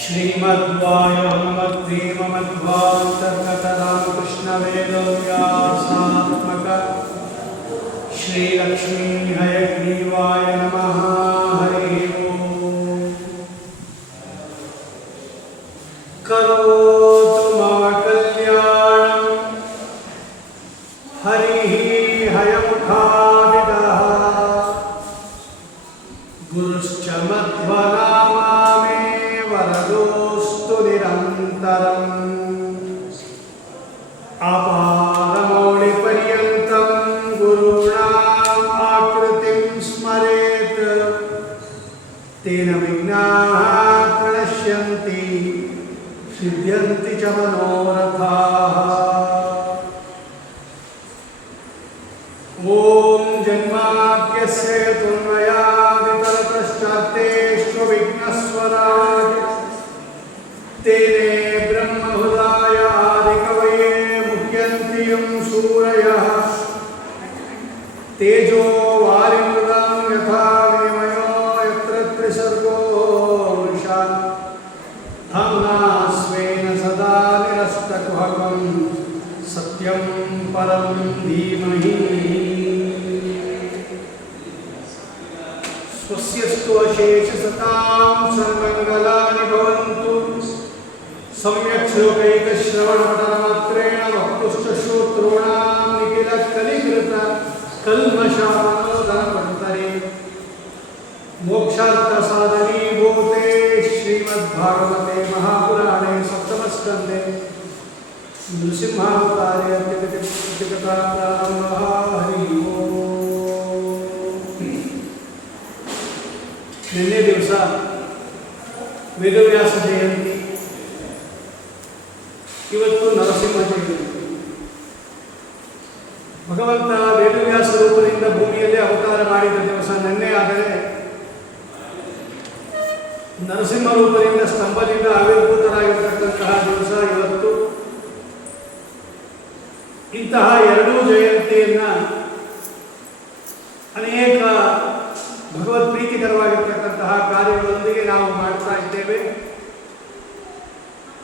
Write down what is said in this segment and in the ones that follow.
श्रीमद्वायुमद्वान्तर्गतरामकृष्णवेदव्यासात्मक श्रीलक्ष्मी हयग्रीवाय नमः। हरि ओम्। करोतु मम कल्याणं हरिः हयमुखाभिदः गुरुश्च मध्वनामा मे वरदोऽस्तु निरन्तरम्। आपादमौलिपर्यन्तं गुरूणाम् आकृतिं स्मरेत् तेन विघ्नाः प्रणश्यन्ति सिद्ध्यन्ति च मनोरथाः। ॐ जन्माद्यस्य यतोऽन्वयादितरतश्चार्तेष्वविघ्नस्वराट् तेने ब्रह्महृदाय आदिकवये मुह्यन्ति यं सूरयः। तेजो वारिमृदां यथा विनिमयो यत्र त्रिसर्गो मृषा धाम्ना स्वेन सदा निरस्तकुहकं सत्यं परं धीमहि। स्वस्यस्तु अशेषसतां सर्वमङ्गलानि भवन्तु। सम्यक् श्लोकैकश्रवणपठनमात्रेण वक्तुश्च श्रोतॄणां निखिलकलिकृत कल्मषामनोदनमन्तरे मोक्षार्थसाधनीभूते श्रीमद्भागवते महापुराणे सप्तमस्कन्धे नृसिंहावतारे अत्यधिककथाप्रारम्भः। हरि ओम्। ನಿನ್ನೆ ದಿವಸ ವೇದವ್ಯಾಸ ಜಯಂತಿ, ಇವತ್ತು ನರಸಿಂಹ ಜಯಂತಿ. ಭಗವಂತ ವೇದವ್ಯಾಸ ರೂಪದಿಂದ ಭೂಮಿಯಲ್ಲಿ ಅವತಾರ ಮಾಡಿದ ದಿವಸ ನಿನ್ನೆ ಆದರೆ, ನರಸಿಂಹ ರೂಪದಿಂದ ಸ್ತಂಭದಿಂದ ಆವಿರ್ಭೂತರಾಗಿರ್ತಕ್ಕಂತಹ ದಿವಸ ಇವತ್ತು. ಇಂತಹ ಎರಡೂ ಜಯಂತಿಯನ್ನ ಅನೇಕ ಭಗವತ್ ಪ್ರೀತಿಕರವಾಗಿರ್ತಕ್ಕಂತಹ ಕಾರ್ಯಗಳೊಂದಿಗೆ ನಾವು ಮಾಡ್ತಾ ಇದ್ದೇವೆ.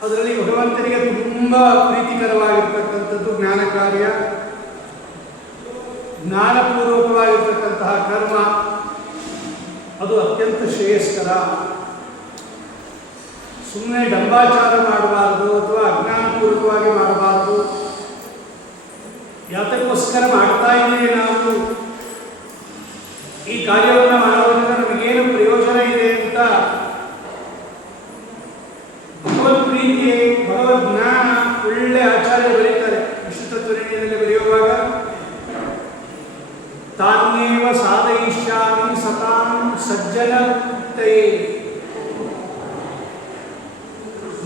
ಅದರಲ್ಲಿ ಭಗವಂತನಿಗೆ ತುಂಬ ಪ್ರೀತಿಕರವಾಗಿರ್ತಕ್ಕಂಥದ್ದು ಜ್ಞಾನ ಕಾರ್ಯ, ಜ್ಞಾನಪೂರ್ವಕವಾಗಿರ್ತಕ್ಕಂತಹ ಕರ್ಮ, ಅದು ಅತ್ಯಂತ ಶ್ರೇಯಸ್ಕರ. ಸುಮ್ಮನೆ ಡಂಬಾಚಾರ ಮಾಡಬಾರದು ಅಥವಾ ಅಜ್ಞಾನಪೂರ್ವಕವಾಗಿ ಮಾಡಬಾರದು. ಯಾತಕ್ಕೋಸ್ಕರ ಮಾಡ್ತಾ ಇದ್ದೀವಿ ನಾವು, ಈ ಕಾರ್ಯವನ್ನು ಮಾಡೋದ್ರಿಂದ ನಮಗೇನು ಪ್ರಯೋಜನ ಇದೆ ಅಂತ ಭಗವತ್ ಪ್ರೀತಿ, ಭಗವದ್ ಜ್ಞಾನ ಒಳ್ಳೆ ಆಚಾರ್ಯ ಬರೀತಾರೆ. ವಿಶುದ್ಧತ್ವನಿಯಲ್ಲಿ ಬರೆಯುವಾಗ ತಾನ್ಯೇವ ಸಾಧಯಿಷ್ಯಾಮಿ ಸತಾಂ ಸಜ್ಜನತೈ.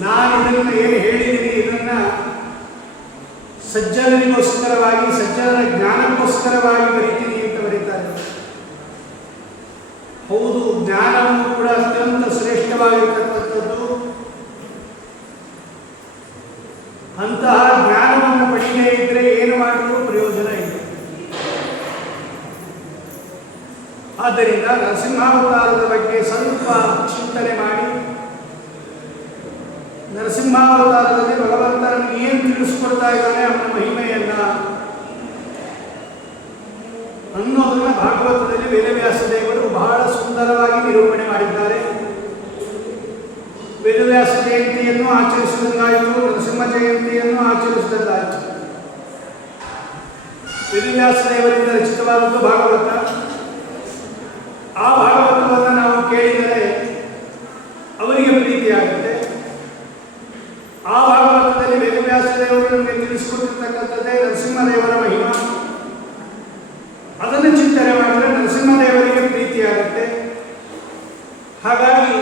ನಾನು ಇದನ್ನು ಏನು ಹೇಳಿದ್ದೀನಿ ಇದನ್ನ ಸಜ್ಜನರಿಗೋಸ್ಕರವಾಗಿ, ಸಜ್ಜನರ ಜ್ಞಾನಕ್ಕೋಸ್ಕರವಾಗಿ ಬರೀತೀನಿ ಅಂತ ಬರೀತಾರೆ. ಹೌದು, ಜ್ಞಾನವು ಕೂಡ ಅತ್ಯಂತ ಶ್ರೇಷ್ಠವಾಗಿರ್ತಕ್ಕಂಥದ್ದು. ಅಂತಹ ಜ್ಞಾನವನ್ನು ಪಡೆಯದೇ ಇದ್ರೆ ಏನು ಮಾಡಲು ಪ್ರಯೋಜನ ಇಲ್ಲ. ಆದ್ದರಿಂದ ನರಸಿಂಹಾವತಾರದ ಬಗ್ಗೆ ಸ್ವಲ್ಪ ಚಿಂತನೆ ಮಾಡಿ, ನರಸಿಂಹಾವತಾರದಲ್ಲಿ ಭಗವಂತ ನಮಗೆ ಏನು ತಿಳಿಸ್ಕೊಡ್ತಾ ಇದ್ದಾನೆ ಅವನ ಮಹಿಮೆಯನ್ನ ಅನ್ನೋದನ್ನ ಭಾಗವತದಲ್ಲಿ ವೇದವ್ಯಾಸ ದೇವರು ಬಹಳ ಸುಂದರವಾಗಿ ನಿರೂಪಣೆ ಮಾಡಿದ್ದಾರೆ. ವೇದವ್ಯಾಸ ಜಯಂತಿಯನ್ನು ಆಚರಿಸಿದಂಗಾಯಿತು, ನರಸಿಂಹ ಜಯಂತಿಯನ್ನು ಆಚರಿಸಿದಂಗಾಯಿತು. ವೇದವ್ಯಾಸ ದೇವರಿಂದ ರಚಿತವಾದದ್ದು ಭಾಗವತ. ಆ ಭಾಗವತವನ್ನು ನಾವು ಕೇಳಿದರೆ ಅವರಿಗೆ ಪ್ರೀತಿಯಾಗುತ್ತೆ. ಆ ಭಾಗವತದಲ್ಲಿ ವೇದವ್ಯಾಸ ದೇವರು ನಮಗೆ ತಿಳಿಸಿಕೊಟ್ಟಿರ್ತಕ್ಕಂಥದ್ದೇ ನರಸಿಂಹದೇವರ ಮಹಿಮಾ. ಅದನ್ನು ಚಿಂತನೆ ಮಾಡಿದರೆ ನರಸಿಂಹದೇವರಿಗೆ ಪ್ರೀತಿಯಾಗುತ್ತೆ. ಹಾಗಾಗಿ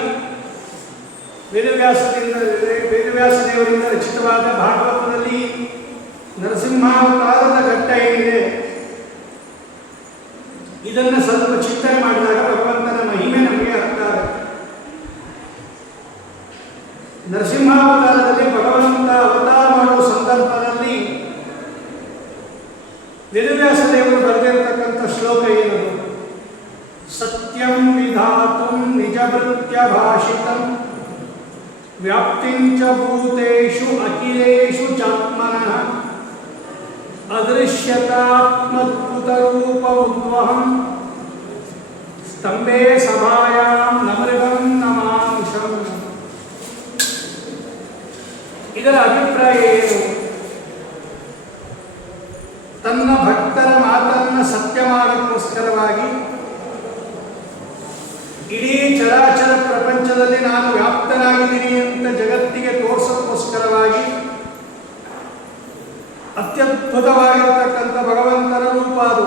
ವೇದವ್ಯಾಸ ದೇವರಿಂದ ರಚಿತವಾದ ಭಾಗವತದಲ್ಲಿ ನರಸಿಂಹಾವತಾರದ ಘಟ್ಟ ಏನಿದೆ ಇದನ್ನು ಸ್ವಲ್ಪ ಚಿಂತನೆ ಮಾಡಿದಾಗ ಭಗವಂತನ ಮಹಿಮೆ ನಮಗೆ ಅರ್ಥ ಆಗುತ್ತೆ. ನರಸಿಂಹಾವತಾರದಲ್ಲಿ ಭಗವಂತ ಅವತಾರ ಮಾಡುವ ಸಂದರ್ಭದಲ್ಲಿ ವೇದವ್ಯಾಸ ದೇವರು ಬರೆದಿರತಕ್ಕಂಥ ಶ್ಲೋಕ ಏನದು? ಸತ್ಯ ಸತ್ಯಂ ವಿಧಾತುಂ ನಿಜಭೃತ್ಯ ಭಾಷಿತಂ ವ್ಯಾಪ್ತಿಂಚ ಭೂತೇಷು ಅಖಿಲೇಷು ಚಾತ್ಮನಃ ಅದೃಶ್ಯತಾತ್ಮದ್ಭುತರೂಪ ಉದ್ವಹಂ ಸ್ತಂಭೆ ಸಭಾಯಾಂ ನಮೃಗಂ ನಮಾಂಶಂ. ಇದರ ಅಭಿಪ್ರಾಯ ಏನು? ತನ್ನ ಭಕ್ತರ ಮಾತನ್ನು ಸತ್ಯ ಮಾಡೋಕ್ಕೋಸ್ಕರವಾಗಿ ಇಡೀ ಚರಾಚರ ಪ್ರಪಂಚದಲ್ಲಿ ನಾನು ವ್ಯಾಪ್ತನಾಗಿದ್ದೀನಿ ಅಂತ ಜಗತ್ತಿಗೆ ತೋರಿಸೋಕ್ಕೋಸ್ಕರವಾಗಿ ಅತ್ಯದ್ಭುತವಾಗಿರತಕ್ಕಂಥ ಭಗವಂತನ ರೂಪ ಅದು.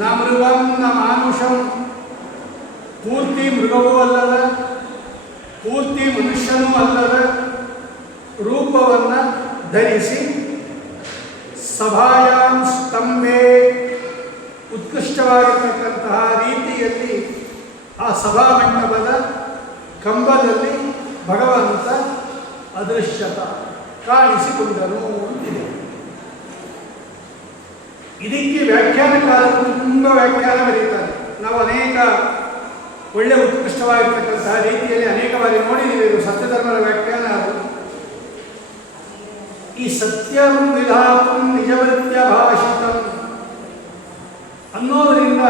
ನ ಮೃಗಂ ನ ಮಾನುಷಂ, ಪೂರ್ತಿ ಮೃಗವೂ ಅಲ್ಲದ ಪೂರ್ತಿ ಮನುಷ್ಯನೂ ಅಲ್ಲದ ರೂಪವನ್ನು ಧರಿಸಿ ಸಭಾಯಾಂ ಸ್ತಂಭೆ ಉತ್ಕೃಷ್ಟವಾಗಿರತಕ್ಕಂತಹ ರೀತಿಯಲ್ಲಿ ಆ ಸಭಾಮಂಟಪದ ಕಂಬದಲ್ಲಿ ಭಗವಂತ ಅದೃಶ್ಯತ ಕಾಣಿಸಿಕೊಂಡನು ಅಂತಿದೆ. ಇದಕ್ಕೆ ವ್ಯಾಖ್ಯಾನಕಾರರು ತುಂಬ ವ್ಯಾಖ್ಯಾನ ಬರೀತಾರೆ. ನಾವು ಅನೇಕ ಒಳ್ಳೆ ಉತ್ಕೃಷ್ಟವಾಗಿರ್ತಕ್ಕಂತಹ ರೀತಿಯಲ್ಲಿ ಅನೇಕ ಬಾರಿ ನೋಡಿದ್ದೀವಿ. ಇದು ಸತ್ಯಧರ್ಮದ ವ್ಯಾಖ್ಯಾನ. ಅದು ಈ ಸತ್ಯಂ ವಿಧಾತುಂ ನಿಜವೃತ್ಯ ಭಾಷಿತಂ ಅನ್ನೋದರಿಂದ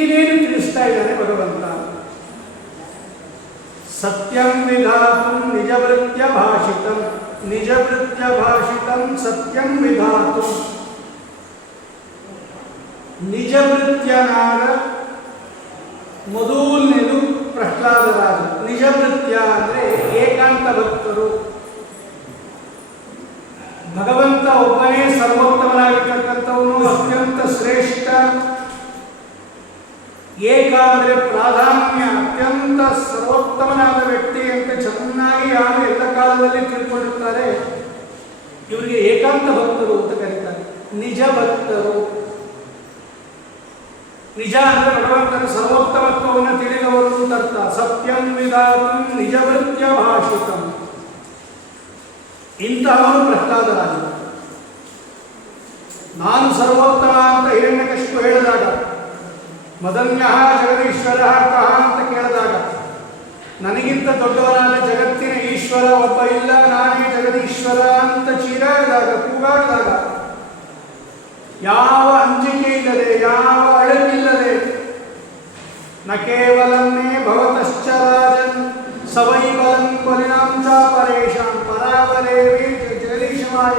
ಏನೇನು ತಿಳಿಸ್ತಾ ಇದ್ದಾನೆ ಭಗವಂತ? ಸತ್ಯಂ ವಿಧಾತುಂ ನಿಜವೃತ್ಯ ಭಾಷಿತಂ, ನಿಜವೃತ್ಯ ಭಾಷಿತಂ ಸತ್ಯಂ ವಿಧಾತುಂ. ನಿಜವೃತ್ಯನಾದ ಮೊದಲನೇದು ಪ್ರಹ್ಲಾದರಾಜ. ನಿಜವೃತ್ಯ ಅಂದರೆ ಏಕಾಂತ ಭಕ್ತರು. ಭಗವಂತ ಒಬ್ಬನೇ ಸರ್ವೋತ್ತಮನಾಗಿರ್ತಕ್ಕಂಥವನು, ಅತ್ಯಂತ ಶ್ರೇಷ್ಠ. ಏಕ ಅಂದರೆ ಪ್ರಾಧಾನ್ಯ, ಅತ್ಯಂತ ಸರ್ವೋತ್ತಮನಾದ ವ್ಯಕ್ತಿ ಅಂತ ಚೆನ್ನಾಗಿ ಯಾರು ಎಲ್ಲ ಕಾಲದಲ್ಲಿ ತಿಳ್ಕೊಂಡಿರ್ತಾರೆ ಇವರಿಗೆ ಏಕಾಂತ ಭಕ್ತರು ಅಂತ ಕರೀತಾರೆ. ನಿಜ ಭಕ್ತರು. ನಿಜ ಅಂದರೆ ಭಗವಂತನ ಸರ್ವೋತ್ತಮತ್ವವನ್ನು ತಿಳಿದವರು ಅಂತ ಅರ್ಥ. ಸತ್ಯಂ ವಿಧಾತುಂ ನಿಜವೃತ್ಯ ಭಾಷಿತಂ. ಇಂತಹವರು ಪ್ರಹ್ಲಾದರಾಜ. ನಾನು ಸರ್ವೋತ್ತಮ ಅಂತ ಹಿರಣ್ಯಕಶಿಪು ಹೇಳಿದಾಗ, ಮದನ್ಯಃ ಜಗದೀಶ್ವರ ಕಹ ಅಂತ ಕೇಳಿದಾಗ, ನನಗಿಂತ ದೊಡ್ಡವನಾದ ಜಗತ್ತಿನ ಈಶ್ವರ ಒಬ್ಬ ಇಲ್ಲ, ನಾನೇ ಜಗದೀಶ್ವರ ಅಂತ ಚೀರಾಡಿದಾಗ, ಕೂಗಾಡಿದಾಗ, ಯಾವ ಅಂಜಿಕೆ ಇಲ್ಲದೆ, ಯಾವ ಅಳಗಿಲ್ಲದೆ, ನ ಕೇವಲನ್ನೇ ಭವತಶ್ಚ ರಾಜನ್ ಸವೈಬಲಂ ಪರಿಣಾಂಚ ಪರೇಶಾಂ ಪರಾವರೇವಿ ಜಗದೀಶಮಾಯ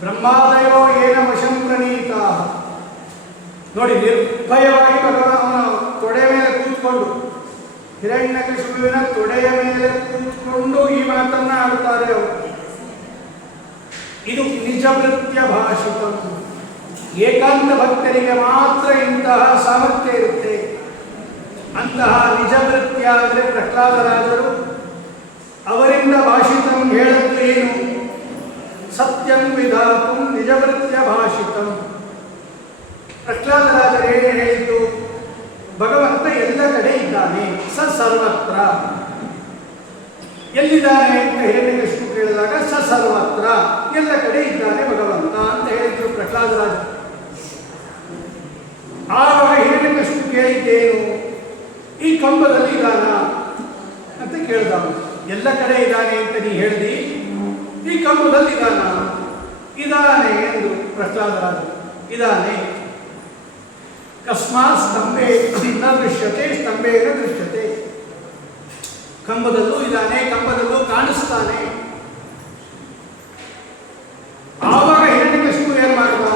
ಬ್ರಹ್ಮಾದಯೋ ಏನ ವಶಂ ಪ್ರಣೀತಾ. ನೋಡಿ, ನಿರ್ಭಯವಾಗಿ ಭಗವಾನ ತೊಡೆ ಮೇಲೆ ಕೂತ್ಕೊಂಡು, ಹಿರಣ್ಯಕಶಿಪುವಿನ ತೊಡೆಯ ಮೇಲೆ ಕೂತ್ಕೊಂಡು ಈ ಮಾತನ್ನ ಆಡ್ತಾರೆ ಅವರು. ಇದು ನಿಜವೃತ್ಯ ಭಾಷಿತ. ಏಕಾಂತ ಭಕ್ತರಿಗೆ ಮಾತ್ರ ಇಂತಹ ಸಾಮರ್ಥ್ಯ ಇರುತ್ತೆ. ಅಂತಹ ನಿಜವೃತ್ಯ ಅಂದರೆ ಪ್ರಹ್ಲಾದರಾಜರು. ಅವರಿಂದ ಭಾಷಿತಂ ಹೇಳದ್ದು ಏನು? ಸತ್ಯಂ ವಿಧಾತುಂ ನಿಜವೃತ್ಯ ಭಾಷಿತಂ. ಪ್ರಹ್ಲಾದರಾಜರು ಏನು ಹೇಳಿದ್ದು? ಭಗವಂತ ಎಲ್ಲ ಕಡೆ ಇದ್ದಾನೆ, ಸ ಸರ್ವತ್ರ. ಎಲ್ಲಿದ್ದಾನೆ ಅಂತ ಹಿರಣ್ಯಕಶಿಪು ಕೇಳಿದಾಗ ಸ ಸರ್ವತ್ರ, ಎಲ್ಲ ಕಡೆ ಇದ್ದಾನೆ ಭಗವಂತ ಅಂತ ಹೇಳಿದ್ರು ಪ್ರಹ್ಲಾದರಾಜ. ಆವಾಗ ಹಿರಣ್ಯಕಶಿಪು ಕೇಳಿದ್ದೇನು? ಈ ಕಂಬದಲ್ಲಿ ಇದ್ದಾನ ಅಂತ ಕೇಳ್ದ. ಎಲ್ಲ ಕಡೆ ಇದ್ದಾನೆ ಅಂತ ನೀ ಹೇಳ್ದಿ, ಈ ಕಂಬದಲ್ಲಿ ಇದ್ದಾನ? ಇದ್ದಾನೆ ಎಂದು ಪ್ರಹ್ಲಾದರಾಜ. ಇದ್ದಾನೆ. ಕಸ್ಮಾತ್ ಸ್ತಂಭೆ ನ ದೃಶ್ಯತೆ ಸ್ತಂಭೇನ ದೃಶ್ಯತೆ. ಕಂಬದಲ್ಲೂ ಇದ್ದಾನೆ, ಕಂಬದಲ್ಲೂ ಕಾಣಿಸ್ತಾನೆ. ಆವಾಗ ಹಿರಣ್ಯಕಶಿಪು ಏನು ಮಾಡಿದ?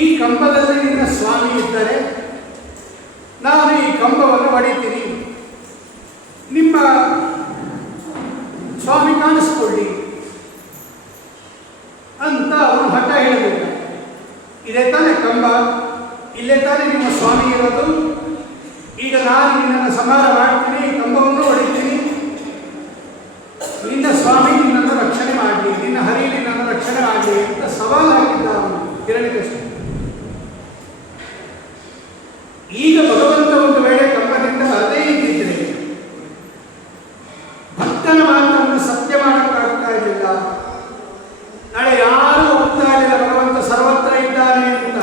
ಈ ಕಂಬದಲ್ಲಿ ನಿನ್ನ ಸ್ವಾಮಿ ಇದ್ದರೆ ನಾನು ಈ ಕಂಬವನ್ನು ಹೊಡಿತೀನಿ, ನಿಮ್ಮ ಸ್ವಾಮಿ ಕಾಣಿಸ್ಕೊಳ್ಳಿ ಅಂತ ಅವನು ಹಠ ಹೇಳಬೇಕು. ಇದೇ ತಾನೇ ಕಂಬ, ಇಲ್ಲೇ ತಾನೇ ನಿಮ್ಮ ಸ್ವಾಮಿ ಇರೋದು. ಈಗ ನಾನು ನಿನ್ನನ್ನು ಸಂಹಾರ ಮಾಡ್ತೀನಿ, ಈ ಕಂಬವನ್ನು ಹೊಡಿತೀನಿ, ನಿನ್ನ ಸ್ವಾಮಿ ನಿನ್ನನ್ನು ರಕ್ಷಣೆ ಮಾಡಲಿ, ನಿನ್ನ ಹರಿ ನಿನ್ನನ್ನು ರಕ್ಷಣೆ ಮಾಡಲಿ ಅಂತ ಸವಾಲು ಹಾಕಿದ್ದ ಅವನು ಹಿರಣ್ಯಕಶಿಪು. ಈಗ ಭಗವಂತ ಒಂದು ವೇಳೆ ಕಂಬದಿಂದ ಅದೇ ಇದ್ದಿದ್ರೆ ಭಕ್ತನ ಮಾತನ್ನು ಸತ್ಯ ಮಾಡಕ್ಕಾಗ್ತಾ ಇರಲಿಲ್ಲ. ನಾಳೆ ಯಾರು ಹೋಗ್ತಾ ಇರಲಿಲ್ಲ ಭಗವಂತ ಸರ್ವತ್ರ ಇದ್ದಾನೆ ಅಂತ.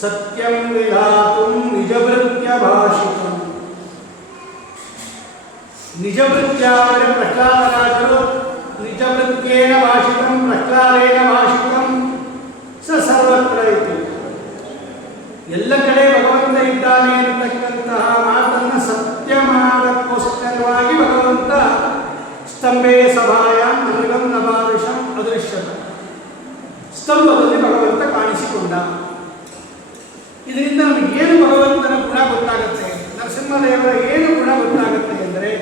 ಸತ್ಯಂ ವಿಧಾತುಂ ನಿಜವೃತ್ಯಾದರೆ ಪ್ರಹ್ಲಾದರಾಜರು ನಿಜವೃತ್ಯೇನ ಭಾಷಿತಂ ಪ್ರಹ್ಲಾದೇನ ಭಾಷಿತಂ ಸ ಸರ್ವತ್ರ ಇತ್ತು. ಎಲ್ಲ ಕಡೆ ಭಗವಂತ ಇದ್ದಾನೆ ಅಂತಕ್ಕಂತಹ ಮಾತನ್ನು ಸತ್ಯ ಮಾಡಕ್ಕೋಸ್ಕರವಾಗಿ ಭಗವಂತ ಸ್ತಂಭೇ ಸಭಾಯ ಮೃಗಂ ನಭಾವಿಷಂ ಅದೃಶ್ಯತ, ಸ್ತಂಭದಲ್ಲಿ ಭಗವಂತ ಕಾಣಿಸಿಕೊಂಡ. ಇದರಿಂದ ನಮಗೇನು ಭಗವಂತನ ಗುಣ ಗೊತ್ತಾಗುತ್ತೆ, ನರಸಿಂಹದೇವರ ಏನು ಗುಣ ಗೊತ್ತಾಗುತ್ತೆ ಅಂದರೆ,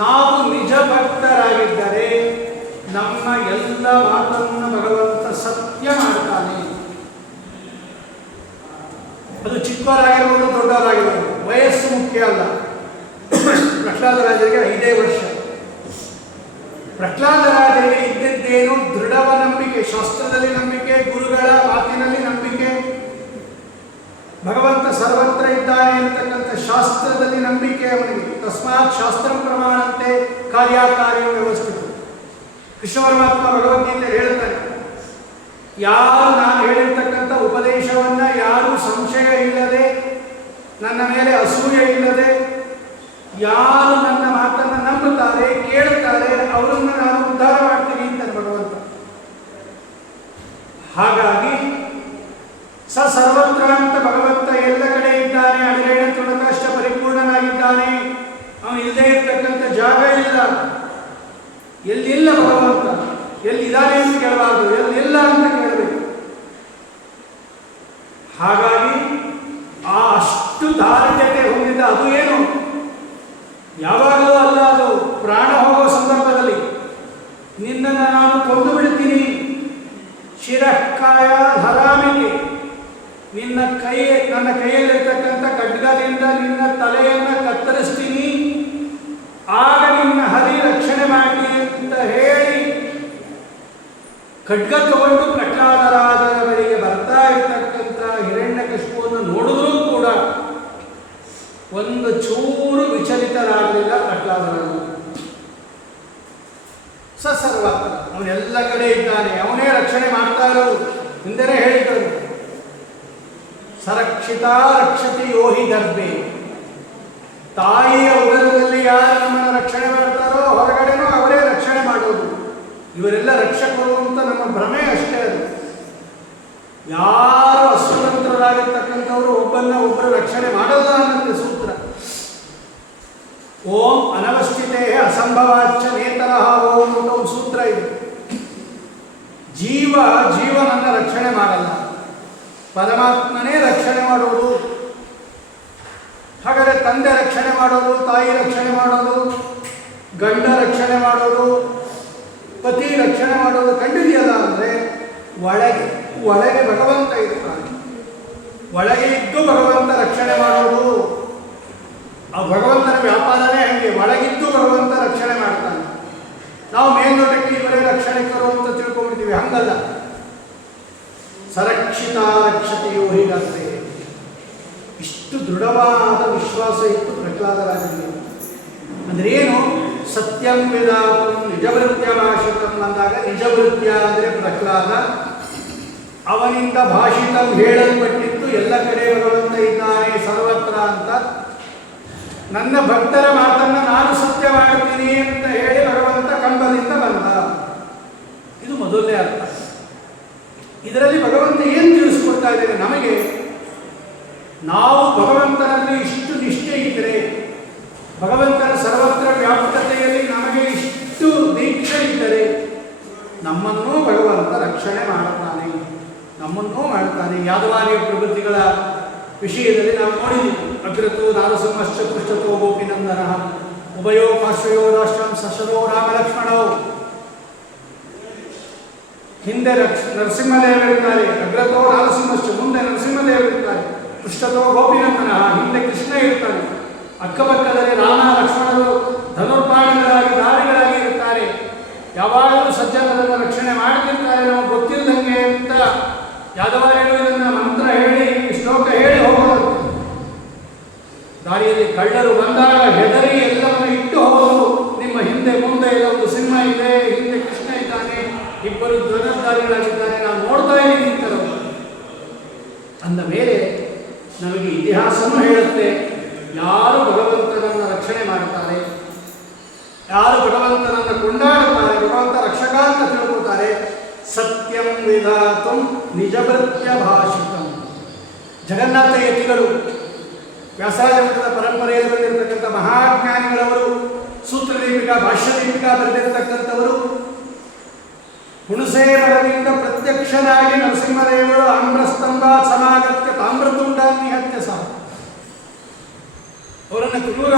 ನಾವು ನಿಜ ಭಕ್ತರಾಗಿದ್ದರೆ ನಮ್ಮ ಎಲ್ಲ ಮಾತನ್ನು ಭಗವಂತ ಸತ್ಯ ಮಾಡ್ತಾನೆ. ಅದು ಚಿಕ್ಕವರಾಗಿರ್ಬೋದು ದೊಡ್ಡವರಾಗಿರ್ಬೋದು, ವಯಸ್ಸು ಮುಖ್ಯ ಅಲ್ಲ. ಪ್ರಹ್ಲಾದರಾಜರಿಗೆ 5 ವರ್ಷ. ಪ್ರಹ್ಲಾದರಾಜರಿಗೆ ಇದ್ದದ್ದೇನು ದೃಢವ ನಂಬಿಕೆ, ಶಾಸ್ತ್ರದಲ್ಲಿ ನಂಬಿಕೆ, ಗುರುಗಳ ಮಾತಿನಲ್ಲಿ ನಂಬಿಕೆ, ಭಗವಂತ ಸರ್ವತ್ರ ಇದ್ದಾನೆ ಅಂತಕ್ಕಂಥ ಶಾಸ್ತ್ರದಲ್ಲಿ ನಂಬಿಕೆ ಅವನಿಗೆ. ತಸ್ಮಾತ್ ಶಾಸ್ತ್ರ ಪ್ರಮಾಣಂತೆ ಕಾರ್ಯಕಾರ್ಯ ವ್ಯವಸ್ಥಿತ. ಕೃಷ್ಣ ಪರಮಾತ್ಮ ಭಗವದ್ಗೀತೆ ಹೇಳ್ತಾನೆ, ಯಾರು ನಾನು ಹೇಳಿರ್ತಕ್ಕಂಥ ಉಪದೇಶವನ್ನ ಯಾರು ಸಂಶಯ ಇಲ್ಲದೆ, ನನ್ನ ಮೇಲೆ ಅಸೂಯೆ ಇಲ್ಲದೆ ಯಾರು ನನ್ನ ಮಾತನ್ನು ನಂಬುತ್ತಾರೆ, ಕೇಳುತ್ತಾರೆ, ಅವರನ್ನು ನಾನು ಉದ್ಧಾರ ಮಾಡ್ತೀನಿ ಅಂತಾನೆ ಭಗವಂತ. ಹಾಗಾಗಿ ಸ ಸರ್ವತ್ರ ಅಂತ ಭಗವಂತ ಎಲ್ಲ ಕಡೆ ಇದ್ದಾನೆ, ಅಡಿರೇಣ ತುಣಕಷ್ಟ ಪರಿಪೂರ್ಣನಾಗಿದ್ದಾನೆ. ಅವನು ಇಲ್ಲದೆ ಇರ್ತಕ್ಕಂಥ ಜಾಗ ಇಲ್ಲ. ಎಲ್ಲಿಲ್ಲ ಭಗವಂತ, ಎಲ್ಲಿದ್ದಾನೆ ಅಂತ ಕೇಳಬಾರ್ದು, ಎಲ್ಲಿಲ್ಲ ಅಂತ ಕೇಳಬೇಕು. ಹಾಗಾಗಿ ಆ ಅಷ್ಟು ಧಾರ್ಮ್ಯತೆ ಹೊಂದಿದ, ಅದು ಏನು ಯಾವಾಗಲೂ ಅಲ್ಲ, ಅದು ಪ್ರಾಣ ಹೋಗುವ ಸಂದರ್ಭದಲ್ಲಿ ನಿನ್ನನ್ನು ನಾನು ಕೊಂದು ಬಿಡ್ತೀನಿ, ಶಿರಃಕಾಯ ಧರಾಮಿಗೆ, ನನ್ನ ಕೈಯಲ್ಲಿರ್ತಕ್ಕಂಥ ಖಡ್ಗದಿಂದ ನಿನ್ನ ತಲೆಯನ್ನು ಕತ್ತರಿಸ್ತೀನಿ, ಆಗ ನಿನ್ನ ಹರಿ ರಕ್ಷಣೆ ಮಾಡಿ ಅಂತ ಹೇಳಿ ಖಡ್ಗ ತಗೊಂಡು ಪ್ರಹ್ಲಾದರಾಜರ ಬಳಿಗೆ ಬರ್ತಾ ಇರ್ತಕ್ಕಂಥ ಹಿರಣ್ಯಕಶಿಪುವನ್ನು ನೋಡಿದ್ರೂ ಕೂಡ ಒಂದು ಚೂರು ವಿಚಲಿತರಾಗಲಿಲ್ಲ ಪ್ರಹ್ಲಾದರಾಜರು. ಸರ್ವತ್ರ ಅವನೆಲ್ಲ ಕಡೆ ಇದ್ದಾನೆ, ಅವನೇ ರಕ್ಷಣೆ ಮಾಡ್ತಾ ಇರೋದು. ಹಿಂದೆನೇ ಹೇಳಿದ್ದರು, ಸರಕ್ಷಿತ ರಕ್ಷತಿ ಯೋಹಿ ಗರ್ಭೆ. ತಾಯಿಯ ಉದರದಲ್ಲಿ ಯಾರು ನಮ್ಮನ್ನು ರಕ್ಷಣೆ ಮಾಡ್ತಾರೋ ಹೊರಗಡೆನೂ ಅವರೇ ರಕ್ಷಣೆ ಮಾಡೋದು. ಇವರೆಲ್ಲ ರಕ್ಷಕರು ಅಂತ ನಮ್ಮ ಭ್ರಮೆ ಅಷ್ಟೇ. ಅದು ಯಾರು ಅಸ್ವತಂತ್ರರಾಗಿರ್ತಕ್ಕಂಥವರು ಒಬ್ಬರು ರಕ್ಷಣೆ ಮಾಡಲ್ಲ ಅನ್ನೋದು ಸೂತ್ರ. ಓಂ ಅನವಸ್ಥಿತೇ ಅಸಂಭವಾಚ ನೇತರಃ ಓಂ ಅಂತ ಒಂದು ಸೂತ್ರ ಇದೆ. ಜೀವನನ್ನ ರಕ್ಷಣೆ ಮಾಡಲ್ಲ, ಪರಮಾತ್ಮನೇ ರಕ್ಷಣೆ ಮಾಡೋದು. ಹಾಗಾದರೆ ತಂದೆ ರಕ್ಷಣೆ ಮಾಡೋದು, ತಾಯಿ ರಕ್ಷಣೆ ಮಾಡೋದು, ಗಂಡ ರಕ್ಷಣೆ ಮಾಡೋದು, ಪತಿ ರಕ್ಷಣೆ ಮಾಡೋದು ಕಂಡಿದೆಯಲ್ಲ ಅಂದರೆ ಒಳಗೆ ಭಗವಂತ ಇರ್ತಾನೆ. ಒಳಗೆ ಇದ್ದು ಭಗವಂತ ರಕ್ಷಣೆ ಮಾಡೋದು. ಆ ಭಗವಂತನ ವ್ಯಾಪಾರನೇ ಹಂಗೆ, ಒಳಗಿದ್ದು ಭಗವಂತ ರಕ್ಷಣೆ ಮಾಡ್ತಾನೆ. ನಾವು ಮೇಲ್ನೋಟಕ್ಕೆ ಇವರೇ ರಕ್ಷಣೆಕರು ಅಂತ ತಿಳ್ಕೊಂಡ್ಬಿಡ್ತೀವಿ, ಹಂಗಲ್ಲ. ಸರಕ್ಷಿತ ರಕ್ಷತೆಯೋ ಹೀಗಂತೆ ಇಷ್ಟು ದೃಢವಾದ ವಿಶ್ವಾಸ ಇತ್ತು ಪ್ರಹ್ಲಾದರಾಜನಿಗೆ. ಅಂದ್ರೆ ಏನು? ಸತ್ಯಂ ವೇದಾತಂ ನಿಜವೃತ್ಯ ಭಾಷಿತಂ ಅಂದಾಗ, ನಿಜವೃತ್ಯ ಅಂದರೆ ಪ್ರಹ್ಲಾದ, ಅವನಿಂದ ಭಾಷಿತಂ ಹೇಳಲ್ಪಟ್ಟಿತ್ತು ಎಲ್ಲ ಕಡೆ ಭಗವಂತ ಇದ್ದಾನೆ ಸರ್ವತ್ರ ಅಂತ. ನನ್ನ ಭಕ್ತರ ಮಾತನ್ನು ನಾನು ಸತ್ಯ ಮಾಡುತ್ತೀನಿ ಅಂತ ಹೇಳಿ ಭಗವಂತ ಕಂಬದಿಂದ ಬಂದ. ಇದು ಮೊದಲನೇ ಅರ್ಥ. ಇದರಲ್ಲಿ ಭಗವಂತ ಏನು ತಿಳಿಸ್ಕೊಡ್ತಾ ಇದ್ದೇನೆ ನಮಗೆ? ನಾವು ಭಗವಂತನಲ್ಲಿ ಇಷ್ಟು ನಿಷ್ಠೆ ಇದ್ದರೆ, ಭಗವಂತನ ಸರ್ವತ್ರ ವ್ಯಾಪ್ತತೆಯಲ್ಲಿ ನಮಗೆ ಇಷ್ಟು ದೀಕ್ಷೆ ಇದ್ದರೆ, ನಮ್ಮನ್ನೂ ಭಗವಂತ ರಕ್ಷಣೆ ಮಾಡುತ್ತಾನೆ, ನಮ್ಮನ್ನೂ ಮಾಡುತ್ತಾನೆ. ಯಾದವಾರ್ಯ ಪ್ರವೃತ್ತಿಗಳ ವಿಷಯದಲ್ಲಿ ನಾವು ನೋಡಿದ್ದೀವಿ. ಅಗ್ರತೋ ನಾರಸಿಂಹಶ್ಚ ಪೃಷ್ಠತೋ ಗೋಪಿನಂದನ ಉಭಯೋ ಪಾರ್ಶ್ವಯೋ ರಾಷ್ಟ್ರಂ ಸಶರೋ ರಾಮ ಲಕ್ಷ್ಮಣೋ. ಹಿಂದೆ ನರಸಿಂಹದೇವರಿದ್ದಾರೆ, ಅಗ್ರತೋ ನಾರಸಿಂಹಶ್ಚ, ಮುಂದೆ ನರಸಿಂಹದೇವರಿದ್ದಾರೆ, ಪೃಷ್ಠತೋ ಗೋಪಿನಂದನ, ಹಿಂದೆ ಕೃಷ್ಣ ಇರ್ತಾನೆ, ಅಕ್ಕಪಕ್ಕದಲ್ಲಿ ರಾಮ ಲಕ್ಷ್ಮಣರು ಧನುರ್ಬಾಣಗಳಾಗಿ ದಾರಿಗಳಾಗಿ ಇರುತ್ತಾರೆ. ಯಾವಾಗಲೂ ಸಜ್ಜನರನ್ನು ರಕ್ಷಣೆ ಮಾಡ್ತಿರ್ತಾರೆ, ನಾವು ಗೊತ್ತಿಲ್ಲದಂಗೆ ಅಂತ ಯಾದವಾರ್ಯರು ಇದನ್ನು ಮಂತ್ರ ಹೇಳಿ ಶ್ಲೋಕ ಹೇಳಿ ಹೋಗೋದು. ದಾರಿಯಲ್ಲಿ ಕಳ್ಳರು ಬಂದಾಗ ಹೆದರಿ ಎಲ್ಲವನ್ನು ಇಟ್ಟು ಹೋಗೋದು. ನಿಮ್ಮ ಹಿಂದೆ ಮುಂದೆ ಇಲ್ಲ ಒಂದು ಸಿಂಹ ಇದೆ, ಹಿಂದೆ ಕೃಷ್ಣ ಇದ್ದಾನೆ, ಇಬ್ಬರು ಧ್ವಜಧಾರಿಗಳಾಗಿದ್ದಾರೆ, ನಾನು ನೋಡ್ತಾ ಇದ್ದೀನಿ ಅಂತಾರೆ. ಅಂದ ಮೇಲೆ ನಮಗೆ ಇತಿಹಾಸನೂ ಹೇಳುತ್ತೆ ಯಾರು ಭಗವಂತನನ್ನು ರಕ್ಷಣೆ ಮಾಡ್ತಾರೆ, ಯಾರು ಭಗವಂತನನ್ನು ಕೊಂಡಾಡುತ್ತಾರೆ, ಭಗವಂತ ರಕ್ಷಕ ಅಂತ ತಿಳ್ಕೊತಾರೆ, ಸತ್ಯಂ ವಿಧಾತುಂ ನಿಜಭೃತ್ಯ ಭಾಷಿತಂ. ಜಗನ್ನಾಥ ಯತಿಗಳು, ವ್ಯಾಸರಾಜ ಮಠದ ಪರಂಪರೆಯಲ್ಲಿ ಬಂದಿರತಕ್ಕಂಥ ಮಹಾಜ್ಞಾನಿಗಳವರು, ಸೂತ್ರದೀಪಿಕಾ ಭಾಷ್ಯದೀಪಿಕಾ ಬರೆದಿರತಕ್ಕಂಥವರು, ಹುಣಸೆ ಮರದಿಂದ ಪ್ರತ್ಯಕ್ಷನಾಗಿ ನರಸಿಂಹದೇವರು ಆಮ್ರಸ್ತಂಭ ಸಮಾಗತ್ಯ ತಾಮ್ರತುಂಡ ನಿಹತ್ಯ ಸಹ ಅವರನ್ನು ಕ್ರೂರ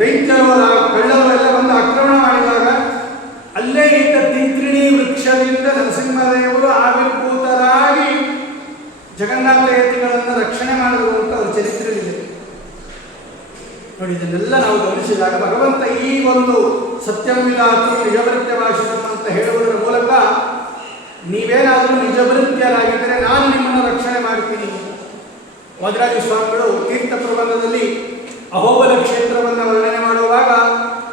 ದೈತ್ಯರು ಕಳ್ಳರು ಎಲ್ಲ ಬಂದು ಆಕ್ರಮಣ ಮಾಡಿದಾಗ ಅಲ್ಲೇ ಇದ್ದ ತಿಂತ್ರಿಣಿ ವೃಕ್ಷದಿಂದ ನರಸಿಂಹದೇವರು ಆವಿರ್ಭೂತರಾಗಿ ಜಗನ್ನಾಥ ಯತಿಗಳನ್ನು ರಕ್ಷಣೆ ಮಾಡಿದರು ಅಂತ ಅವರ ಚರಿತ್ರೆಯಲ್ಲಿದೆ ನೋಡಿ. ಇದನ್ನೆಲ್ಲ ನಾವು ಗಮನಿಸಿದಾಗ ಭಗವಂತ ಈ ಒಂದು ಸತ್ಯಂ ವಿಧಾತು ನಿಜಭೃತ್ಯ ಭಾಷಿತಂ ಅಂತ ಹೇಳುವುದರ ಮೂಲಕ ನೀವೇನಾದರೂ ನಿಜಭೃತ್ಯರಾಗಿದ್ದರೆ ನಾನು ನಿಮ್ಮನ್ನು ರಕ್ಷಣೆ ಮಾಡ್ತೀನಿ. ವಾದಿರಾಜ ಸ್ವಾಮಿಗಳು ತೀರ್ಥ ಪ್ರಬಂಧದಲ್ಲಿ ಅಹೋಬಲ ಕ್ಷೇತ್ರವನ್ನು ವರ್ಣನೆ ಮಾಡುವಾಗ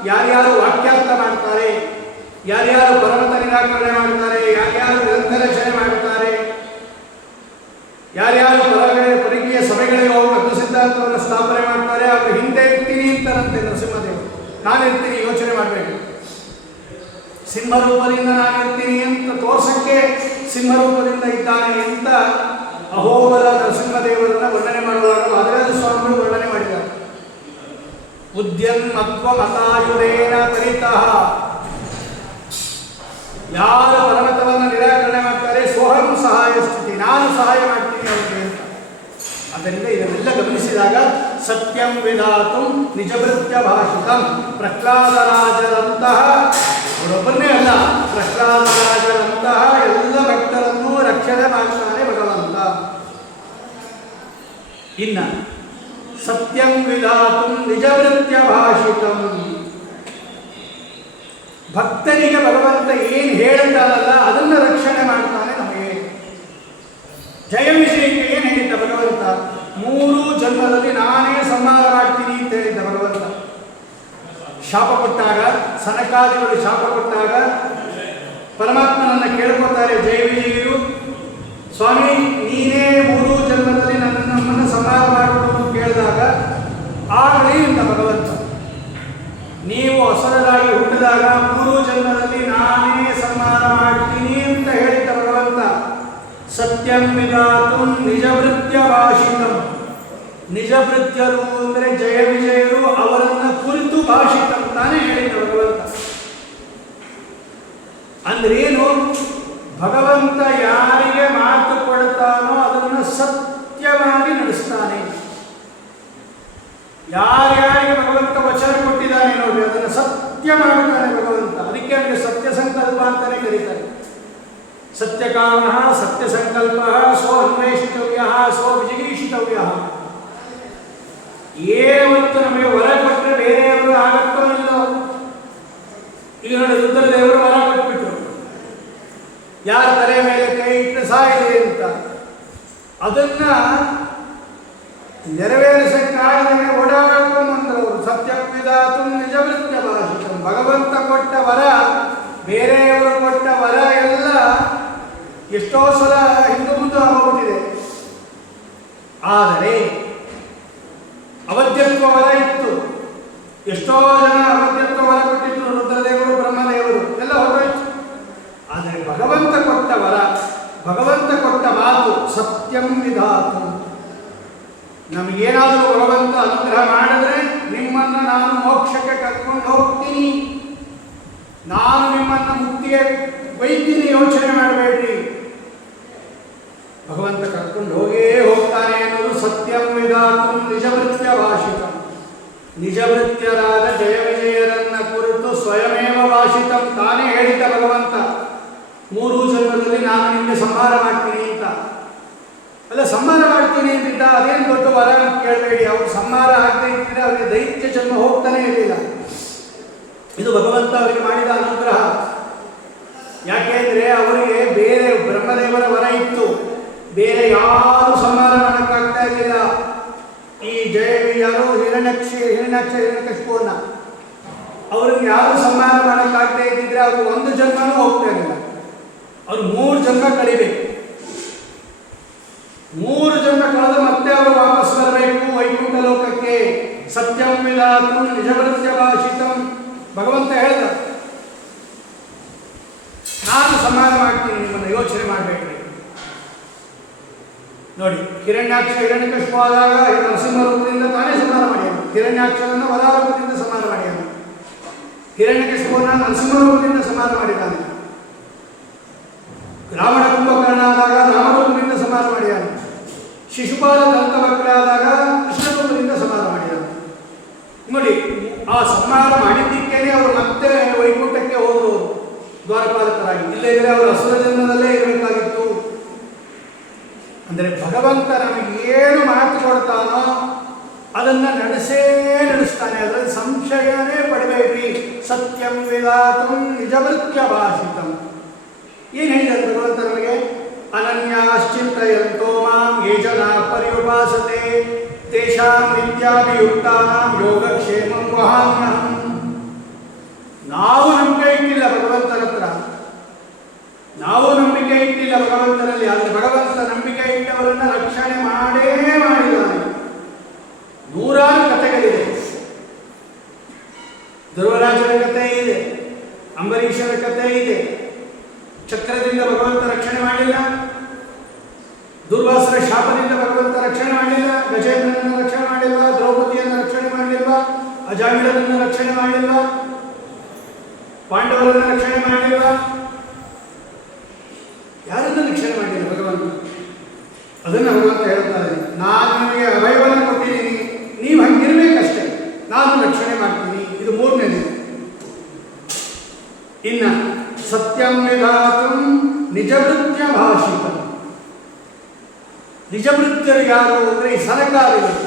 ಯಾರ್ಯಾರು ವಾಕ್ಯಾರ್ಥ ಮಾಡ್ತಾರೆ, ಯಾರ್ಯಾರು ಪರಮತ ನಿರಾಕರಣೆ ಮಾಡ್ತಾರೆ, ಯಾರ್ಯಾರು ಗ್ರಂಥ ರಚನೆ ಮಾಡ್ತಾರೆ, ಯಾರ್ಯಾರು ಪರಿಗಿಯ ಸಭೆಗಳಿಗೆ ಹೋಗಿ ಅದ್ಭುತ ಸಿದ್ಧಾಂತವನ್ನು ಸ್ಥಾಪನೆ ಮಾಡ್ತಾರೆ, ಅವರು ಹಿಂದೆ ಇರ್ತೀನಿ ಅಂತಾರಂತೆ ನರಸಿಂಹದೇವರು. ನಾನಿರ್ತೀನಿ, ಯೋಚನೆ ಮಾಡಬೇಕು. ಸಿಂಹರೂಪದಿಂದ ನಾನಿರ್ತೀನಿ ಅಂತ ತೋರ್ಸಕ್ಕೆ ಸಿಂಹರೂಪದಿಂದ ಇದ್ದಾನೆ ಅಂತ ಅಹೋಬಲ ನರಸಿಂಹದೇವರನ್ನ ವರ್ಣನೆ ಮಾಡುವಾಗ ವಾದಿರಾಜ ಸ್ವಾಮಿಗಳು ವರ್ಣನೆ ಮಾಡಿದ್ದಾರೆ. ಉದ್ಯನ್ಮತ್ವ ಮತಾಯುಧೇನ ಪರಿತಃ, ಯಾರು ಪರಮತವನ್ನು ನಿರಾಕರಣೆ ಮಾಡ್ತಾರೆ ಸೋಹಂ ಸಹಾಯ ಸ್ಥಿತಿ, ನಾನು ಸಹಾಯ ಮಾಡ್ತೀನಿ ಅವರಿಗೆ ಅಂತ. ಆದ್ದರಿಂದ ಇದನ್ನೆಲ್ಲ ಗಮನಿಸಿದಾಗ ಸತ್ಯಂ ವಿಧಾತು ನಿಜಭೃತ್ಯ ಭಾಷಿತಂ, ಪ್ರಹ್ಲಾದರಾಜರಂತಹ ಅವರೊಬ್ಬರನ್ನೇ ಅಲ್ಲ, ಪ್ರಹ್ಲಾದರಾಜರಂತಹ ಎಲ್ಲ ಭಕ್ತರನ್ನು ರಕ್ಷಣೆ ಮಾಡ್ತಾನೆ ಭಗವಂತ. ಇನ್ನ ಸತ್ಯಂ ವಿಧಾತು ನಿಜಭೃತ್ಯ ಭಾಷಿತಂ, ಭಕ್ತರಿಗೆ ಭಗವಂತ ಏನು ಹೇಳ್ತಾರಲ್ಲ ಅದನ್ನು ರಕ್ಷಣೆ ಮಾಡ್ತಾನೆ ನಮಗೆ. ಜಯ ವಿಷಯಕ್ಕೆ ಏನು ಹೇಳಿದ್ದ ಭಗವಂತ? 3 ಜನ್ಮದಲ್ಲಿ ನಾನೇ ಸಂಹಾರ ಮಾಡ್ತೀನಿ ಅಂತ ಹೇಳಿದ್ದ ಭಗವಂತ. ಶಾಪ ಕೊಟ್ಟಾಗ, ಸನಕಾದಿಗಳು ಶಾಪ ಕೊಟ್ಟಾಗ ಪರಮಾತ್ಮನನ್ನ ಕೇಳ್ಕೊತಾರೆ ಜಯ ವಿಜಯರು, ಸ್ವಾಮಿ ನೀನೇ 3 ಜನ್ಮದಲ್ಲಿ ನಮ್ಮನ್ನು ಸಂಹಾರ ಮಾಡಬಹುದು ಕೇಳಿದಾಗ ಆಗಲಿ ಅಂತ ಭಗವಂತ. ನೀವು ಅಸುರರಾಗಿ ಹುಟ್ಟಿದಾಗ 3 ಜನ್ಮದಲ್ಲಿ ನಾನೇ ಸಂಹಾರ ಮಾಡ್ತೀನಿ ಅಂತ ಹೇಳಿದ್ದ ಭಗವಂತ. ಸತ್ಯಂ ವಿಧಾತು ನಿಜಭೃತ್ಯ ಭಾಷಿತಂ, ನಿಜಭೃತ್ಯರು ಅಂದರೆ ಜಯ ವಿಜಯರು, ಅವರನ್ನ ಕುರಿತು ಭಾಷಿತಂ ತಾನೇ ಹೇಳಿದ್ದ ಭಗವಂತ. ಅಂದ್ರೇನು? ಭಗವಂತ ಯಾರಿಗೆ ಮಾತು ಕೊಡ್ತಾನೋ ಅದನ್ನು ಸತ್ಯವಾಗಿ ನಡೆಸ್ತಾನೆ. ಯಾರ್ಯಾರಿಗೆ ಭಗವಂತ ವಚನ ಕೊಟ್ಟಿದ್ದಾನೆ ನೋಡಿ ಅದನ್ನು ಸತ್ಯ ಮಾಡುತ್ತಾನೆ ಭಗವಂತ. ಅದಕ್ಕೆ ಅವನಿಗೆ ಸತ್ಯ ಸಂಕಲ್ಪ ಅಂತಾನೆ ಕರೀತಾರೆ. ಸತ್ಯಕಾಮ ಸತ್ಯ ಸಂಕಲ್ಪ ಸೋ ಅನ್ವೇಷಿತವ್ಯ ಸೋ ವಿಜಿಗೀಷಿತವ್ಯ. ಏವತ್ತು ನಮಗೆ ವರ ಕೊಟ್ಟರೆ ಬೇರೆಯವರು ಆಗತ್ತೋ ಇಲ್ಲೋ. ಈಗ ನೋಡಿ ರುದ್ರದೇವರು ವರ ಕೊಟ್ಬಿಟ್ರು, ಯಾರ ತಲೆ ಮೇಲೆ ಕೈ ಇಟ್ಟು ಸಾಯಿದೆ ಅಂತ. ಅದನ್ನ ನೆರವೇರಿಸಕ್ಕಾಗದೇ ಓಡಾಡ್ಕೊಂಡ್ಬಂದ್ರು. ಸತ್ಯಂ ವಿಧಾತು ನಿಜಭೃತ್ಯ ಭಾಷಿತಂ, ಭಗವಂತ ಕೊಟ್ಟ ವರ, ಬೇರೆಯವರು ಕೊಟ್ಟ ವರ ಎಲ್ಲ ಎಷ್ಟೋ ಸಲ ಹಿಂದೆ ಮುಂದೆ ಆಗೋಗ್ಬಿಟ್ಟಿದೆ. ಆದರೆ ಅವಧ್ಯತ್ವ ವರ ಇತ್ತು, ಎಷ್ಟೋ ಜನ ಅವಧ್ಯತ್ವ ವರ ಕೊಟ್ಟಿದ್ರು, ರುದ್ರದೇವರು ಬ್ರಹ್ಮದೇವರು ಎಲ್ಲ ಹೊರಟು. ಆದರೆ ಭಗವಂತ ಕೊಟ್ಟ ವರ, ಭಗವಂತ ಕೊಟ್ಟ ಮಾತು ಸತ್ಯಂ ವಿಧಾತು. ನಮಗೇನಾದರೂ ಭಗವಂತ ಅನುಗ್ರಹ ಮಾಡಿದ್ರೆ ನಿಮ್ಮನ್ನು ನಾನು ಮೋಕ್ಷಕ್ಕೆ ಕರ್ಕೊಂಡು ಹೋಗ್ತೀನಿ, ನಾನು ನಿಮ್ಮನ್ನು ಮುಕ್ತಿಗೆ ಒಯ್ತೀನಿ, ಯೋಚನೆ ಮಾಡಬೇಡ್ರಿ. ಭಗವಂತ ಕರ್ಕೊಂಡು ಹೋಗೇ ಹೋಗ್ತಾನೆ ಅನ್ನೋದು ಸತ್ಯಂ ವಿಧಾತು ನಿಜಭೃತ್ಯ ಭಾಷಿತಂ. ನಿಜಭೃತ್ಯರಾದ ಜಯ ವಿಜಯರನ್ನ ಕುರಿತು ಸ್ವಯಮೇವ ಭಾಷಿತಂ, ತಾನೇ ಹೇಳಿದ್ದ ಭಗವಂತ. 3 ಜನ್ಮದಲ್ಲಿ ನಾನು ನಿಮಗೆ ಸಂಹಾರ ಮಾಡ್ತೀನಿ ಅಂತ. ಅಲ್ಲ, ಸಂಹಾರ ಮಾಡ್ತೀನಿ ಅಂತಿದ್ದ, ಅದೇನು ದೊಡ್ಡ ವರ ಅಂತ ಕೇಳಬೇಡಿ. ಅವ್ರು ಸಂಹಾರ ಆಗದೆ ಇದ್ದರೆ ಅವರಿಗೆ ದೈತ್ಯ ಜನ್ಮ ಹೋಗ್ತಾನೆ ಇರಲಿಲ್ಲ. ಇದು ಭಗವಂತ ಅವರಿಗೆ ಮಾಡಿದ ಅನುಗ್ರಹ. ಯಾಕೆಂದ್ರೆ ಅವರಿಗೆ ಬೇರೆ ಬ್ರಹ್ಮದೇವರ ವರ ಇತ್ತು, ಬೇರೆ ಯಾರು ಸಂಹಾರ ಮಾಡೋಕ್ಕಾಗ್ತಾ ಇರಲಿಲ್ಲ. ಈ ಯಾರು ಹಿರಣ್ಯಕಶಿಪುವನ್ನ ಅವ್ರಿಗೆ ಯಾರು ಸಂಹಾರ ಮಾಡೋಕ್ಕಾಗದೇ ಇದ್ದಿದ್ರೆ ಅವ್ರು 1 ಜನ್ಮನೂ ಹೋಗ್ತಾ ಇರಲಿಲ್ಲ. ಅವ್ರು 3 ಜನ್ಮ ಕಳಿಬೇಕು. 3 ಜನ್ಮ ಕಳೆದು ಮತ್ತೆ ಅವರು ವಾಪಸ್ ಬರಬೇಕು ವೈಕುಂಠ ಲೋಕಕ್ಕೆ. ಸತ್ಯಂ ವಿಧಾತು ನಿಜಭೃತ್ಯ ಭಾಷಿತಂ ಭಗವಂತ ಹೇಳ್ದ, ನಾನು ಸಂಹಾರ ಮಾಡ್ತೀನಿ, ನಿಮ್ಮನ್ನು ಯೋಚನೆ ಮಾಡಬೇಡ್ರಿ. ನೋಡಿ, ಹಿರಣ್ಯಕಶಿಪು ಆದಾಗ ನರಸಿಂಹ ರೂಪದಿಂದ ತಾನೇ ಸಂಹಾರ ಮಾಡ್ಯಾನ. ಹಿರಣ್ಯಾಕ್ಷನನ್ನು ವರಾಹ ರೂಪದಿಂದ ಸಂಹಾರ ಮಾಡ್ಯಾನ. ಹಿರಣ್ಯಕಶಿಪುವನ್ನ ನರಸಿಂಹ ರೂಪದಿಂದ ಸಂಹಾರ ಮಾಡಿದ್ದಾನೆ. ರಾವಣ ಕುಂಭಕರ್ಣ ಆದಾಗ ರಾಮರೂಪದಿಂದ ಸಂಹಾರ ಮಾಡ್ಯಾನ. ಶಿಶುಪಾಲ ದಂತವಕ್ರಾದಾಗ ಕೃಷ್ಣರೂಪದಿಂದ ಸಂಹಾರ ಮಾಡಿದ್ದಾನೆ. ನೋಡಿ, ಆ ಸಂಹಾರ ಮಾಡಿದ್ದಕ್ಕೇನೆ ಅವರು ಮತ್ತೆ ವೈಕುಂಠಕ್ಕೆ ಹೋದರು ದ್ವಾರಪಾಲಕರಾಗಿ. ಇಲ್ಲದಿದ್ದರೆ ಅವರು ಅಸುರ ಜನ್ಮದಲ್ಲೇ ಇರಬೇಕಾಗಿತ್ತು. ಅಂದರೆ ಭಗವಂತ ನಮಗೆ ಏನು ಮಾತು ಕೊಡ್ತಾನೋ ಅದನ್ನು ನಡೆಸ್ತಾನೆ. ಅದರಲ್ಲಿ ಸಂಶಯನೇ ಪಡಬೇಡ್ರಿ. ಸತ್ಯಂ ವೇದಾತಂ ನಿಜವೃತ್ಯ ಭಾಷಿತಂ. ಏನು ಹೇಳಿದ್ದಾರೆ ಭಗವಂತ ನಮಗೆ? ಅನನ್ಯಾಶ್ಚಿಂತಯಂತೋ ಮಾಂ ಯೇ ಜನಾ ಪರ್ಯುಪಾಸತೆ ತೇಷಾಂ ನಿತ್ಯಾಭಿಯುಕ್ತಾನಾಂ ಯೋಗಕ್ಷೇಮಂ ವಹಾಮ್ಯಹಂ. ನಾವು ನಂಬಿಕೆ ಇಟ್ಟಿಲ್ಲ ಭಗವಂತನ ಹತ್ರ, ನಾವು ನಂಬಿಕೆ ಇಟ್ಟಿಲ್ಲ ಭಗವಂತನಲ್ಲಿ. ಆದರೆ ಭಗವಂತ ನಂಬಿಕೆ ಇಟ್ಟವರನ್ನ ರಕ್ಷಣೆ ಮಾಡೇ ಮಾಡಿದ್ದಾನೆ. ನೂರಾರು ಕಥೆಗಳಿದೆ. ಧ್ರುವರಾಜನ ಕಥೆ ಇದೆ, ಅಂಬರೀಷನ ಕಥೆ ಇದೆ. ಚಕ್ರದಿಂದ ಭಗವಂತ ರಕ್ಷಣೆ ಮಾಡಿಲ್ಲ, ದುರ್ವಾಸರ ಶಾಪದಿಂದ ಭಗವಂತ ರಕ್ಷಣೆ ಮಾಡಲಿಲ್ಲ, ಗಜೇಂದ್ರನನ್ನು ರಕ್ಷಣೆ ಮಾಡಿಲ್ವಾ, ದ್ರೌಪದಿಯನ್ನು ರಕ್ಷಣೆ ಮಾಡಲಿಲ್ವಾ, ಅಜಾಮಿಳನನ್ನು ರಕ್ಷಣೆ ಮಾಡಲಿಲ್ವಾ, ಪಾಂಡವರನ್ನು ರಕ್ಷಣೆ ಮಾಡಲಿಲ್ವಾ? ಯಾರನ್ನು ರಕ್ಷಣೆ ಮಾಡಲಿಲ್ಲ ಭಗವಂತ. ಅದನ್ನು ಭಗವಂತ ಹೇಳ್ತಾರೆ, ನಾನು ನಿಮಗೆ ಅಭಯವನ್ನು ಕೊಟ್ಟಿದ್ದೀನಿ, ನೀವು ಹಂಗಿರ್ಬೇಕಷ್ಟೇ, ನಾನು ರಕ್ಷಣೆ ಮಾಡ್ತೀನಿ. ಇದು ಮೂರನೇದು. ಇನ್ನ ಸತ್ಯಂ ವಿಧಾತಂ ನಿಜವೃತ್ಯ ಭಾಷಿತಂ. ನಿಜವೃತ್ಯರು ಯಾರು ಅಂದರೆ ಈ ಸನಕಾದಿಗಳು.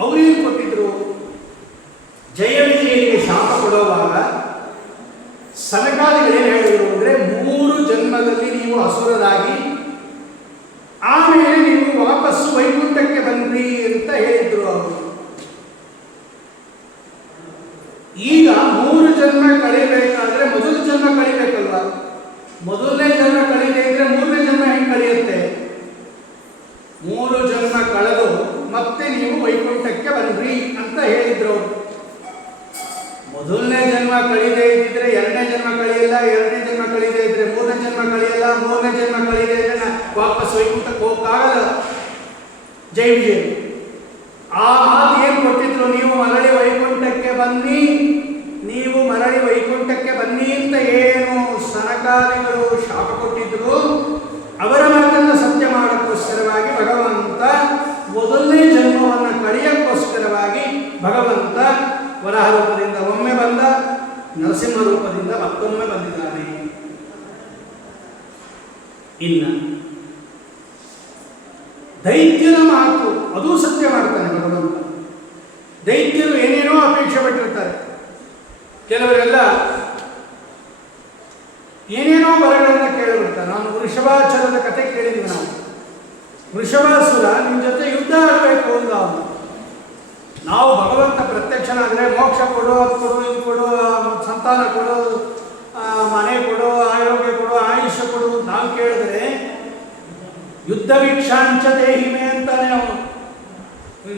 ಅವರೇನು ಕೊಟ್ಟಿದ್ರು? ಜಯ ವಿಜಯನಿಗೆ ಶಾಪ ಕೊಡುವಾಗ ಸನಕಾದಿಗಳೇನು ಹೇಳಿದರು ಅಂದರೆ 3 ಜನ್ಮದಲ್ಲಿ ನೀವು ಅಸುರರಾಗಿ ಆಮೇಲೆ ನೀವು ವಾಪಸ್ಸು ವೈಕುಂಠಕ್ಕೆ ಬಂದ್ರಿ ಅಂತ ಹೇಳಿದ್ರು ಅವರು. ಈಗ 3 ಜನ್ಮ ಕಳಿಬೇಕಾದ್ರೆ ಮೊದಲ ಜನ್ಮ ಕಳಿಬೇಕಲ್ವಾ? ಮೊದಲನೇ ಜನ್ಮ ಕಳೀದೇ ಇದ್ರೆ 3ನೇ ಜನ್ಮ ಹೆಂಗೆ ಕಳಿಯುತ್ತೆ? 3 ಜನ್ಮ ಕಳೆದು ಮತ್ತೆ ನೀವು ವೈಕುಂಠಕ್ಕೆ ಬಂದ್ರಿ ಅಂತ ಹೇಳಿದ್ರು. ಮೊದಲನೇ ಜನ್ಮ ಕಳೀದೇ ಇದ್ದಿದ್ರೆ 2ನೇ ಜನ್ಮ ಕಳೆಯಲ್ಲ, 2ನೇ ಜನ್ಮ ಕಳೀದೇ ಇದ್ರೆ 3ನೇ ಜನ್ಮ ಕಳೆಯಲ್ಲ, 3ನೇ ಜನ್ಮ ಕಳೀದೇ ಇದ್ರೆ ವಾಪಸ್ ವೈಕುಂಠಕ್ಕೆ ಹೋಗಕ್ಕಾಗಲ್ಲ. ಜೈ ವಿಜಯ ಆ ಮಾತು ಏನು ಕೊಟ್ಟಿದ್ರು? ನೀವು ಮರಳಿ ವೈಕುಂಠಕ್ಕೆ ಬನ್ನಿ, ನೀವು ಮರಳಿ ವೈಕುಂಠಕ್ಕೆ ಬನ್ನಿ ಅಂತ ಏನು ಸನಕಾದಿಗಳು ಶಾಪ ಕೊಟ್ಟಿದ್ರು, ಅವರ ಮಾತನ್ನು ಸತ್ಯ ಮಾಡೋಕ್ಕೋಸ್ಕರವಾಗಿ ಭಗವಂತ ಮೊದಲನೇ ಜನ್ಮವನ್ನು ಕಳೆಯಕ್ಕೋಸ್ಕರವಾಗಿ ಭಗವಂತ ವರಾಹ ರೂಪದಿಂದ ಒಮ್ಮೆ ಬಂದ, ನರಸಿಂಹ ರೂಪದಿಂದ ಮತ್ತೊಮ್ಮೆ ಬಂದಿದ್ದಾನೆ. ಇನ್ನು ದೈತ್ಯನ ಮಾತು ಅದು ಸತ್ಯ ಮಾಡ್ತಾನೆ ಭಗವಂತ. ದೈತ್ಯರು ಏನೇನೋ ಅಪೇಕ್ಷೆ ಪಟ್ಟಿರ್ತಾರೆ. ಕೆಲವರೆಲ್ಲ ಏನೇನೋ ವರಗಳನ್ನು ಕೇಳಿಬಿಡ್ತಾರೆ. ನಾನು ವೃಷಭಾಚಲದ ಕಥೆ ಕೇಳಿದ್ವಿ. ನಾವು ವೃಷಭಾಸುರ ನಿಮ್ಮ ಜೊತೆ ಯುದ್ಧ ಆಡಬೇಕು ಅಂದ ಅವನು. ನಾವು ಭಗವಂತ ಪ್ರತ್ಯಕ್ಷನಾದರೆ ಮೋಕ್ಷ ಕೊಡು, ಅದು ಕೊಡು, ಇದು ಕೊಡು, ಸಂತಾನ ಕೊಡು, ಮನೆ ಕೊಡು, ಆರೋಗ್ಯ ಕೊಡು, ಆಯುಷ್ಯ ಕೊಡು ನಾವು ಕೇಳಿದ್ರೆ ಯುದ್ಧ ವೀಕ್ಷಾಂಚ ದೇಹಿಮೆ ಅಂತಾನೆ ಅವನು.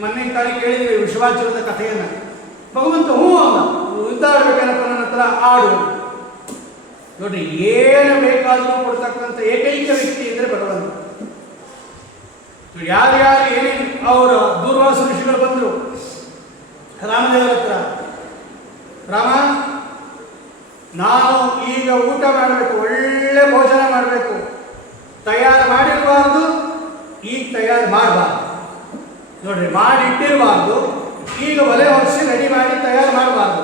ಮೊನ್ನೆ ಕಾಲಿ ಕೇಳಿದ್ವಿ ವೃಷಭಾಚಲದ ಕಥೆಯನ್ನು. ಭಗವಂತ ಹ್ಞೂ ಅಲ್ಲ, ಯುದ್ಧ ಆಡ್ಬೇಕೇನಪ್ಪ ನನ್ನ ಹತ್ರ ಆಡು. ನೋಡಿ, ಏನು ಬೇಕಾದರೂ ಕೊಡ್ತಕ್ಕಂಥ ಏಕೈಕ ವ್ಯಕ್ತಿ ಅಂದರೆ ಭಗವಂತ. ಯಾರ್ಯಾರು ಏನೇನು ಅವರು ದೂರ್ವಾಸ ಋಷಿಗಳು ಬಂದರು ರಾಮದೇವರ ಹತ್ರ, ರಾಮ ನಾನು ಈಗ ಊಟ ಮಾಡಬೇಕು, ಒಳ್ಳೆ ಭೋಜನ ಮಾಡಬೇಕು, ತಯಾರು ಮಾಡಿರಬಾರ್ದು, ಈಗ ತಯಾರು ಮಾಡಬಾರ್ದು. ನೋಡ್ರಿ, ಮಾಡಿಟ್ಟಿರಬಾರ್ದು, ಈಗ ಒಲೆ ಹೊರಿಸಿ ರೆಡಿ ಮಾಡಿ ತಯಾರು ಮಾಡಬಾರ್ದು.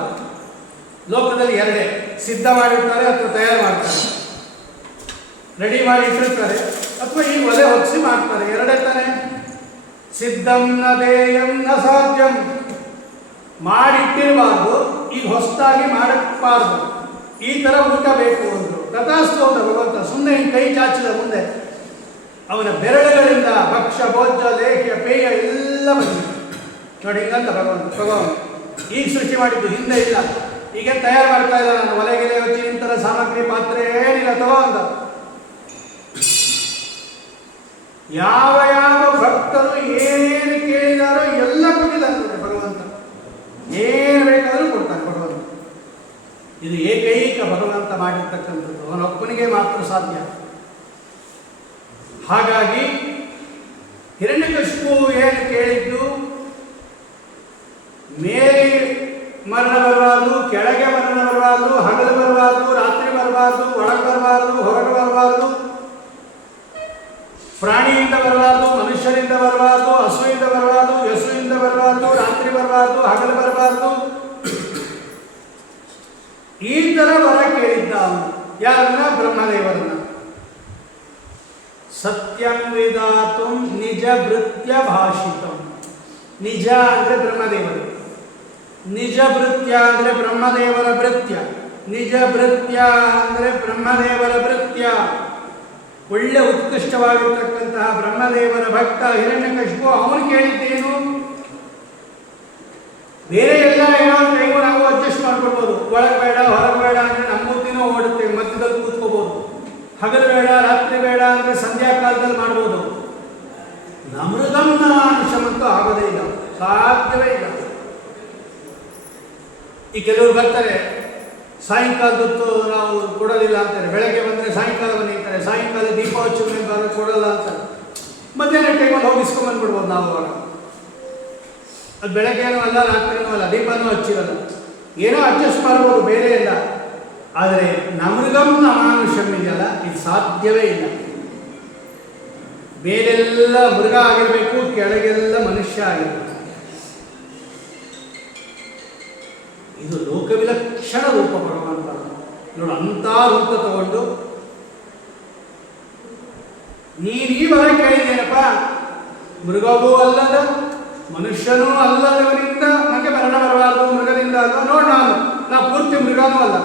ಲೋಕದಲ್ಲಿ ಎರಡೇ, ಸಿದ್ಧ ಮಾಡಿರ್ತಾರೆ ಅಥವಾ ತಯಾರು ಮಾಡ್ತಾರೆ. ರೆಡಿ ಮಾಡಿ ಇಟ್ಟಿರ್ತಾರೆ ಅಥವಾ ಈಗ ಒಲೆ ಹೊರಿಸಿ ಮಾಡ್ತಾರೆ, ಎರಡೇ ತಾನೆ. ಸಿದ್ಧಂ ನ ದೇಯಂ ನ ಸಾಧ್ಯಂ. ಮಾಡಿಟ್ಟಿರಬಾರ್ದು, ಈಗ ಹೊಸದಾಗಿ ಮಾಡಬಾರ್ದು, ಈ ಥರ ಊಟ ಬೇಕು ಅಂದರು. ತಥಾಸ್ತು ಅಂತ ಭಗವಂತ ಸುಮ್ಮನೆ ಹಿಂಗೆ ಕೈ ಚಾಚಿದ ಮುಂದೆ ಅವನ ಬೆರಳುಗಳಿಂದ ಭಕ್ಷ್ಯ ಭೋಜ್ಯ ಲೇಖ್ಯ ಪೇಯ ಎಲ್ಲ ಬಂದಿದೆ. ನೋಡಿ, ಹಿಂಗಂತ ಭಗವಂತ ಈಗ ಸೃಷ್ಟಿ ಮಾಡಿದ್ದು, ಹಿಂದೆ ಇಲ್ಲ. ಈಗ ತಯಾರು ಮಾಡ್ತಾ ಇಲ್ಲ ನಾನು, ಒಲೆಗೆಲೆ ಹಚ್ಚಿ ಇಂಥರ ಸಾಮಗ್ರಿ ಪಾತ್ರೆ ಏನಿಲ್ಲ ತಗೋ ಅಂತ. ಯಾವ ಯಾವ ಭಕ್ತರು ಏನೇನು ಕೇಳಿದಾರೋ ಎಲ್ಲ ಕೊಟ್ಟಿದ್ದಾರೆ ಭಗವಂತ. ಏನು ಬೇಕಾದರೂ ಕೊಡ್ತಾರೆ ಭಗವಂತ. ಆಗಿರ್ತಕ್ಕಂಥದ್ದು ಅವನೊಬ್ಬನಿಗೆ ಮಾತ್ರ ಸಾಧ್ಯ. ಹಾಗಾಗಿ ಹಿರಣ್ಯಕಶಿಪು ಏನು ಕೇಳಿದ್ದು, ಮೇಲೆ ಮರಣ ಬರಬಾರ್ದು, ಕೆಳಗೆ ಮರಣ ಬರಬಾರ್ದು, ಹಗಲು ಬರಬಾರ್ದು, ರಾತ್ರಿ ಬರಬಾರ್ದು, ಒಳಗೆ ಬರಬಾರ್ದು, ಹೊರಗೆ ಬರಬಾರ್ದು, ಪ್ರಾಣಿಯಿಂದ ಬರಬಾರ್ದು, ಮನುಷ್ಯರಿಂದ ಬರಬಾರ್ದು, ಹಸುವಿಂದ ಬರಬಾರ್ದು, ಯಸುವಿಂದ ಬರಬಾರ್ದು, ರಾತ್ರಿ ಬರಬಾರ್ದು, ಹಗಲು ಬರಬಾರ್ದು, ಈ ತರ ವರ ಕೇಳಿದ್ದ ಅವನು. ಯಾರನ್ನ? ಬ್ರಹ್ಮದೇವರನ್ನ. ಸತ್ಯಂ ವೇದಾತು ನಿಜ ಭೃತ್ಯ ಭಾಷಿತಂ. ನಿಜ ಅಂದ್ರೆ ಬ್ರಹ್ಮದೇವರು, ನಿಜ ಭೃತ್ಯ ಅಂದ್ರೆ ಬ್ರಹ್ಮದೇವರ ಭೃತ್ಯ, ನಿಜ ಭೃತ್ಯ ಅಂದ್ರೆ ಬ್ರಹ್ಮದೇವರ ಭೃತ್ಯ. ಒಳ್ಳೆ ಉತ್ಕೃಷ್ಟವಾಗಿರ್ತಕ್ಕಂತಹ ಬ್ರಹ್ಮದೇವರ ಭಕ್ತ ಹಿರಣ್ಯಕಶಿಪು. ಅವನು ಕೇಳಿದ್ದೇನು? ಬೇರೆ ಎಲ್ಲ ಏನೋ ಟೈಮು ನಾವು ಅಡ್ಜಸ್ಟ್ ಮಾಡ್ಕೊಳ್ಬೋದು. ಒಳಗೆ ಬೇಡ ಹೊರಗೆ ಬೇಡ ಅಂದರೆ ನಮ್ಮ ಬುದ್ಧಿನೂ ಓಡುತ್ತೆ, ಮಧ್ಯದಲ್ಲಿ ಕೂತ್ಕೋಬೋದು. ಹಗಲು ಬೇಡ ರಾತ್ರಿ ಬೇಡ ಅಂದರೆ ಸಂಧ್ಯಾ ಕಾಲದಲ್ಲಿ ಮಾಡ್ಬೋದು. ನಮೃಗಂನ ಅಂಶವಂತೂ ಆಗೋದೇ ಇಲ್ಲ, ಸಾಧ್ಯವೇ ಇಲ್ಲ. ಈ ಕೆಲವರು ಬರ್ತಾರೆ, ಸಾಯಂಕಾಲದೊತ್ತು ನಾವು ಕೊಡೋದಿಲ್ಲ ಅಂತಾರೆ. ಬೆಳಗ್ಗೆ ಬಂದರೆ ಸಾಯಂಕಾಲ ಬನ್ನಿ ಅಂತಾರೆ, ಸಾಯಂಕಾಲ ದೀಪ ಹಚ್ಚು ಬಂದರೆ ಕೊಡೋಲ್ಲ ಅಂತಾರೆ. ಮಧ್ಯಾಹ್ನ ಟೈಮಲ್ಲಿ ಹೋಗಿಸ್ಕೊಂಬಂದ್ಬಿಡ್ಬೋದು ನಾವು. ಅವಾಗ ಅದು ಬೆಳಗ್ಗೆನೂ ಅಲ್ಲ ರಾತ್ರಿನೂ ಅಲ್ಲ, ದೀಪನೂ ಹಚ್ಚಿರಲ್ಲ, ಏನೋ ಅಡ್ಜಸ್ಟ್ ಮಾಡ್ಬೋದು, ಬೇರೆ ಇಲ್ಲ. ಆದರೆ ನಮೃಗಂ ನಮಾನುಷಂ ಇದೆಯಲ್ಲ, ಇದು ಸಾಧ್ಯವೇ ಇಲ್ಲ. ಬೇರೆಲ್ಲ ಮೃಗ ಆಗಿರಬೇಕು, ಕೆಳಗೆಲ್ಲ ಮನುಷ್ಯ ಆಗಿರಬೇಕು. ಇದು ಲೋಕವಿಲಕ್ಷಣ ರೂಪ ಭಗವಂತ. ನೋಡು, ಅಂಥ ರೂಪ ತಗೊಂಡು ನೀನು ಈ ವರ ಕೇಳಿದೇನಪ್ಪ, ಮೃಗವೂ ಅಲ್ಲದ ಮನುಷ್ಯನೂ ಅಲ್ಲದವರಿಂದ ನನಗೆ ಮರಣ ಬರಬಾರ್ದು, ಮೃಗದಿಂದ ಅಲ್ಲ. ನೋಡಿ, ನಾ ಪೂರ್ತಿ ಮೃಗನೂ ಅಲ್ಲ,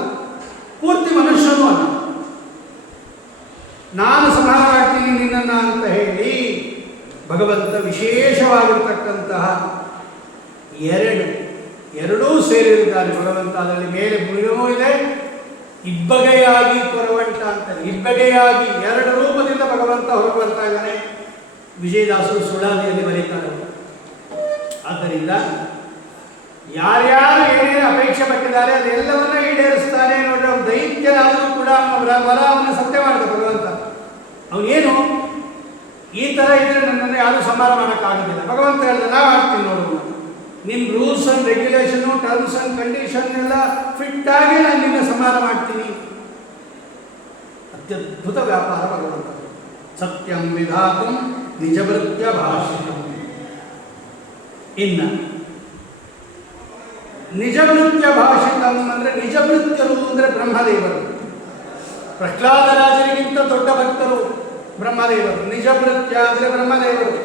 ಪೂರ್ತಿ ಮನುಷ್ಯನೂ ಅಲ್ಲ, ನಾನು ಸಂಹಾರ ಮಾಡ್ತೀನಿ ನಿನ್ನನ್ನು ಅಂತ ಹೇಳಿ ಭಗವಂತ ವಿಶೇಷವಾಗಿರ್ತಕ್ಕಂತಹ ಎರಡೂ ಸೇರಿರುತ್ತಾನೆ ಭಗವಂತ. ಅದರಲ್ಲಿ ಮೇಲೆ ಮೃಗವೂ ಇದೆ, ಇಬ್ಬಗೆಯಾಗಿ ಕೊರವಂಟ ಅಂತಾರೆ. ಇಬ್ಬಗೆಯಾಗಿ ಎರಡು ರೂಪದಿಂದ ಭಗವಂತ ಹೊರಗೆ ಬರ್ತಾ ಇದ್ದಾನೆ. ವಿಜಯದಾಸರು ಸುಳಾದಿಯಲ್ಲಿ ಬರೀತಾರೆ. ಆದ್ದರಿಂದ ಯಾರ್ಯಾರು ಏನೇನು ಅಪೇಕ್ಷೆ ಪಟ್ಟಿದ್ದಾರೆ ಅದೆಲ್ಲವನ್ನ ಈಡೇರಿಸ್ತಾನೆ. ನೋಡಿ, ಅವನು ದೈತ್ಯನಾದರೂ ಕೂಡ ವರ ಅವನ್ನ ಸತ್ಯ ಮಾಡಿದ ಭಗವಂತ. ಅವನೇನು ಈ ಥರ ಇದ್ರೆ ನನ್ನನ್ನು ಯಾರು ಸಂಹಾರ ಮಾಡೋಕ್ಕಾಗೋದಿಲ್ಲ. ಭಗವಂತ ಹೇಳಿದ, ನಾ ಮಾಡ್ತೀನಿ ನೋಡು, ನಿಮ್ಮ rules and regulation, terms and condition ಎಲ್ಲ ಫಿಟ್ ಆಗಿ ನಾನು ನಿನ್ನ ಸಂಹಾರ ಮಾಡ್ತೀನಿ. ಅತ್ಯದ್ಭುತ ವ್ಯಾಪಾರ ಭಗವಂತ. ಸತ್ಯಂ ವಿಧಾತುಂ ನಿಜಭೃತ್ಯ ಭಾಷಿತಂ. ಇನ್ನು ನಿಜಭೃತ್ಯ ಭಾಷಿತಂ ಅಂದರೆ ನಿಜಭೃತ್ಯರು ಅಂದರೆ ಬ್ರಹ್ಮದೇವರು. ಪ್ರಹ್ಲಾದರಾಜರಿಗಿಂತ ದೊಡ್ಡ ಭಕ್ತರು ಬ್ರಹ್ಮದೇವರು. ನಿಜಭೃತ್ಯ ಅಂದರೆ ಬ್ರಹ್ಮದೇವರು.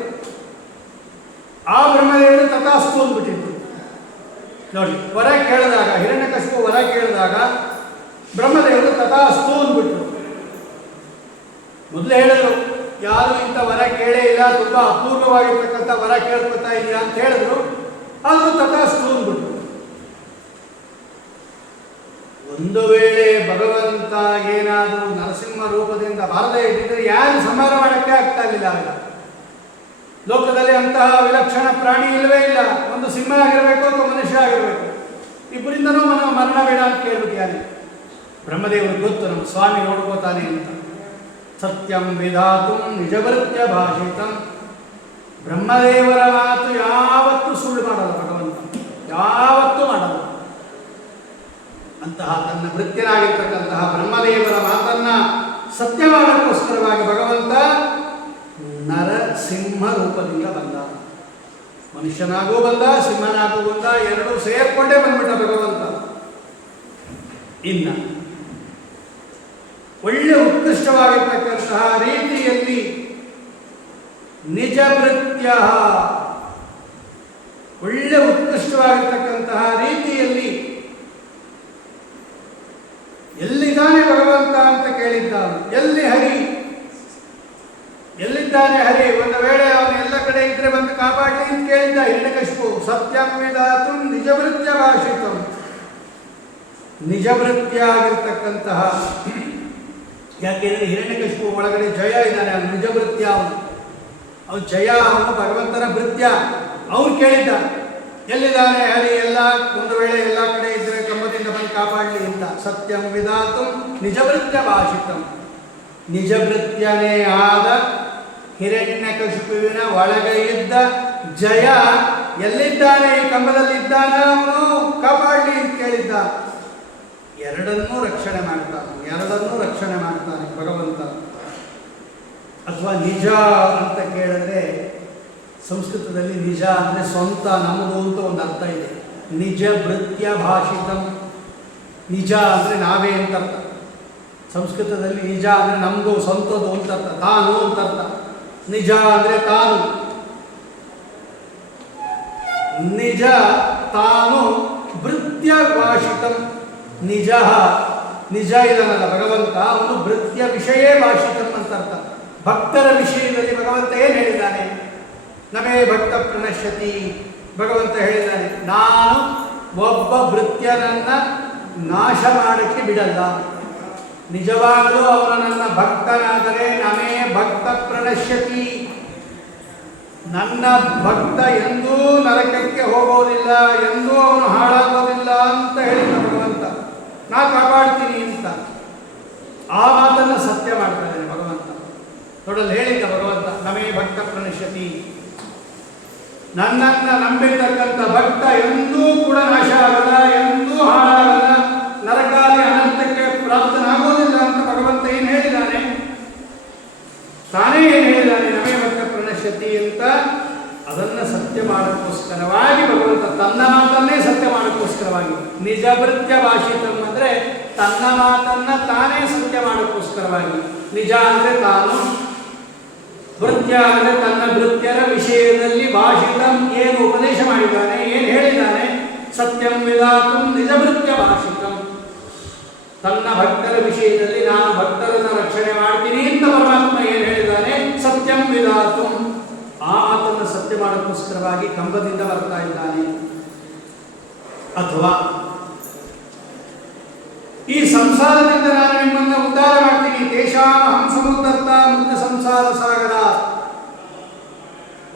ಆ ಬ್ರಹ್ಮದೇವರು ತಥಾಸ್ತು ಅಂದ್ಬಿಟ್ಟಿದ್ರು. ನೋಡಿ, ವರ ಕೇಳಿದಾಗ, ಹಿರಣ್ಯಕಶಿಪು ವರ ಕೇಳಿದಾಗ ಬ್ರಹ್ಮದೇವರು ತಥಾಸ್ತು ಅಂದ್ಬಿಟ್ರು. ಮೊದಲು ಹೇಳಿದ್ರು, ಯಾರು ಇಂಥ ವರ ಕೇಳೇ ಇಲ್ಲ, ತುಂಬ ಅಪೂರ್ವವಾಗಿರ್ತಕ್ಕಂಥ ವರ ಕೇಳ್ಕೊತಾ ಇಲ್ಲ ಅಂತ ಹೇಳಿದ್ರು. ಆದರೂ ತಥಾಸ್ತು ಅಂದ್ಬಿಟ್ರು. ಒಂದು ವೇಳೆ ಭಗವಂತ ಏನಾದರೂ ನರಸಿಂಹ ರೂಪದಿಂದ ಬಾರದೇ ಇದ್ದಿದ್ರೆ ಯಾರು ಸಂಹಾರ ಮಾಡೋಕ್ಕೆ ಆಗ್ತಾ ಇರಲಿಲ್ಲ. ಆಗ ಲೋಕದಲ್ಲಿ ಅಂತಹ ವಿಲಕ್ಷಣ ಪ್ರಾಣಿ ಇಲ್ಲವೇ ಇಲ್ಲ. ಒಂದು ಸಿಂಹ ಆಗಿರಬೇಕು ಅಥವಾ ಮನುಷ್ಯ ಆಗಿರಬೇಕು, ಇಬ್ಬರಿಂದನೂ ಮರಣ ಬೇಡ ಅಂತ ಕೇಳ್ಬಿಟ್ಟು ಯಾರು? ಬ್ರಹ್ಮದೇವರು ಗೊತ್ತು, ನಮ್ಮ ಸ್ವಾಮಿ ನೋಡ್ಕೋತಾನೆ ಅಂತ. ಸತ್ಯಂ ವಿಧಾತುಂ ನಿಜಭೃತ್ಯ ಭಾಷಿತಂ. ಬ್ರಹ್ಮದೇವರ ಮಾತು ಯಾವತ್ತೂ ಸುಳ್ಳು ಮಾಡಲ್ಲ ಭಗವಂತ, ಯಾವತ್ತೂ ಮಾಡಲ್ಲ. ಅಂತಹ ತನ್ನ ಭೃತ್ಯನಾಗಿರ್ತಕ್ಕಂತಹ ಬ್ರಹ್ಮದೇವರ ಮಾತನ್ನ ಸತ್ಯ ಮಾಡೋಕ್ಕೋಸ್ಕರವಾಗಿ ಭಗವಂತ ನರಸಿಂಹ ರೂಪದಿಂದ ಬಂದ. ಮನುಷ್ಯನಾಗೂ ಬಂದ, ಸಿಂಹನಾಗೂ ಬಂದ, ಎರಡೂ ಸೇರ್ಕೊಂಡೇ ಬಂದ್ಬಿಟ್ಟ ಭಗವಂತ. ಇನ್ನು ಒಳ್ಳೆ ಉತ್ಕೃಷ್ಟವಾಗಿರ್ತಕ್ಕಂತಹ ರೀತಿಯಲ್ಲಿ ನಿಜಭೃತ್ಯ, ಒಳ್ಳೆ ಉತ್ಕೃಷ್ಟವಾಗಿರ್ತಕ್ಕಂತಹ ರೀತಿಯಲ್ಲಿ ಎಲ್ಲಿದ್ದಾನೆ ಭಗವಂತ ಅಂತ ಕೇಳಿದ್ದಾನೆ. ಎಲ್ಲಿ ಹರಿ, ಎಲ್ಲಿದ್ದಾನೆ ಹರಿ? ಒಂದು ವೇಳೆ ಅವನು ಎಲ್ಲ ಕಡೆ ಇದ್ರೆ ಬಂದು ಕಾಪಾಡಲಿ ಅಂತ ಕೇಳಿದ್ದ ಹಿರಣ್ಯಕಶಿಪು. ಸತ್ಯಂ ವಿಧಾತುಂ ನಿಜಭೃತ್ಯ ಭಾಷಿತಂ. ನಿಜಭೃತ್ಯ ಆಗಿರ್ತಕ್ಕಂತಹ, ಯಾಕೆಂದ್ರೆ ಹಿರಣ್ಯಕಶಿಪು ಒಳಗಡೆ ಜಯ ಇದ್ದಾನೆ, ಅವನು ನಿಜಭೃತ್ಯ. ಅವನು ಜಯ, ಅವನು ಭಗವಂತನ ಭೃತ್ಯ. ಅವನು ಕೇಳಿದ್ದ, ಎಲ್ಲಿದ್ದಾನೆ ಹರಿ? ಎಲ್ಲ ಒಂದು ವೇಳೆ ಎಲ್ಲ ಕಡೆ ಇದ್ರೆ ಕಂಬದಿಂದ ಬಂದು ಕಾಪಾಡಲಿ ಅಂತ. ಸತ್ಯಂ ವಿಧಾತುಂ ನಿಜಭೃತ್ಯ ಭಾಷಿತಂ. ನಿಜಭೃತ್ಯನೇ ಆದ ಹಿರಣ್ಯಕಶಿಪುವಿನ ಒಳಗೆ ಇದ್ದ ಜಯ ಎಲ್ಲಿದ್ದಾನೆ? ಈ ಕಂಬದಲ್ಲಿ ಇದ್ದಾನೆ, ಅವನು ಕಾಪಾಡಲಿ ಅಂತ ಕೇಳಿದ್ದ. ಎರಡನ್ನೂ ರಕ್ಷಣೆ ಮಾಡ್ತಾನೆ ಭಗವಂತ. ಅಥವಾ ನಿಜ ಅಂತ ಕೇಳಿದ್ರೆ ಸಂಸ್ಕೃತದಲ್ಲಿ ನಿಜ ಅಂದರೆ ಸ್ವಂತ, ನಮ್ಮದು ಅಂತ ಒಂದು ಅರ್ಥ ಇದೆ. ನಿಜ ಭೃತ್ಯ ಭಾಷಿತಂ, ನಿಜ ಅಂದರೆ ನಾವೇ ಅಂತ ಅರ್ಥ. ಸಂಸ್ಕೃತದಲ್ಲಿ ನಿಜ ಅಂದರೆ ನಮ್ಮದು, ಸ್ವಂತದ್ದು ಅಂತ ಅರ್ಥ, ತಾನು ಅಂತ ಅರ್ಥ. ನಿಜ ಅಂದರೆ ತಾನು, ನಿಜ ತಾನು. ಭೃತ್ಯ ಭಾಷಿತಂ, ನಿಜ ಇದನ್ನಲ್ಲ ಭಗವಂತ, ಅವನು ಭೃತ್ಯ ವಿಷಯ ಭಾಷಿತಂ ಅಂತ ಅರ್ಥ. ಭಕ್ತರ ವಿಷಯದಲ್ಲಿ ಭಗವಂತ ಏನು ಹೇಳಿದ್ದಾನೆ? ನಮೇ ಭಕ್ತ ಪ್ರಣಶ್ಯತಿ. ಭಗವಂತ ಹೇಳಿದ್ದಾನೆ, ನಾನು ಒಬ್ಬ ಭೃತ್ಯನನ್ನ ನಾಶ ಮಾಡಕ್ಕೆ ಬಿಡಲ್ಲ. ನಿಜವಾಗಲೂ ಅವನು ನನ್ನ ಭಕ್ತನಾದರೆ ನಮೇ ಭಕ್ತ ಪ್ರಣಶ್ಯತಿ, ನನ್ನ ಭಕ್ತ ಎಂದೂ ನರಕಕ್ಕೆ ಹೋಗೋದಿಲ್ಲ, ಎಂದೂ ಅವನು ಹಾಳಾಗೋದಿಲ್ಲ ಅಂತ ಹೇಳಿದ ಭಗವಂತ. ನಾ ಕಾಪಾಡ್ತೀನಿ ಅಂತ ಆ ಮಾತನ್ನು ಸತ್ಯ ಮಾಡ್ತಾನೆ ಭಗವಂತ. ನೋಡಲು ಹೇಳಿದ್ದ ಭಗವಂತ, ನಮೇ ಭಕ್ತ ಪ್ರಣಶ್ಯತಿ, ನನ್ನನ್ನು ನಂಬಿರ್ತಕ್ಕಂಥ ಭಕ್ತ ಎಂದೂ ಕೂಡ ನಾಶ ಆಗಲ್ಲ, ಎಂದೂ ಹಾಳಾಗಲ್ಲ, ನರಕಾಲಿ ಅನಂತಕ್ಕೆ ಪ್ರಾಪ್ತನಾಗೋದಿಲ್ಲ ಅಂತ ಭಗವಂತ ಏನು ಹೇಳಿದ್ದಾನೆ? ತಾನೇ ಏನು ಹೇಳಿದ್ದಾನೆ? ನಮೇ ಭಕ್ತ ಪ್ರಣಶ್ಯತಿ ಅಂತ. ಅದನ್ನು ಸತ್ಯ ಮಾಡೋಕ್ಕೋಸ್ಕರವಾಗಿ ಭಗವಂತ ತನ್ನ ಮಾತನ್ನೇ ಸತ್ಯ ಮಾಡೋಕ್ಕೋಸ್ಕರವಾಗಿ ನಿಜ ಭೃತ್ಯ ಭಾಷಿತಂ ಅಂದರೆ ತನ್ನ ಮಾತನ್ನ ತಾನೇ ಸತ್ಯ ಮಾಡೋಕ್ಕೋಸ್ಕರವಾಗಿ. ನಿಜ ಅಂದರೆ ತಾನು, ಭೃತ್ಯ ಅಂದರೆ ತನ್ನ ಭೃತ್ಯರ ವಿಷಯದಲ್ಲಿ ಭಾಷಿತಂ ಏನು ಉಪದೇಶ ಮಾಡಿದ್ದಾನೆ, ಏನು ಹೇಳಿದ್ದಾನೆ? ಸತ್ಯಂ ವಿಧಾತುಂ ನಿಜ ಭೃತ್ಯ ಭಾಷಿತಂ. ತನ್ನ ಭಕ್ತರ ವಿಷಯದಲ್ಲಿ ನಾನು ಭಕ್ತರನ್ನು ರಕ್ಷಣೆ ಮಾಡ್ತೀನಿ ಅಂತ ಪರಮಾತ್ಮ ಏನು ಹೇಳಿದ್ದಾನೆ? ಸತ್ಯಂ ವಿಧಾತುಂ. ಆ ಮಾತನ್ನು ಸತ್ಯ ಮಾಡೋಕ್ಕೋಸ್ಕರವಾಗಿ ಕಂಬದಿಂದ ಬರ್ತಾ ಇದ್ದಾನೆ. ಅಥವಾ ಈ ಸಂಸಾರದಿಂದ ನಾನು ನಿಮ್ಮನ್ನು ಉದ್ಧಾರ ಮಾಡ್ತೀನಿ, ತೇಷಾಂ ಸಮುದ್ಧರ್ತ ಮುಕ್ತ ಸಂಸಾರ ಸಾಗರ.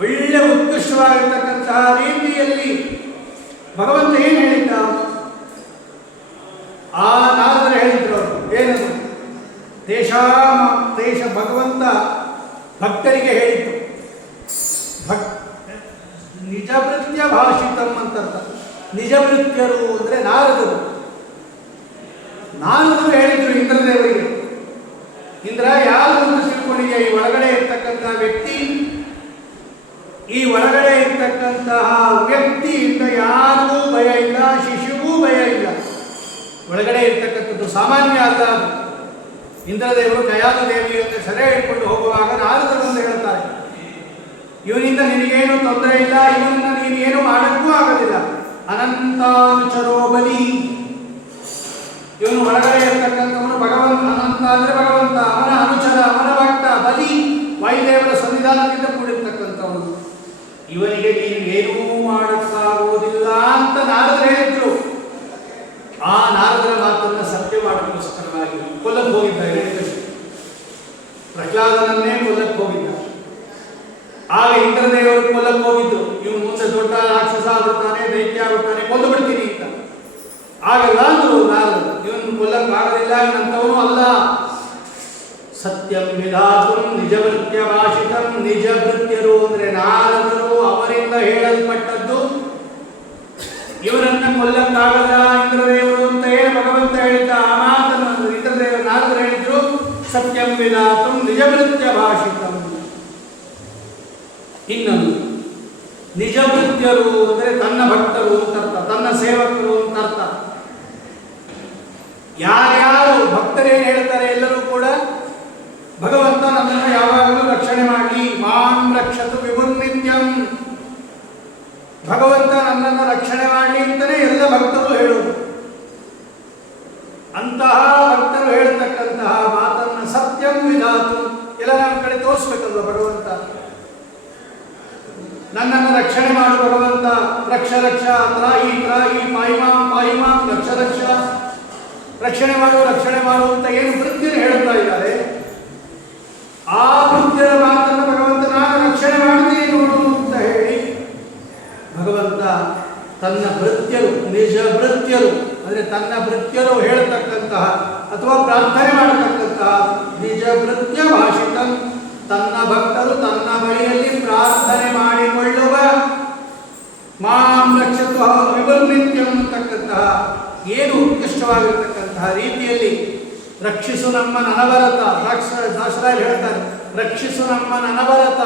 ಒಳ್ಳೆ ಉತ್ಕೃಷ್ಟವಾಗಿರ್ತಕ್ಕಂತಹ ರೀತಿಯಲ್ಲಿ ಭಗವಂತ ಏನು ಹೇಳಿದ್ದ? ಆ ನಾರದರು ಹೇಳಿದ್ರು, ಏನದು? ತೇಷ ಭಗವಂತ ಭಕ್ತರಿಗೆ ಹೇಳಿತ್ತು. ನಿಜಭೃತ್ಯ ಭಾಷಿತಂ ಅಂತರ್ಥ. ನಿಜಭೃತ್ಯರು ಅಂದರೆ ನಾರದರು ಹೇಳಿದ್ರು ಇಂದ್ರದೇವರಿಗೆ, ಇಂದ್ರ ಯಾರು ಅಂತ ತಿಳ್ಕೊಂಡಿದ್ಯಾ? ಈ ಒಳಗಡೆ ಇರ್ತಕ್ಕಂಥ ವ್ಯಕ್ತಿ, ಈ ಒಳಗಡೆ ಇರ್ತಕ್ಕಂತಹ ವ್ಯಕ್ತಿಯಿಂದ ಯಾರಿಗೂ ಭಯ ಇಲ್ಲ, ಶಿಶುಗೂ ಭಯ ಇಲ್ಲ. ಒಳಗಡೆ ಇರ್ತಕ್ಕಂಥದ್ದು ಸಾಮಾನ್ಯ ಅಲ್ಲ. ಇಂದ್ರದೇವರು ಕಯಾದ ದೇವಿಯನ್ನು ಸೆರೆ ಹಿಡ್ಕೊಂಡು ಹೋಗುವಾಗ ನಾರದರನ್ನು ಹೇಳ್ತಾರೆ, ಇವನಿಂದ ನಿನಗೇನು ತೊಂದರೆ ಇಲ್ಲ, ಇವನನ್ನ ನೀನೇನು ಮಾಡಕ್ಕೂ ಆಗೋದಿಲ್ಲ. ಅನಂತಾನುಚರೋ ಬಲಿ. ಇವನು ಒಳಗಡೆ ಇರ್ತಕ್ಕಂಥವನು ಭಗವಂತ. ಅನಂತ ಅಂದರೆ ಭಗವಂತ, ಅವನ ಅನುಚರ, ಅವನ ಭಕ್ತ. ಬಲಿ ವಾಯುದೇವರ ಸಂವಿಧಾನದಿಂದ ಕೂಡಿರ್ತಕ್ಕಂಥವನು. ಇವನಿಗೆ ನೀನು ಏನೂ ಮಾಡಕ್ಕಾಗುವುದಿಲ್ಲ ಅಂತ ನಾರದರು ಹೇಳಿದ್ರು. ಆ ನಾರದರ ಮಾತನ್ನು ಸತ್ಯ ಮಾಡೋಕ್ಕೋಸ್ಕರವಾಗಿ ಕೊಲ್ಲಕ್ಕೆ ಹೋಗಿದ್ದಾರೆ. ಪ್ರಹ್ಲಾದನನ್ನೇ ಕೊಲ್ಲಕ್ಕೆ ಹೋಗಿದ್ದ. ಆಗ ಇಂದ್ರದೇವರು ಕೊಲ್ಲಕ್ಕೆ ಹೋಗಿದ್ದು, ಇವನು ಮುಂದೆ ದೊಡ್ಡ ರಾಕ್ಷಸ ಆಗುತ್ತಾನೆ, ದೈತ್ಯ ಆಗುತ್ತಾನೆ, ಕೊಂದು ಬಿಡ್ತೀನಿ ಅಂತ. ಆಗಲ್ಲ ಅಂದ್ರು ನಾರದರು, ಇವನು ಕೊಲ್ಲಕ್ಕಾಗಲಿಲ್ಲ, ಇವನಂತವನು ಅಲ್ಲ. ಸತ್ಯಂ ವಿಧಾತುಂ ನಿಜಭೃತ್ಯ ಭಾಷಿತಂ. ನಿಜಭೃತ್ಯರು ಅಂದರೆ ನಾರದರು, ಅವರಿಂದ ಹೇಳಲ್ಪಟ್ಟದ್ದು. ಇವರನ್ನ ಕೊಲ್ಲಕ್ಕಾಗಲ್ಲ ಇಂದ್ರದೇವರು ಅಂತ ಹೇಳಿ ಭಗವಂತ ಹೇಳಿದ್ದ. ಆ ಮಾತನ್ನು ಇಂದ್ರದೇವರು ನಾರದರು ಹೇಳಿದ್ರು, ಸತ್ಯಂ ವಿಧಾತುಂ ನಿಜಭೃತ್ಯ ಭಾಷಿತಂ. ಇನ್ನೊಂದು ನಿಜಭೃತ್ಯರು ಅಂದರೆ ತನ್ನ ಭಕ್ತರು ಅಂತ ಅರ್ಥ, ತನ್ನ ಸೇವಕರು ಅಂತ ಅರ್ಥ. ಯಾರ್ಯಾರು ಭಕ್ತರೇನು ಹೇಳ್ತಾರೆ? ಎಲ್ಲರೂ ಕೂಡ ಭಗವಂತ ನನ್ನನ್ನು ಯಾವಾಗಲೂ ರಕ್ಷಣೆ ಮಾಡಲಿ, ಮಾಂ ರಕ್ಷತು ವಿಭುರ್ನಿತ್ಯಂ. ಭಗವಂತ ನನ್ನನ್ನು ರಕ್ಷಣೆ ಮಾಡಲಿ ಅಂತಲೇ ಎಲ್ಲ ಭಕ್ತರು ಹೇಳೋದು. ಅಂತಹ ಭಕ್ತರು ಹೇಳ್ತಕ್ಕಂತಹ ಮಾತನ್ನು ಸತ್ಯಂ ವಿಧಾತು ಎಲ್ಲ ನಮ್ಮ ಕಡೆ ತೋರಿಸ್ಬೇಕಲ್ವ ಭಗವಂತ. ನನ್ನನ್ನು ರಕ್ಷಣೆ ಮಾಡು ಭಗವಂತ, ರಕ್ಷ ರಕ್ಷ, ತ್ರಾಹಿ ತ್ರಾಹಿ, ಪಾಯಿಮಾಂ ಪಾಯಿಮಾಂ, ರಕ್ಷ ರಕ್ಷ, ರಕ್ಷಣೆ ಮಾಡು ಅಂತ ಏನು ಭೃತ್ಯರು ಹೇಳುತ್ತಾ ಇದ್ದಾರೆ. ಆ ಭೃತ್ಯರ ಮಾತನ್ನು ಭಗವಂತ ನಾನು ರಕ್ಷಣೆ ಮಾಡ್ತೀನಿ ನೋಡು ಅಂತ ಹೇಳಿ ಭಗವಂತ ತನ್ನ ಭೃತ್ಯರು, ನಿಜ ಭೃತ್ಯರು ಅಂದರೆ ತನ್ನ ಭೃತ್ಯರು ಹೇಳತಕ್ಕಂತಹ ಅಥವಾ ಪ್ರಾರ್ಥನೆ ಮಾಡತಕ್ಕಂತಹ ನಿಜಭೃತ್ಯ ಭಾಷಿತಂ, ತನ್ನ ಭಕ್ತರು ತನ್ನ ಬಳಿಯಲ್ಲಿ ಪ್ರಾರ್ಥನೆ ಮಾಡಿಕೊಳ್ಳುವ ಮಾಂ ರಕ್ಷತ್ವ ವಿವರ್ನಿತ್ಯಂ ಅಂತಕ್ಕಂತಹ ಏನು ಉತ್ಕೃಷ್ಟವಾಗಿರ್ತಕ್ಕಂತಹ ರೀತಿಯಲ್ಲಿ ರಕ್ಷಿಸು ನಮ್ಮನ ಅನವರತ, ದಾಸರಾಜ್ ಹೇಳ್ತಾರೆ, ರಕ್ಷಿಸು ನಮ್ಮನ ಅನವರತ.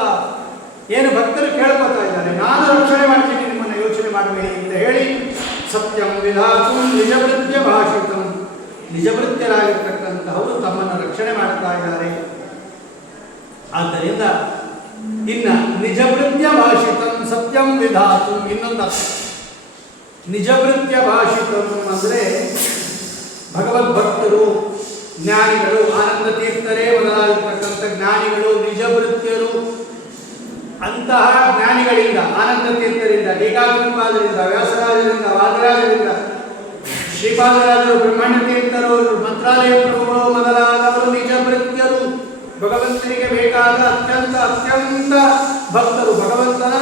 ಏನು ಭಕ್ತರು ಕೇಳ್ಕೊತಾ ಇದ್ದಾರೆ, ನಾನು ರಕ್ಷಣೆ ಮಾಡ್ತೀನಿ ನಿಮ್ಮನ್ನು, ಯೋಚನೆ ಮಾಡಬೇಡಿ ಅಂತ ಹೇಳಿ ಸತ್ಯಂ ವಿಧಾತು ನಿಜಭೃತ್ಯ ಭಾಷಿತಂ, ನಿಜಭೃತ್ಯರಾಗಿರ್ತಕ್ಕಂಥವರು ತಮ್ಮನ್ನು ರಕ್ಷಣೆ ಮಾಡ್ತಾ ಇದ್ದಾರೆ. ಆದ್ದರಿಂದ ಇನ್ನ ನಿಜಭೃತ್ಯ ಭಾಷಿತಂ ಸತ್ಯಂ ವಿಧಾತು ಇನ್ನೊಂದು ಅರ್ಥ. ನಿಜಭೃತ್ಯ ಭಾಷಿತಂ ಅಂದರೆ ಭಗವದ್ಭಕ್ತರು, ಜ್ಞಾನಿಗಳು, ಆನಂದ ತೀರ್ಥರೇ ಮೊದಲಾಗಿರ್ತಕ್ಕಂಥ ಜ್ಞಾನಿಗಳು, ನಿಜಭೃತ್ಯರು. ಅಂತಹ ಜ್ಞಾನಿಗಳಿಂದ, ಆನಂದ ತೀರ್ಥರಿಂದ, ಟೀಕಾಕೃಪಾದರಿಂದ, ವ್ಯಾಸರಾಜರಿಂದ, ವಾದರಾಜರಿಂದ, ಶ್ರೀಪಾದರಾಜರು, ಬ್ರಹ್ಮಣ್ಯ ತೀರ್ಥರು, ಮಂತ್ರಾಲಯ ಪ್ರಭುಗಳು ಮೊದಲಾದವರು ನಿಜಭೃತ್ಯರು, ಭಗವಂತನಿಗೆ ಬೇಕಾದ ಅತ್ಯಂತ ಅತ್ಯಂತ ಭಕ್ತರು, ಭಗವಂತನ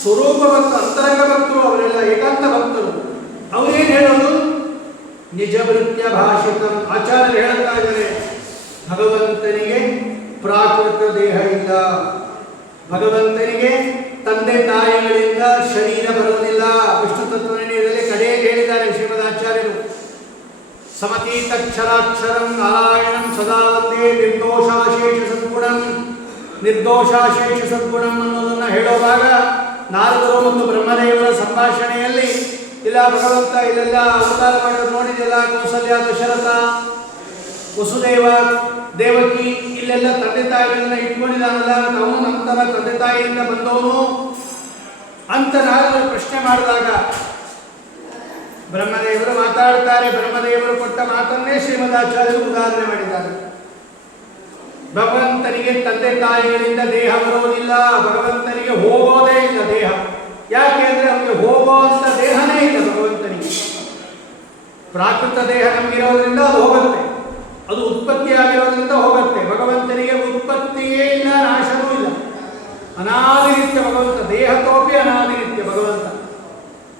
ಸ್ವರೂಪ ಭಕ್ತರು, ಅಂತರಂಗ ಭಕ್ತರು, ಅವರೆಲ್ಲ ಏಕಾಂತ ಭಕ್ತರು. ಅವರೇನು ಹೇಳೋದು? ನಿಜಭೃತ್ಯ ಭಾಷಿತಂ. ಆಚಾರ್ಯರು ಹೇಳ್ತಾ ಇದ್ದಾರೆ, ಭಗವಂತನಿಗೆ ಪ್ರಾಕೃತ ದೇಹ ಇಲ್ಲ, ಭಗವಂತನಿಗೆ ತಂದೆ ತಾಯಿಗಳಿಂದ ಶರೀರ ಬರುವುದಿಲ್ಲ. ವಿಷ್ಣು ತತ್ವನಿರ್ಣಯದಲ್ಲಿ ಕಡೆಯಲ್ಲಿ ಹೇಳಿದ್ದಾರೆ ಶ್ರೀಮದಾಚಾರ್ಯರು, ಸಮತೀತಕ್ಷರಾಕ್ಷರಂ ನಾರಾಯಣಂ ಸದಾ ವಂದೇ ನಿರ್ದೋಷಾಶೇಷ ಸದ್ಗುಣಂ. ನಿರ್ದೋಷಾಶೇಷ ಸದ್ಗುಣಂ ಅನ್ನೋದನ್ನು ಹೇಳುವಾಗ ನಾರದರು ಮತ್ತು ಬ್ರಹ್ಮದೇವರ ಸಂಭಾಷಣೆಯಲ್ಲಿ ಇಲ್ಲ ಭಗವಂತ ಇಲ್ಲೆಲ್ಲ ಅವತಾರ ಮಾಡೋದು ನೋಡಿದೆಲ್ಲ, ಕೌಸಲ್ಯ, ದಶರಥ, ವಸುದೇವ, ದೇವಕಿ, ಇಲ್ಲೆಲ್ಲ ತಂದೆ ತಾಯಿಗಳನ್ನ ಇಟ್ಕೊಂಡಿದ್ದಾನಲ್ಲ, ಅವನು ನಂತರ ತಂದೆ ತಾಯಿಯಿಂದ ಬಂದವನು ಅಂತ ನಾರದರು ಪ್ರಶ್ನೆ ಮಾಡಿದಾಗ ಬ್ರಹ್ಮದೇವರು ಮಾತಾಡ್ತಾರೆ. ಬ್ರಹ್ಮದೇವರು ಕೊಟ್ಟ ಮಾತನ್ನೇ ಶ್ರೀಮದಾಚಾರ್ಯರು ಉದಾಹರಣೆ ಮಾಡಿದ್ದಾರೆ. ಭಗವಂತನಿಗೆ ತಂದೆ ತಾಯಿಗಳಿಂದ ದೇಹ ಬರುವುದಿಲ್ಲ, ಭಗವಂತನಿಗೆ ಹೋಗೋದೇ ಇಲ್ಲ ದೇಹ. ಯಾಕೆ ಅಂದರೆ ಅವನಿಗೆ ಹೋಗುವಂಥ ದೇಹನೇ ಇಲ್ಲ ಭಗವಂತನಿಗೆ. ಪ್ರಾಕೃತ ದೇಹ ನಮಗಿರೋದ್ರಿಂದ ಅದು ಹೋಗುತ್ತೆ, ಅದು ಉತ್ಪತ್ತಿ ಆಗಿರೋದ್ರಿಂದ ಹೋಗುತ್ತೆ. ಭಗವಂತನಿಗೆ ಉತ್ಪತ್ತಿಯೇ ಇಲ್ಲ, ನಾಶವೂ ಇಲ್ಲ, ಅನಾದಿನಿತ್ಯ ಭಗವಂತ. ದೇಹತೋಪಿ ಅನಾದಿನಿತ್ಯ ಭಗವಂತ.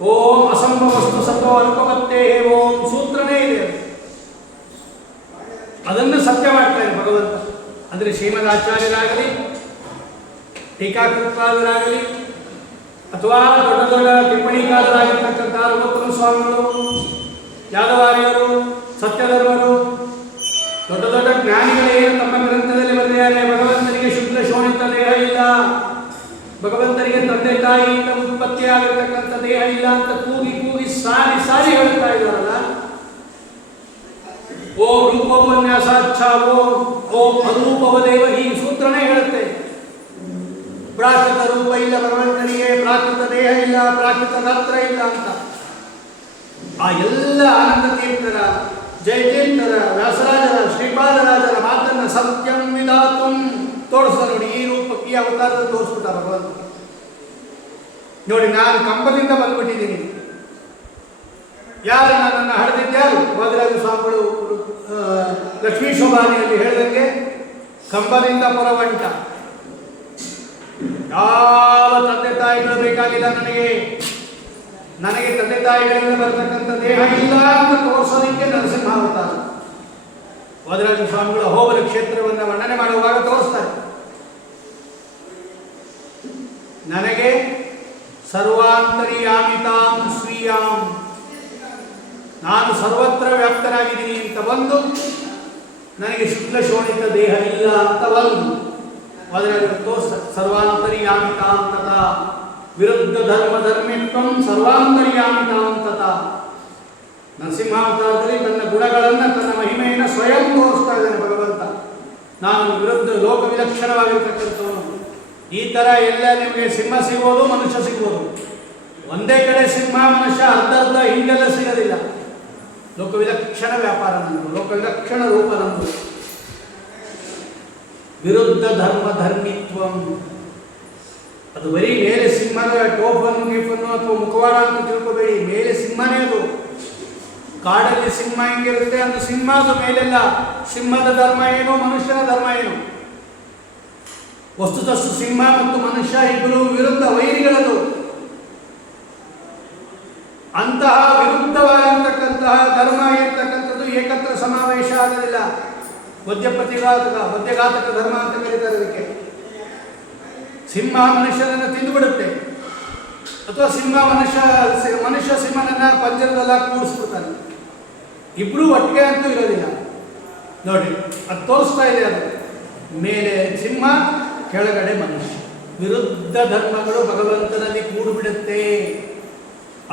ಓಂ ಅಸಂಭವಸ್ತು ಸತೋ ಅನುಪತ್ತೇ ಓಂ ಸೂತ್ರನೇ ಇದೆ, ಅದನ್ನು ಸತ್ಯ ಮಾಡ್ತಾನೆ ಭಗವಂತ. ಅಂದರೆ ಶ್ರೀಮದಾಚಾರ್ಯರಾಗಲಿ, ಟೀಕಾಕೃತ್ಪಾದರಾಗಲಿ, ಅಥವಾ ದೊಡ್ಡ ದೊಡ್ಡ ಟಿಪ್ಪಣಿಕಾರರಾಗಿರ್ತಕ್ಕಂಥ ರೂಪಕುಲ ಸ್ವಾಮಿಗಳು, ಯಾದವಾರ್ಯರು, ಸತ್ಯಧರ್ಮರು, ದೊಡ್ಡ ದೊಡ್ಡ ಜ್ಞಾನಿಗಳೇನು ತಮ್ಮ ಗ್ರಂಥದಲ್ಲಿ ಬರೆದಿದ್ದಾರೆ, ಭಗವಂತನಿಗೆ ಶುಕ್ಲ ಶೋಣಿತ ದೇಹ ಇಲ್ಲ, ಭಗವಂತನಿಗೆ ತಂದೆ ತಾಯಿಯಿಂದ ಉತ್ಪತ್ತಿಯಾಗಿರ್ತಕ್ಕಂಥ ದೇಹ ಇಲ್ಲ ಅಂತ ಕೂಗಿ ಕೂಗಿ ಸಾರಿ ಸಾರಿ ಹೇಳ್ತಾ ಇದ್ದಾರಲ್ಲ. ಓಂ ರೂಪೋಪನ್ಯಾಸಾಚ್ಛ ಓಂ ಅರೂಪವದೇವ ಈ ಸೂತ್ರನೇ ಹೇಳುತ್ತೆ. ಪ್ರಾಕೃತ ರೂಪ ಇಲ್ಲ ಭಗವಂತನಿಗೆ, ಪ್ರಾಕೃತ ದೇಹ ಇಲ್ಲ, ಪ್ರಾಕೃತ ರಾತ್ರ ಇಲ್ಲ ಅಂತ. ಆ ಎಲ್ಲ ಆನಂದ ತೀರ್ಥರ, ಜಯತೀರ್ಥರ, ವ್ಯಾಸರಾಜರ, ಶ್ರೀಪಾದರಾಜರ ಮಾತನ್ನು ಸತ್ಯಂ ವಿಧಾತು ತೋರಿಸ್ತಾ ನೋಡಿ. ಈ ರೂಪಕ್ಕೆ, ಈ ಅವತಾರದಲ್ಲಿ ತೋರಿಸ್ಬಿಟ್ಟ ಭಗವಂತ. ನೋಡಿ, ನಾನು ಕಂಬದಿಂದ ಬಂದ್ಬಿಟ್ಟಿದ್ದೀನಿ, ಯಾರು ನನ್ನನ್ನು ಹಡೆದಿದ್ದ್ಯಾರು? ವಾದಿರಾಜ ಸ್ವಾಮಿಗಳು ಲಕ್ಷ್ಮೀ ಶೋಭಾನಿಯಲ್ಲಿ ಹೇಳಿದಂಗೆ ಕಂಬದಿಂದ ಪರವಂಟ. ಯಾವ ತಂದೆ ತಾಯಿಗಳು ಬೇಕಾಗಿಲ್ಲ ನನಗೆ, ನನಗೆ ತಂದೆ ತಾಯಿಗಳಿಂದ ಬರ್ತಕ್ಕಂಥ ದೇಹ ಇಲ್ಲ ಅಂತ ತೋರಿಸೋದಕ್ಕೆ ನರಸಿಂಹಾವತಾರ. ವಾದಿರಾಜ ಸ್ವಾಮಿಗಳು ಹೋಬಳ ಕ್ಷೇತ್ರವನ್ನು ವರ್ಣನೆ ಮಾಡುವಾಗ ತೋರಿಸ್ತಾರೆ, ನನಗೆ ಸರ್ವಾಂತರ್ಯಾಮಿತಾಂ ಸ್ವೀಯಾಂ, ನಾನು ಸರ್ವತ್ರ ವ್ಯಾಪ್ತನಾಗಿದ್ದೀನಿ ಅಂತ ಒಂದು, ನನಗೆ ಶುಕ್ಲ ಶೋಣಿತ ದೇಹ ಇಲ್ಲ ಅಂತ ಒಂದು. ವಾದಿರಾಜ ತೋರಿಸ್ತಾರೆ ಸರ್ವಾಂತರ್ಯಾಮಿತಾಂ ತಥಾ ವಿರುದ್ಧ ಧರ್ಮ ಧರ್ಮಿತ್ವಂ ಸರ್ವಾಂತರ್ಯಾಮಿತಾಂ ತಥಾ. ನರಸಿಂಹಾವತಾರದಲ್ಲಿ ತನ್ನ ಗುಣಗಳನ್ನು, ತನ್ನ ಮಹಿಮೆಯನ್ನು ಸ್ವಯಂ ತೋರಿಸ್ತಾ ಇದ್ದಾನೆ ಭಗವಂತ. ನಾನು ವಿರುದ್ಧ ಲೋಕ ವಿಲಕ್ಷಣವಾಗಿರ್ತಕ್ಕಂಥವನು. ಈ ಥರ ಎಲ್ಲ ನಿಮಗೆ ಸಿಂಹ ಸಿಗೋದು, ಮನುಷ್ಯ ಸಿಗೋದು. ಒಂದೇ ಕಡೆ ಸಿಂಹ ಮನುಷ್ಯ ಅರ್ಧ ಅರ್ಧ ಹಿಂಗೆಲ್ಲ ಸಿಗೋದಿಲ್ಲ. ಲೋಕ ವಿಲಕ್ಷಣ ವ್ಯಾಪಾರ ನಮ್ಮದು, ಲೋಕ ವಿಲಕ್ಷಣ ರೂಪ ನಮ್ಮದು. ವಿರುದ್ಧ ಧರ್ಮ ಧರ್ಮಿತ್ವಂ, ಅದು ಬರೀ ಮೇಲೆ ಸಿಂಹದ ಟೋಪನ್ನು ಗೀಪನ್ನು ಅಥವಾ ಮುಖವಾಡ ಅಂತ ತಿಳ್ಕೋಬೇಡಿ. ಮೇಲೆ ಸಿಂಹನೇ ಅದು. ಕಾಡಲ್ಲಿ ಸಿಂಹ ಹೆಂಗಿರುತ್ತೆ ಅದು ಸಿಂಹ, ಅದು ಮೇಲೆಲ್ಲ. ಸಿಂಹದ ಧರ್ಮ ಏನು, ಮನುಷ್ಯನ ಧರ್ಮ ಏನು? ವಸ್ತುತಸ್ತು ಸಿಂಹ ಮತ್ತು ಮನುಷ್ಯ ಇಬ್ಬರು ವಿರುದ್ಧ ವೈರಿಗಳದು. ಅಂತಹ ವಿರುದ್ಧವಾಗಿರ್ತಕ್ಕಂಥ ಇರತಕ್ಕಂತಹ ಧರ್ಮ ಇರತಕ್ಕಂಥದ್ದು ಏಕತ್ರ ಸಮಾವೇಶ ಆಗೋದಿಲ್ಲ. ವದ್ಯಘಾತಕ ಧರ್ಮ ಅಂತ ಕರೀತಾರೆ ಅದಕ್ಕೆ. ಸಿಂಹ ಮನುಷ್ಯನನ್ನು ತಿಂದುಬಿಡುತ್ತೆ, ಅಥವಾ ಮನುಷ್ಯ ಸಿಂಹನನ್ನ ಪಂಜರದಲ್ಲ ಕೂಡಿಸ್ಬಿಡ್ತಾನೆ. ಇಬ್ರು ಒಟ್ಟಿಗೆ ಅಂತೂ ಇರೋದಿಲ್ಲ. ನೋಡಿ, ಅದು ತೋರಿಸ್ತಾ ಇದೆ. ಅದು ಮೇಲೆ ಸಿಂಹ, ಕೆಳಗಡೆ ಮನುಷ್ಯ. ವಿರುದ್ಧ ಧರ್ಮಗಳು ಭಗವಂತನಲ್ಲಿ ಕೂಡುಬಿಡುತ್ತೆ.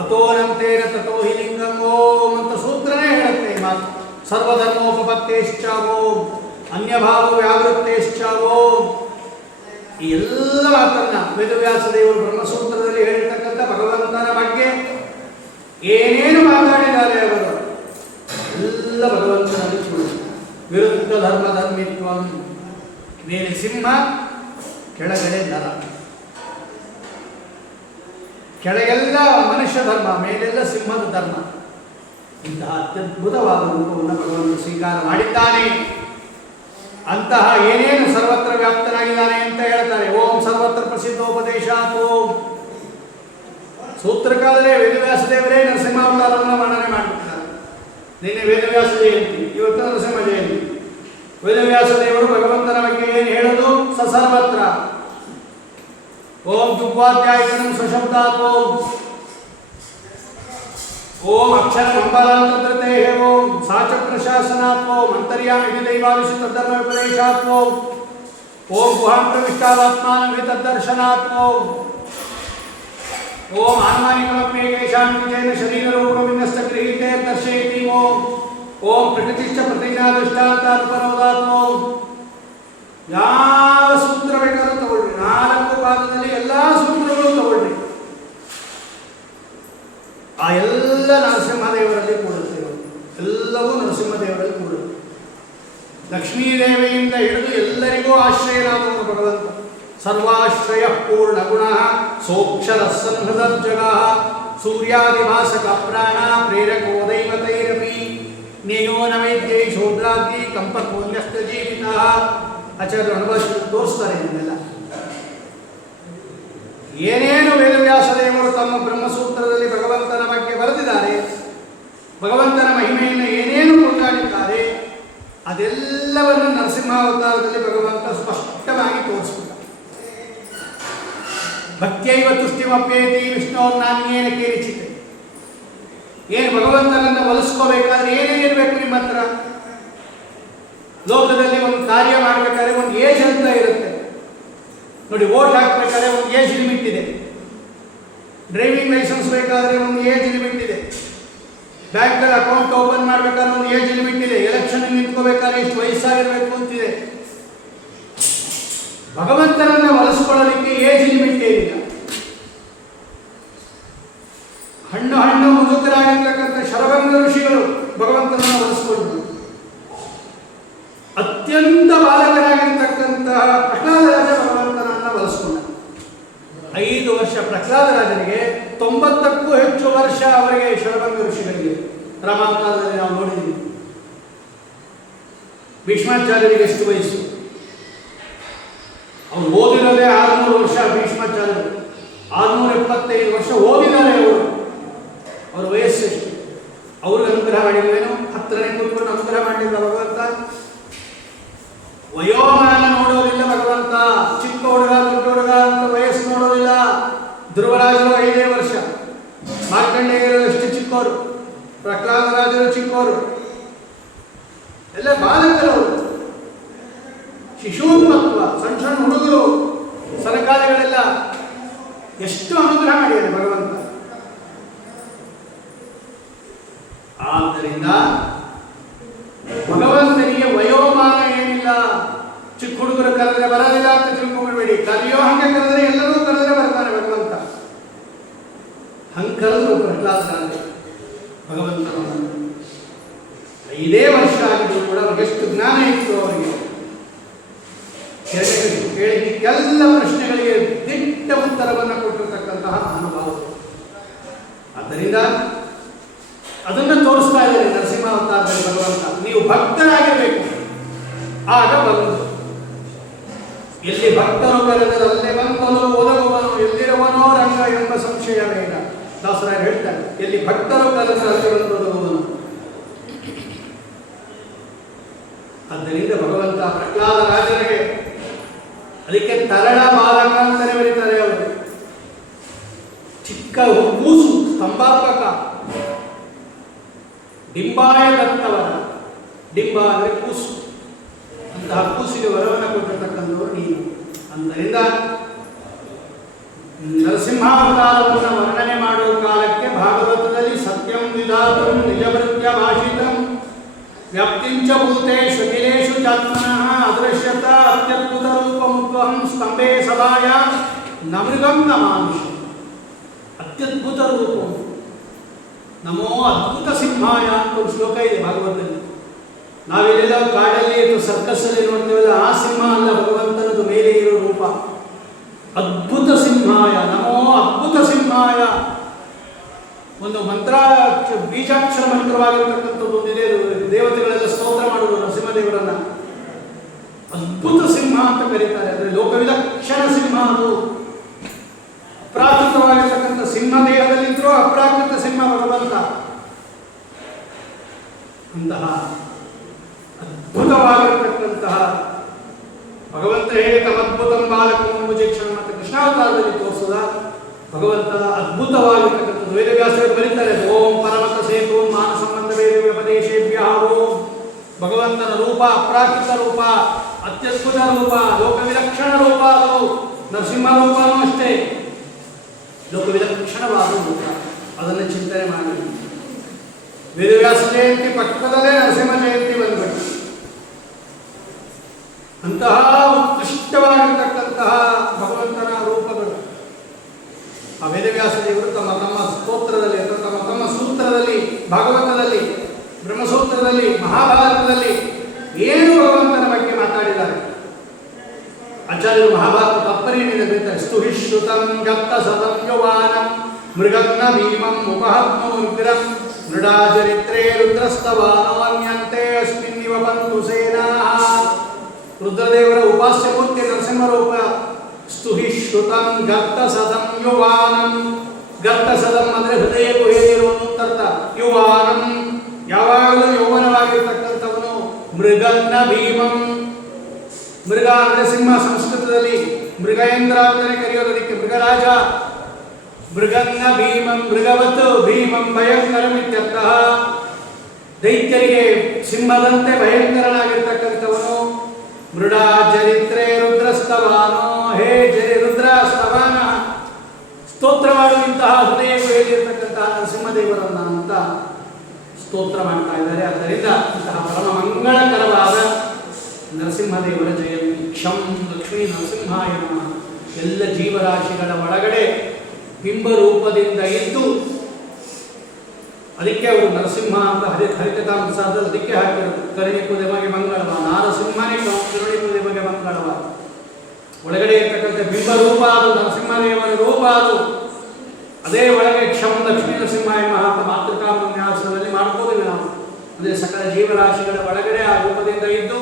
ಅಥೋನಂತೇನ ತಥೋ ಹಿ ಲಿಂಗಂ ಓಂ ಅಂತ ಸೂತ್ರನೇ ಹೇಳುತ್ತೆ ಈ ಮಾತು. ಸರ್ವಧರ್ಮೋಪಪತ್ತೇಶ್ಚ ಓಂ, ಅನ್ಯಭಾವ ವ್ಯಾವೃತ್ತೇಶ್ಚ ಓಂ. ಈ ಎಲ್ಲ ಮಾತನ್ನ ವೇದವ್ಯಾಸ ದೇವರು ಬ್ರಹ್ಮಸೂತ್ರದಲ್ಲಿ ಹೇಳಿರ್ತಕ್ಕಂಥ ಭಗವಂತನ ಬಗ್ಗೆ ಏನೇನು ಮಾತಾಡಿದ್ದಾರೆ ಅವರು ಎಲ್ಲ ಭಗವಂತನಲ್ಲಿ ಕೂಡು. ವಿರುದ್ಧ ಧರ್ಮಿತ್ವಂ. ಮೇಲೆ ಸಿಂಹ, ಕೆಳಗಡೆ ನರ. ಕೆಳಗೆಲ್ಲ ಮನುಷ್ಯ ಧರ್ಮ, ಮೇಲೆಲ್ಲ ಸಿಂಹದ ಧರ್ಮ. ಇಂತಹ ಅತ್ಯದ್ಭುತವಾದ ರೂಪವನ್ನು ಭಗವಂತ ಸ್ವೀಕಾರ ಮಾಡಿದ್ದಾನೆ. ಅಂತಹ ಏನೇನು ಸರ್ವತ್ರ ವ್ಯಾಪ್ತನಾಗಿದ್ದಾನೆ ಅಂತ ಹೇಳ್ತಾರೆ. ಓಂ ಸರ್ವತ್ರ ಪ್ರಸಿದ್ಧೋಪದೇಶಾತ್ ಓಂ. ಸೂತ್ರಕಾಲರೇ ವೇದವ್ಯಾಸ ದೇವರೇ ನರಸಿಂಹಾವತಾರವನ್ನು ವರ್ಣನೆ ಮಾಡಿಬಿಡ್ತಾರೆ. ನಿನ್ನೆ ವೇದವ್ಯಾಸ ಜಯಂತಿ, ಇವತ್ತು ನರಸಿಂಹ ಜಯಂತಿ. ವೇದವ್ಯಾಸ ದೇವರು ಭಗವಂತನ ಬಗ್ಗೆ ಏನು ಹೇಳೋದು? ಸರ್ವತ್ರ. ಓಂ ದುಗ್ವಾಧ್ಯಾಯಕರಂ ಸ್ವಶಬ್ದಾತ್ ಓಂ. ಓಂ ಅಕ್ಷರ ಮಂಬಲಾಂತೃತೆ ಓಂ ಸಾಚ ಪ್ರಶಾಸನಾತ್ ಓಂ ಅಂತರ್ಯಾಮಿ ದೈವಾವಿಷ ತದ್ದರ್ಮ ವಿಪದೇಶಾತ್ ಓಂ. ಓಂ ಗುಹಾಂ ಪ್ರವಿಷ್ಟಾವಾತ್ಮಾನ ವಿತದ್ದರ್ಶನಾತ್ ಓಂ. ಓಂ ಆನ್ಮಾನಿಕಮಪ್ಯೇಕೇಶಾಂ ವಿಜಯನ ಶರೀರರೂಪವಿನ್ಯಸ್ತ ಗೃಹೀತೆ ದರ್ಶಯತಿ ಓಂ. ಓಂ ಪ್ರಕೃತಿಶ್ಚ ಪ್ರತಿಜ್ಞಾ ದೃಷ್ಟಾಂತಾತ್ಪರೋದಾತ್ ಓಂ. ಯಾವ ಸೂತ್ರ ಬೇಕಾದ್ರೂ ತಗೊಳ್ರಿ, 4 ಪಾದದಲ್ಲಿ ಎಲ್ಲಾ ಸೂತ್ರಗಳು ತಗೊಳ್ರಿ. ಆ ಎಲ್ಲ ನರಸಿಂಹದೇವರಲ್ಲಿ ಕೂಡುತ್ತೆ. ಎಲ್ಲವೂ ನರಸಿಂಹದೇವರಲ್ಲಿ ಕೂಡುತ್ತೆ. ಲಕ್ಷ್ಮೀದೇವಿಯಿಂದ ಹಿಡಿದು ಎಲ್ಲರಿಗೂ ಆಶ್ರಯನಾದವನು ಭಗವಂತ. ಸರ್ವಾಶ್ರಯ ಪೂರ್ಣ ಗುಣ ಸೋಕ್ಷರ ಸಂಹೃತ ಜಗ ಸೂರ್ಯಾದಿಭಾಸಕ ಪ್ರಾಣ ಪ್ರೇರಕೋ ದೈವತೈರಪಿ ನೇಯೋ ನೈದ್ಯೈ ಶೋದ್ರಾದಿ ಕಂಪಕೋನ್ಯಸ್ತ ಜೀವಿತ. ಆಚಾರ್ಯರು ಅನುಭವಿಸಿ ತೋರಿಸ್ತಾರೆ ಇದನ್ನೆಲ್ಲ. ಏನೇನು ವೇದವ್ಯಾಸ ದೇವರು ತಮ್ಮ ಬ್ರಹ್ಮಸೂತ್ರದಲ್ಲಿ ಭಗವಂತನ ಬಗ್ಗೆ ಬರೆದಿದ್ದಾರೆ, ಭಗವಂತನ ಮಹಿಮೆಯನ್ನು ಏನೇನು ಕೊಂಡಾಡಿದ್ದಾರೆ, ಅದೆಲ್ಲವನ್ನು ನರಸಿಂಹಾವತಾರದಲ್ಲಿ ಭಗವಂತ ಸ್ಪಷ್ಟವಾಗಿ ತೋರಿಸ್ಬಿಟ್ಟ. ಭಕ್ತಿಯೈವ ತುಷ್ಟಿಮಪ್ಯೇತಿ ವಿಷ್ಣೋರ್ನಾನ್ಯೇನ ಕೇಳಿಚಿತೆ. ಏನು ಭಗವಂತನನ್ನು ಒಲಿಸ್ಕೋಬೇಕಾದ್ರೆ ಏನೇನಿರಬೇಕು ನಿಮ್ಮ ಹತ್ರ? ಲೋಕದಲ್ಲಿ ಒಂದು ಕಾರ್ಯ ಮಾಡಬೇಕಾದ್ರೆ ಒಂದು ಏಜ್ ಅಂತ ಇರುತ್ತೆ ನೋಡಿ. ವೋಟ್ ಹಾಕಬೇಕಾದ್ರೆ ಒಂದು ಏಜ್ ಲಿಮಿಟ್ ಇದೆ. ಡ್ರೈವಿಂಗ್ ಲೈಸೆನ್ಸ್ ಬೇಕಾದ್ರೆ ಒಂದು ಏಜ್ ಲಿಮಿಟ್ ಇದೆ. ಬ್ಯಾಂಕಲ್ಲಿ ಅಕೌಂಟ್ ಓಪನ್ ಮಾಡಬೇಕಾದ್ರೆ ಒಂದು ಏಜ್ ಲಿಮಿಟ್ ಇದೆ. ಎಲೆಕ್ಷನ್ ನಿಂತ್ಕೋಬೇಕಾದ್ರೆ ಎಷ್ಟು ವಯಸ್ಸಾಗಿರಬೇಕು ಅಂತಿದೆ. ಭಗವಂತನನ್ನ ಒಲಿಸ್ಕೊಳ್ಳಲಿಕ್ಕೆ ಏಜ್ ಲಿಮಿಟ್ ಏನಿಲ್ಲ. ಹಣ್ಣು ಮುದುಕರಾಗಿರ್ತಕ್ಕಂಥ ಶರಭಂಗ ಋಷಿಗಳು ಭಗವಂತನನ್ನು ಒಲಿಸ್ಕೊಂಡ್ರು. ಅತ್ಯಂತ ಬಾಲಕರಾಗಿರ್ತಕ್ಕಂತಹ ಪ್ರಹ್ಲಾದರಾಜ ಭಗವಂತನನ್ನ ಒಲಿಸ್ಕೊಂಡ. 5 ವರ್ಷ ಪ್ರಹ್ಲಾದರಾಜನಿಗೆ, 90ಕ್ಕೂ ಹೆಚ್ಚು ವರ್ಷ ಅವರಿಗೆ ಶರಭಂಗ ಋಷಿಗಳಿಗೆ. ರಾಮಾವತಾರದಲ್ಲಿ ನಾವು ನೋಡಿದ್ದೀವಿ. ಭೀಷ್ಮಾಚಾರ್ಯರಿಗೆ ಎಷ್ಟು ವಯಸ್ಸು? ಅವ್ರು ಓದಿರೋದೇ 600 ವರ್ಷ. ಭೀಷ್ಮಾಚಾರ್ಯರು 675 ವರ್ಷ ಓದಿದ್ದಾರೆ ಅವರು. ಅವ್ರ ವಯಸ್ಸು ಎಷ್ಟು? ಅವ್ರಿಗೆ ಅನುಗ್ರಹ ಮಾಡಿಲ್ವೇನು? ಹತ್ತಿರನೇ ಕೂತ್ಕೊಂಡು ಅನುಗ್ರಹ ಮಾಡಲಿಲ್ಲ ಭಗವಂತ. ವಯೋಮಾನ ನೋಡೋದಿಲ್ಲ ಭಗವಂತ. ಚಿಕ್ಕ ಹುಡುಗ ದೊಡ್ಡ ಹುಡುಗ ಅಂತ ವಯಸ್ಸು ನೋಡೋದಿಲ್ಲ. ಧ್ರುವರಾಜರು 5 ವರ್ಷ, ಮಾರ್ಕಂಡೇಯರು ಎಷ್ಟು ಚಿಕ್ಕವರು, ಪ್ರಹ್ಲಾದರಾಜರು ಚಿಕ್ಕವರು, ಎಲ್ಲ ಬಾಲಕರು. ಶಿಶೂಮತ್ವ, ಸಣ್ಣ ಸಣ್ಣ ಹುಡುಗರು, ಸರಕಾರಗಳೆಲ್ಲ ಎಷ್ಟು ಅನುಗ್ರಹ ಮಾಡಿದ್ದಾರೆ ಭಗವಂತ. ಆದ್ದರಿಂದ ಭಗವಂತನಿಗೆ ವಯೋಮಾನ ಏನಿಲ್ಲ. ಚಿಕ್ಕ ಹುಡುಗರು ಕರೆದ್ರೆ ಬರಲಿಲ್ಲ ಅಂತ ತಿಳ್ಕೊಂಡ್ಬೇಡಿ. ಕರೆಯೋ ಹಂಗೆ ಕರೆದ್ರೆ ಎಲ್ಲರೂ ಕರೆದ್ರೆ ಬರ್ತಾನೆ ಭಗವಂತ. ಹಂಗೆ ಕರೆದ್ರು ಪ್ರಹ್ಲಾದ ಭಗವಂತನ 5 ವರ್ಷ ಆಗಿದ್ರು ಕೂಡ ಅವ್ರಿಗೆ ಎಷ್ಟು ಜ್ಞಾನ ಇತ್ತು. ಅವರಿಗೆ ಕೇಳಿದ್ದಕ್ಕೆಲ್ಲ ಪ್ರಶ್ನೆಗಳಿಗೆ ದಿಟ್ಟ ಉತ್ತರವನ್ನು ಕೊಟ್ಟಿರ್ತಕ್ಕಂತಹ ಅನುಭವ. ಆದ್ದರಿಂದ ಅದನ್ನು ತೋರಿಸ್ತಾ ಇದ್ದಾರೆ ನರಸಿಂಹಾವತಾರದಲ್ಲಿ ಭಗವಂತ. ನೀವು ಭಕ್ತರಾಗಿರಬೇಕು, ಆಗ ಬರುವುದು. ಎಲ್ಲಿ ಭಕ್ತರು ಕರೆದರೆ ಅಲ್ಲೇ ಬಂದನು ಒದಗುವನು, ಎಲ್ಲಿರುವನೋ ರಂಗ ಎಂಬ ಸಂಶಯ ಬೇಡ. ದಾಸರಾಯರು ಹೇಳ್ತಾರೆ, ಎಲ್ಲಿ ಭಕ್ತರು ಕರೆದರೆ ಅಲ್ಲಿ ಬಂದು ಒದಗುವನು. ಆದ್ದರಿಂದ ಭಗವಂತ ಪ್ರಹ್ಲಾದ ರಾಜರಿಗೆ ಅದಕ್ಕೆ ತರಳ ಬಾಲಕ ಅಂತಲೇ ಬರೀತಾರೆ. ಅವರು ಚಿಕ್ಕ ಕೂಸು, ಸ್ತಂಭಾತ್ಮಕ, ಡಿಂಬಾಯ ದತ್ತವರ, ಡಿಂಬ ಅಂದರೆ ಕೂಸು, ಅಂತಹ ಕೂಸಿಗೆ ವರವನ್ನು ಕೊಟ್ಟಿರ್ತಕ್ಕಂಥವರು ನೀನು. ಆದ್ದರಿಂದ ನರಸಿಂಹಾವತಾರವನ್ನು ವರ್ಣನೆ ಮಾಡುವ ಕಾಲಕ್ಕೆ ಭಾಗವತದಲ್ಲಿ ಸತ್ಯಂ ವಿಧಾತಂ ನಿಜಭೃತ್ಯ ಭಾಷಿತಂ ವ್ಯಾಪ್ತಿಂಚ ಭೂತೇಷು ಅಖಿಲೇಷು ಚಾತ್ಮನಃ ಅದೃಶ್ಯತ ಅತ್ಯದ್ಭುತ ರೂಪಮುದ್ವಹಂ ಸ್ತಂಭೆ ಸಭಾಯಾಂ ನಮೃಗಂ ನಮಾಮಿಷಿ. ಅತ್ಯದ್ಭುತ ರೂಪ, ನಮೋ ಅದ್ಭುತ ಸಿಂಹಾಯ ಅಂತ ಒಂದು ಶ್ಲೋಕ ಇದೆ ಭಾಗವತದಲ್ಲಿ. ನಾವೆಲ್ಲೆಲ್ಲ ಕಾಡಲ್ಲಿ ಅಥವಾ ಸರ್ಕಸ್ಸಲ್ಲಿ ನೋಡ್ತೇವಲ್ಲ, ಆ ಸಿಂಹ ಅಲ್ಲ, ಭಗವಂತನದು ಮೇಲೆ ಇರೋ ರೂಪ. ಅದ್ಭುತ ಸಿಂಹಾಯ, ನಮೋ ಅದ್ಭುತ ಸಿಂಹಾಯ. ಒಂದು ಮಂತ್ರ, ಬೀಜಾಕ್ಷರ ಮಂತ್ರವಾಗಿರ್ತಕ್ಕಂಥದ್ದು ಒಂದಿದೆ, ದೇವತೆಗಳೆಲ್ಲ ಸ್ತೋತ್ರ ಮಾಡುವುದು ನರಸಿಂಹದೇವರನ್ನ. ಅದ್ಭುತ ಸಿಂಹ ಅಂತ ಕರೀತಾರೆ. ಅಂದರೆ ಲೋಕವಿಲಕ್ಷಣ ಸಿಂಹ. ಅದು ಅಪ್ರಾಕೃತವಾಗಿರ್ತಕ್ಕಂಥ ಸಿಂಹ ದೇಹದಲ್ಲಿದ್ದರೂ ಅಪ್ರಾಕೃತ ಸಿಂಹ ಭಗವಂತ. ಅಂತಹ ಅದ್ಭುತವಾಗಿರ್ತಕ್ಕಂತಹ ಭಗವಂತ ಹೇಳಿ ತಮದ್ಭುತಂ ಬಾಲಕಂ ಭುಜೇಕ್ಷಣ ಮತ್ತು ಕೃಷ್ಣಾವತಾರದಲ್ಲಿ ತೋರಿಸದ ಭಗವಂತ ಅದ್ಭುತವಾಗಿರ್ತಕ್ಕಂಥದ್ದು. ವೇದವ್ಯಾಸರು ಬರೀತಾರೆ, ಓಂ ಪರಮತ ಸೇತು ಮಾನ ಸಂಬಂಧ ವೇದ ವ್ಯಪದೇಶೇಭ್ಯ. ಓಂ ಭಗವಂತನ ರೂಪ ಅಪ್ರಾಕೃತ ರೂಪ, ಅತ್ಯದ್ಭುತ ರೂಪ, ಲೋಕವಿಲಕ್ಷಣ ರೂಪ. ಅದು ನರಸಿಂಹ ರೂಪನೂ ಅಷ್ಟೇ ಲೋಕವಿಲಕ್ಷಣವಾದ ರೂಪ. ಅದನ್ನು ಚಿಂತನೆ ಮಾಡಿ ವೇದವ್ಯಾಸ ಜಯಂತಿ ಪಕ್ಕದಲ್ಲೇ ನರಸಿಂಹ ಜಯಂತಿ ಬಂದ್ಬಿಟ್ಟು ಅಂತಹ ಉತ್ಕೃಷ್ಟವಾಗಿರ್ತಕ್ಕಂತಹ ಭಗವಂತನ ರೂಪಗಳು. ಆ ವೇದವ್ಯಾಸ ದೇವರು ತಮ್ಮ ತಮ್ಮ ಸ್ತೋತ್ರದಲ್ಲಿ ಅಥವಾ ತಮ್ಮ ತಮ್ಮ ಸೂತ್ರದಲ್ಲಿ, ಭಾಗವತದಲ್ಲಿ, ಬ್ರಹ್ಮಸೂತ್ರದಲ್ಲಿ, ಮಹಾಭಾರತದಲ್ಲಿ ಏನು ಭಗವಂತನ ಬಗ್ಗೆ ಮಾತಾಡಿದ್ದಾರೆ. ಆಚಾರ್ಯರು ಮಹಾಭಾರತ ತಾತ್ಪರ್ಯದಿಂದ ಬರೀತಾರೆ, ಸ್ತುಹಿಶ್ರುತಂ ಗತ್ತ ಸತಂ ಯೌವಾನಂ ಮೃಗನ್ನ ಭೀಮಂ ಉಪಹತ್ಮುಗ್ರಂ ಮೃಡಾಚರಿತ್ರೇ ರುದ್ರಸ್ತವಾನೋನ್ಯಂತೆ ಅಸ್ಮಿನ್ನಿವ ಬಂತು ಸೇನಾ. ರುದ್ರದೇವರ ಉಪಾಸ್ಯ ಮೂರ್ತಿ ನರಸಿಂಹ ರೂಪ. ಸ್ತುಹಿ ಶ್ರುತಂ ಗರ್ತ ಸದಂ ಯುವಾನಂ. ಗರ್ತ ಸದಂ ಅಂದರೆ ಹೃದಯ ಗುಹೆಯಲ್ಲಿರುವನು ಅರ್ಥ. ಯುವಾನಂ ಯಾವಾಗಲೂ ಯೌವನವಾಗಿರ್ತಕ್ಕಂಥವನು. ಮೃಗನ್ನ ಭೀಮಂ, ಮೃಗ ಅಂದರೆ ಸಿಂಹ, ಸಂಸ್ಕೃತದಲ್ಲಿ ಮೃಗೇಂದ್ರ ಅಂತಲೇ ಕರೆಯೋದಕ್ಕೆ ಮೃಗರಾಜ. ಮೃಗನ್ನ ಭೀಮಂ ಮೃಗವತ್ ಭೀಮಂ ಭಯಂಕರಂ ಇತ್ಯರ್ಥಃ. ದೈತ್ಯರಿಗೆ ಸಿಂಹದಂತೆ ಭಯಂಕರನಾಗಿರ್ತಕ್ಕಂಥವನು. ಮೃಡಾ ಚರಿತ್ರೆ ರುದ್ರಸ್ತವಾನೋ, ಹೇ ರುದ್ರ ಸ್ತವಾನ, ಸ್ತೋತ್ರ ಮಾಡುವಂತಹ ಹೃದಯವು ಹೇಳಿರ್ತಕ್ಕಂತಹ ನರಸಿಂಹದೇವರನ್ನ ಅಂತ ಸ್ತೋತ್ರ ಮಾಡ್ತಾ ಇದ್ದಾರೆ. ಆದ್ದರಿಂದ ಇಂತಹ ಪರಮ ಮಂಗಳಕರವಾದ ನರಸಿಂಹದೇವರ ಜಯಂತಿ. ಕ್ಷಂ ಲಕ್ಷ್ಮೀ ನರಸಿಂಹಾಯ ನಮಃ. ಎಲ್ಲ ಜೀವರಾಶಿಗಳ ಒಳಗಡೆ ಬಿಂಬರೂಪದಿಂದ ಇದ್ದು, ಅದಕ್ಕೆ ಅವರು ನರಸಿಂಹ ಅಂತ ಹರಿಕಥಾಂಸದಲ್ಲಿ ಅದಕ್ಕೆ ಹಾಕಿದರು. ಕರುಣಿಪು ದೇವಗೆ ಮಂಗಳವ, ನಾರಸಿಂಹನೇ ಕರುಣಿಪು ದೇವಗೆ ಮಂಗಳವ. ಒಳಗಡೆ ಇರ್ತಕ್ಕಂಥ ಬಿಂಬರೂಪ ಅದು, ನರಸಿಂಹದೇವರ ರೂಪ ಅದು. ಅದೇ ಒಳಗೆ ಕ್ಷಂ ಲಕ್ಷ್ಮೀ ನರಸಿಂಹಾಯ ನಮಃ ಅಂತ ಮಾತೃಕಾನ್ಯಾಸದಲ್ಲಿ ಮಾಡ್ಕೋದಿಲ್ಲ ನಾವು. ಅಂದರೆ ಸಕಲ ಜೀವರಾಶಿಗಳ ಒಳಗಡೆ ಆ ರೂಪದಿಂದ ಇದ್ದು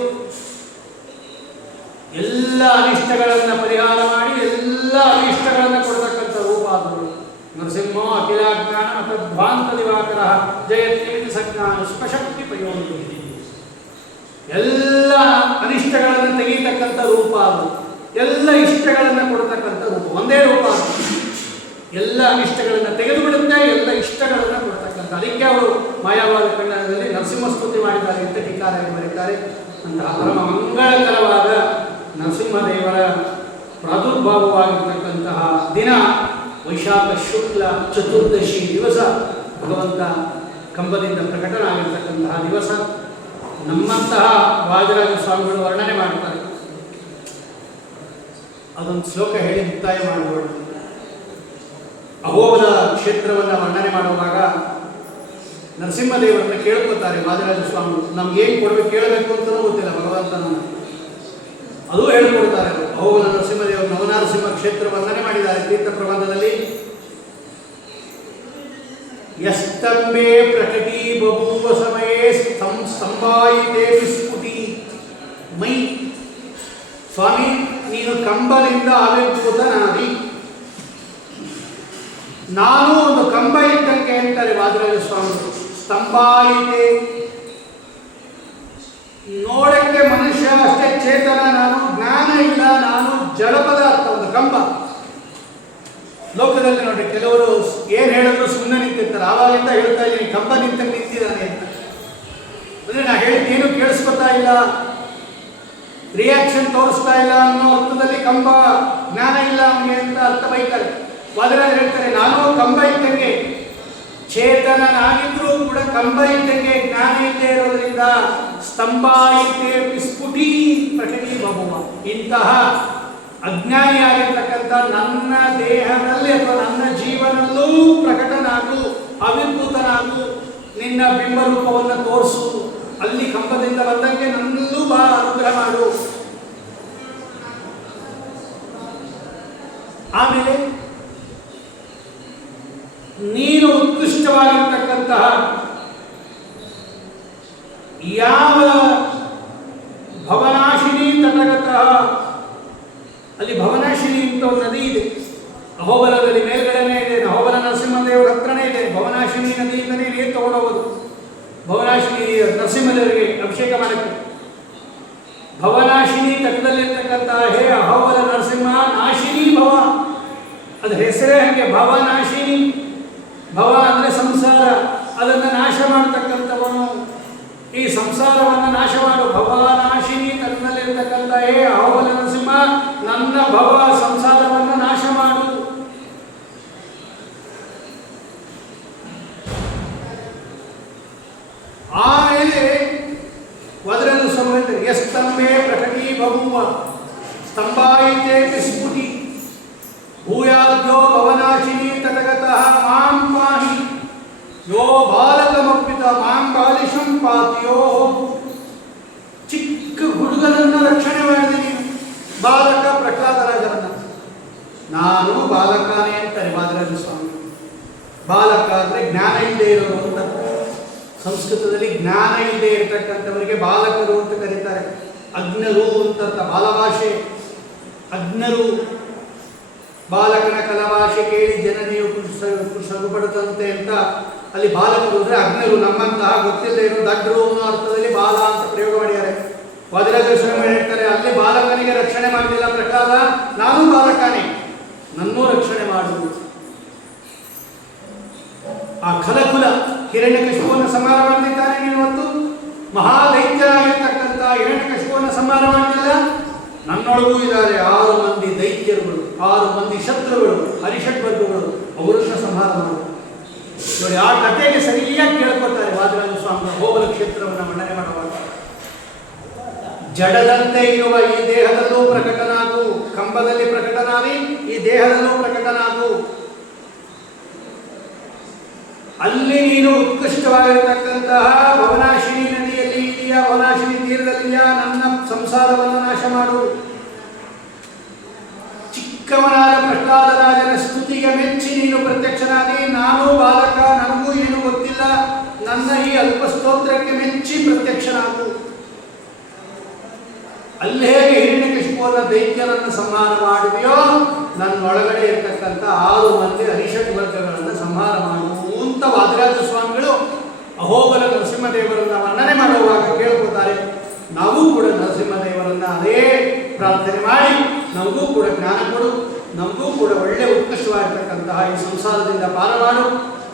ಎಲ್ಲ ಅನಿಷ್ಟಗಳನ್ನು ಪರಿಹಾರ ಮಾಡಿ ಎಲ್ಲ ಅನಿಷ್ಟಗಳನ್ನು ಕೊಡ್ತಕ್ಕಂಥ ರೂಪ ಅದು. ನರಸಿಂಹೋ ಅಖಿಲಾಜ್ಞಾನ ಮತ್ತು ಧ್ವಾಂತ ದಿವಾಕರ ಜಯತ್ಯಮಿತಿ ಸಜ್ಞಾನ ಸುಖಶಕ್ತಿ ಪಯೋಂತಿ. ಎಲ್ಲ ಅನಿಷ್ಟಗಳನ್ನು ತೆಗೀತಕ್ಕಂಥ ರೂಪ ಅದು. ಎಲ್ಲ ಇಷ್ಟಗಳನ್ನು ಕೊಡ್ತಕ್ಕಂಥ ರೂಪ, ಒಂದೇ ರೂಪ ಅದು. ಎಲ್ಲ ಅನಿಷ್ಟಗಳನ್ನು ತೆಗೆದು ಬಿಡುತ್ತೆ, ಎಲ್ಲ ಇಷ್ಟಗಳನ್ನು ಕೊಡ್ತಕ್ಕಂಥ. ಅದಕ್ಕೆ ಅವರು ಮಾಯಾವಾದ ಕನ್ನಡದಲ್ಲಿ ನರಸಿಂಹಸ್ತುತಿ ಮಾಡಿದ್ದಾರೆ ಅಂತ ಟೀಕಾರಾಗಿ ಬರೀತಾರೆ. ಅಂತಹ ಪರಮ ಮಂಗಳಕರವಾದ ನರಸಿಂಹದೇವರ ಪ್ರಾದುರ್ಭಾವವಾಗಿರ್ತಕ್ಕಂತಹ ದಿನ ವೈಶಾಖ ಶುಕ್ಲ ಚತುರ್ದಶಿ ದಿವಸ ಭಗವಂತ ಕಂಬದಿಂದ ಪ್ರಕಟನಾಗಿರ್ತಕ್ಕಂತಹ ದಿವಸ. ನಮ್ಮಂತಹ ವಾದಿರಾಜ ಸ್ವಾಮಿಗಳು ವರ್ಣನೆ ಮಾಡ್ತಾರೆ. ಅದೊಂದು ಶ್ಲೋಕ ಹೇಳಿ ಮುಕ್ತಾಯ ಮಾಡಬಹುದು. ಅಹೋಬಲ ಕ್ಷೇತ್ರವನ್ನು ವರ್ಣನೆ ಮಾಡುವಾಗ ನರಸಿಂಹದೇವರನ್ನ ಕೇಳ್ಕೊತಾರೆ ವಾದಿರಾಜ ಸ್ವಾಮಿಗಳು. ನಮ್ಗೇನು ಕೊಡಬೇಕು ಕೇಳಬೇಕು ಅಂತಲೂ ಗೊತ್ತಿಲ್ಲ ಭಗವಂತನನ್ನು. ಅದು ಹೇಳ್ಕೊಡ್ತಾರೆ. ಅಹೋಬಲ ನರಸಿಂಹದೇವರು ನವನಾರಸಿಂಹ ಕ್ಷೇತ್ರ ವರ್ಣನೆ ಮಾಡಿದ್ದಾರೆ ತೀರ್ಥ ಪ್ರಬಂಧದಲ್ಲಿ. ಯಸ್ತಂಬೆ ಪ್ರಕಟೀ ಬಭೂವ ಸಮಯೇ ಸ್ತಂಭಾಯಿತೆ ವಿಸ್ಫುಟಿ ಮೈ. ಸ್ವಾಮಿ, ನೀನು ಕಂಬದಿಂದ ಆವಿರ್ಭೂತನಾದಿ, ನಾನು ಒಂದು ಕಂಬ ಇದ್ದಂಗೆ ಅಂತಾರೆ ವಾದಿರಾಜ ಸ್ವಾಮಿಗಳು. ಸ್ತಂಭಾಯಿತೆ, ನೋಡಕ್ಕೆ ಅಚೇತನ ನಾನು, ಜ್ಞಾನ ಇಲ್ಲ, ನಾನು ಜಡ ಪದಾರ್ಥ, ಒಂದು ಕಂಬ. ಲೋಕದಲ್ಲಿ ನೋಡಿ ಕೆಲವರು ಏನು ಹೇಳಿದ್ರು ಸುಮ್ಮನೆ ನಿಂತಿರ್ತಾರೆ. ಆವಾಗಿಂದ ಹೇಳ್ತಾ ಇದ್ದೀನಿ ಕಂಬ ನಿಂತಿದ್ದಾನೆ ಅಂತ. ಅಂದರೆ ನಾ ಹೇಳಿದ್ದೇನು ಕೇಳಿಸ್ಕೊತಾ ಇಲ್ಲ, ರಿಯಾಕ್ಷನ್ ತೋರಿಸ್ತಾ ಇಲ್ಲ ಅನ್ನೋ ಅರ್ಥದಲ್ಲಿ ಕಂಬ, ಜ್ಞಾನ ಇಲ್ಲ ಅವನಿಗೆ ಅಂತ ಅರ್ಥ ಬೈತಾರೆ. ವಾದರಾಜರು ಹೇಳ್ತಾರೆ ನಾನು ಕಂಬ ಇದ್ದಂಗೆ, ಚೇತನನಾಗಿದ್ರೂ ಕೂಡ ಕಂಬ ಇದ್ದಂಗೆ, ಜ್ಞಾನ ಇಲ್ಲದೆ ಇರೋದ್ರಿಂದ ಸ್ತಂಭ ಇದ್ದೇ ಸ್ಫುಟಿ ಪ್ರಕಟಿ ಬಬುವ. ಇಂತಹ ಅಜ್ಞಾನಿಯಾಗಿರ್ತಕ್ಕಂಥ ನನ್ನ ದೇಹದಲ್ಲಿ ಅಥವಾ ನನ್ನ ಜೀವನಲ್ಲೂ ಪ್ರಕಟನಾಗು, ಅವಿರ್ಭೂತನಾಗು, ನಿನ್ನ ಬಿಂಬರೂಪವನ್ನು ತೋರಿಸು, ಅಲ್ಲಿ ಕಂಬದಿಂದ ಬಂದಂಗೆ ನನ್ನಲ್ಲೂ ಬಾ, ಅನುಗ್ರಹ ಮಾಡು. ಆಮೇಲೆ ನೀನು ಉತ್ಕೃಷ್ಟವಾಗಿರ್ತಕ್ಕಂತಹ ಯಾವ ಭವನಾಶಿನಿ ತಟಗತಃ, ಅಲ್ಲಿ ಭವನಾಶಿನಿ ಅಂತ ಒಂದು ನದಿ ಇದೆ, ಅಹೋಬಲದಲ್ಲಿ ಮೇಲ್ಗಡೆನೇ ಇದೆ, ಅಹೋಬಲ ನರಸಿಂಹದೇವರ ಹತ್ರನೇ ಇದೆ. ಭವನಾಶಿನಿ ನದಿಯಿಂದನೇ ನೀರು ತಗೊಂಡೋಗೋದು, ಭವನಾಶಿನಿ ನರಸಿಂಹದೇವರಿಗೆ ಅಭಿಷೇಕ ಮಾಡಕ್ಕೆ. ಭವನಾಶಿನಿ ತಟದಲ್ಲಿರ್ತಕ್ಕಂತಹ ಹೇ ಅಹೋಬಲ ನರಸಿಂಹ ನಾಶಿನಿ ಭವ, ಅದು ಹೆಸರೇ ಹಾಗೆ, ಭವನಾಶಿನಿ. ಭವ ಅಂದರೆ ಸಂಸಾರ, ಅದನ್ನು ನಾಶ ಮಾಡತಕ್ಕಂಥವನು. ಈ ಸಂಸಾರವನ್ನು ನಾಶ ಮಾಡು. ಭವನಾಶಿನಿ ತನ್ನಲ್ಲಿರ್ತಕ್ಕಂಥ ಹೇ ಅಹೋಬಲ ನರಸಿಂಹ, ನನ್ನ ಭವ ಸಂಸಾರವನ್ನು ನಾಶ ಮಾಡು. ಆಮೇಲೆ ವದರನು ಸಂಬಂಧ ಯಸ್ತಂಭೆ ಪ್ರಕಟೀ ಬಭೂವ ಸ್ತಂಭಾಯಿತೆ ಸ್ಫುಟಿ ಭೂಯಾದ್ಯೋ ಭವನಾಶಿನಿ ತಟಗತಃ ಮಾಂ ಪಾಹಿ ಯೋ ಬಾಲಕಮಪ್ಪಿತ ಮಾಂ ಬಾಲಿಶಂ ಪಾತಿಯೋ. ಚಿಕ್ಕ ಹುಡುಗನನ್ನು ರಕ್ಷಣೆ ಮಾಡಿದೆ ನೀನು, ಬಾಲಕ ಪ್ರಹ್ಲಾದರಾಜರನ್ನ. ನಾನು ಬಾಲಕನೇ ಅಂತಾರೆ ವಾದರಾಜ ಸ್ವಾಮಿ. ಬಾಲಕ ಅಂದರೆ ಜ್ಞಾನ ಇಲ್ಲದೆ ಇರೋರು ಅಂತ. ಸಂಸ್ಕೃತದಲ್ಲಿ ಜ್ಞಾನ ಇಲ್ಲದೆ ಇರತಕ್ಕಂಥವರಿಗೆ ಬಾಲಕರು ಅಂತ ಕರೀತಾರೆ. ಅಜ್ಞರು ಅಂತ ಬಾಲಭಾಷೆ. ಅಜ್ಞರು ಬಾಲಕನ ಕಲಭಾಷೆ ಕೇಳಿ ಜನನಿಯು ಸಗುಪಡುತ್ತಂತೆ ಅಂತ ಅಲ್ಲಿ ಬಾಲಕರು ಅಂದರೆ ಅಜ್ಞರು, ನಮ್ಮಂತಹ ಗೊತ್ತಿಲ್ಲದೆ ಇರೋ ದಡ್ಡರು ಅನ್ನೋ ಅರ್ಥದಲ್ಲಿ ಬಾಲ ಅಂತ ಪ್ರಯೋಗ ಮಾಡಿದ್ದಾರೆ. ವಾದಿರಾಜ ಸ್ವಾಮಿ ಹೇಳ್ತಾರೆ ಅಲ್ಲಿ ಬಾಲಕನಿಗೆ ರಕ್ಷಣೆ ಮಾಡಲಿಲ್ಲ ಪ್ರಹ್ಲಾದ, ನಾನು ಬಾಲಕನೇ, ನನ್ನೂ ರಕ್ಷಣೆ ಮಾಡುವುದು. ಆ ಖಲಕುಲ ಹಿರಣ್ಯಕಶಿಪುವನ್ನು ಸಂಹಾರ ಮಾಡಿದ್ದಾನೆ ನೀನು. ಇವತ್ತು ಮಹಾದೈತ್ಯರಾಗಿರ್ತಕ್ಕಂಥ ಹಿರಣ್ಯಕಶಿಪುವನ್ನು ಸಂಹಾರ ಮಾಡಲಿಲ್ಲ. ನನ್ನೊಳಗೂ ಇದ್ದಾರೆ 6 ಮಂದಿ ದೈತ್ಯರುಗಳು, 6 ಮಂದಿ ಶತ್ರುಗಳು, ಹರಿಷಡ್ವರ್ಗಗಳು, ಅವರನ್ನು ಸಂಹಾರ ಮಾಡು. ನೋಡಿ ಆ ಕಥೆಗೆ ಸರಿಯಾಗಿ ಕೇಳ್ಕೊತಾರೆ ವಾದರಾಜ ಸ್ವಾಮಿ ಹೋಬಲ ಕ್ಷೇತ್ರವನ್ನು ವರ್ಣನೆ ಮಾಡುವಾಗ. ಜಡದಂತೆ ಇರುವ ಈ ದೇಹದಲ್ಲೂ ಪ್ರಕಟನಾಗು, ಕಂಬದಲ್ಲಿ ಪ್ರಕಟನಾಗಿ ಈ ದೇಹದಲ್ಲೂ ಪ್ರಕಟನಾಗು. ಅಲ್ಲಿ ನೀನು ಉತ್ಕೃಷ್ಟವಾಗಿರತಕ್ಕಂತಹ ಭವನಾಶಿನಿ ನದಿಯಲ್ಲಿ ಇದೆಯಾ, ಭವನಾಶಿನಿ ತೀರದಲ್ಲಿಯಾ, ನನ್ನ ಸಂಸಾರವನ್ನು ನಾಶ ಮಾಡು. ಚಿಕ್ಕವನಾದ ಪ್ರಹ್ಲಾದರಾಜನ ಸ್ತುತಿಗೆ ಮೆಚ್ಚಿ ನೀನು ಪ್ರತ್ಯಕ್ಷನಾದಿ. ನಾನು ಬಾಲಕ, ನನಗೂ ಏನು ಗೊತ್ತಿಲ್ಲ, ನನ್ನ ಈ ಅಲ್ಪ ಸ್ತೋತ್ರಕ್ಕೆ ಮೆಚ್ಚಿ ಪ್ರತ್ಯಕ್ಷನಾಗು. ಅಲ್ಲಿ ಹೇಗೆ ಹಿರಣ್ಯಕಶಿಪುವನ ದೈತ್ಯರನ್ನು ಸಂಹಾರ ಮಾಡಿದೆಯೋ, ನನ್ನೊಳಗಡೆ ಇರತಕ್ಕಂಥ 6 ಮಂದಿ ಹರಿಷಡ್ ವರ್ಗಗಳನ್ನು ಸಂಹಾರ ಮಾಡು ಅಂತ ವಾದಿರಾಜ ಸ್ವಾಮಿಗಳು ಅಹೋಬಲ ನರಸಿಂಹದೇವರನ್ನ ವರ್ಣನೆ ಮಾಡುವಾಗ ಕೇಳ್ಕೊತಾರೆ. ನಾವು ಕೂಡ ನರಸಿಂಹದೇವರನ್ನ ಅದೇ ಪ್ರಾರ್ಥನೆ ಮಾಡಿ ನಮಗೂ ಕೂಡ ಜ್ಞಾನ ಕೊಡು, ನಮಗೂ ಕೂಡ ಒಳ್ಳೆ ಉತ್ಕೃಷ್ಟವಾಗಿರ್ತಕ್ಕಂತಹ ಈ ಸಂಸಾರದಿಂದ ಪಾರ ಮಾಡು,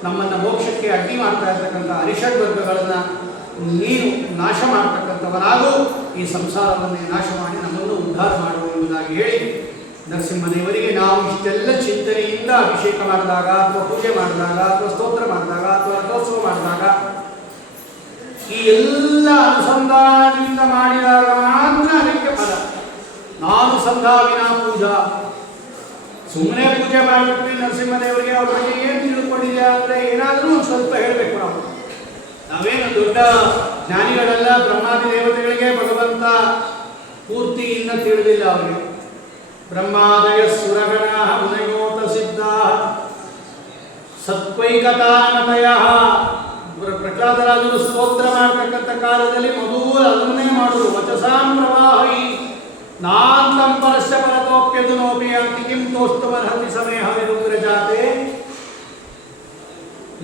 ನಮ್ಮನ್ನು ಮೋಕ್ಷಕ್ಕೆ ಅಡ್ಡಿ ಮಾಡ್ತಾ ಇರ್ತಕ್ಕಂಥ ಹರಿಷಡ್ ವರ್ಗಗಳನ್ನು ನೀನು ನಾಶ ಮಾಡತಕ್ಕಂಥವನಾಗೂ, ಈ ಸಂಸಾರವನ್ನೇ ನಾಶ ಮಾಡಿ ನಮ್ಮನ್ನು ಉದ್ಧಾರ ಮಾಡು ಎಂಬುದಾಗಿ ಹೇಳಿ ನರಸಿಂಹದೇವರಿಗೆ ನಾವು ಇಷ್ಟೆಲ್ಲ ಚಿಂತನೆಯಿಂದ ಅಭಿಷೇಕ ಮಾಡಿದಾಗ ಅಥವಾ ಪೂಜೆ ಮಾಡಿದಾಗ ಅಥವಾ ಸ್ತೋತ್ರ ಮಾಡಿದಾಗ ಅಥವಾ ರಥೋತ್ಸವ ಮಾಡಿದಾಗ ಈ ಎಲ್ಲ ಅನುಸಂಧಾನದಿಂದ ಮಾಡಿದಾಗ ಮಾತ್ರ ಅದಕ್ಕೆ ಫಲ. ನಾನು ಸಂಧಾವಿನ ಪೂಜಾ, ಸುಮ್ಮನೆ ಪೂಜೆ ಮಾಡಿಬಿಟ್ವಿ ನರಸಿಂಹದೇವರಿಗೆ ಅವ್ರ ಬಗ್ಗೆ ಏನು ತಿಳ್ಕೊಂಡಿದೆ ಅಂದರೆ ಏನಾದರೂ ಒಂದು ಸ್ವಲ್ಪ ಹೇಳಬೇಕು. ನಾವೇನು ದೊಡ್ಡ ಜ್ಞಾನಿಗಳೆಲ್ಲ, ಬ್ರಹ್ಮಾದಿ ದೇವತೆಗಳಿಗೆ ಭಗವಂತ ಪೂರ್ತಿ ಇನ್ನ ತಿಳಿದಿಲ್ಲ ಅವರಿಗೆ. ಬ್ರಹ್ಮಾದಯ ಸುರಗಣ ಮುನಯೋತ ಸಿದ್ಧ ಸತ್ವೈಕತಾನಮತಯ. ಪ್ರಹ್ಲಾದರಾಜರು ಸ್ತೋತ್ರ ಮಾಡತಕ್ಕಂಥ ಕಾಲದಲ್ಲಿ ಮೊದಲು ಅದನ್ನೇ ಮಾಡುವುದು. ವಚಸಾಂ ಪ್ರವಾಹಿ ನಾಂತಂ ಪರಸ್ಯ ಪರತೋಪ್ಯದು ನೋಪಿ ಅಂತಿ ಕಿಂ ತೋಸ್ತುಮರ್ಹತಿ ಸಮಯ ಹವಿರುದ್ರ ಜಾತೆ.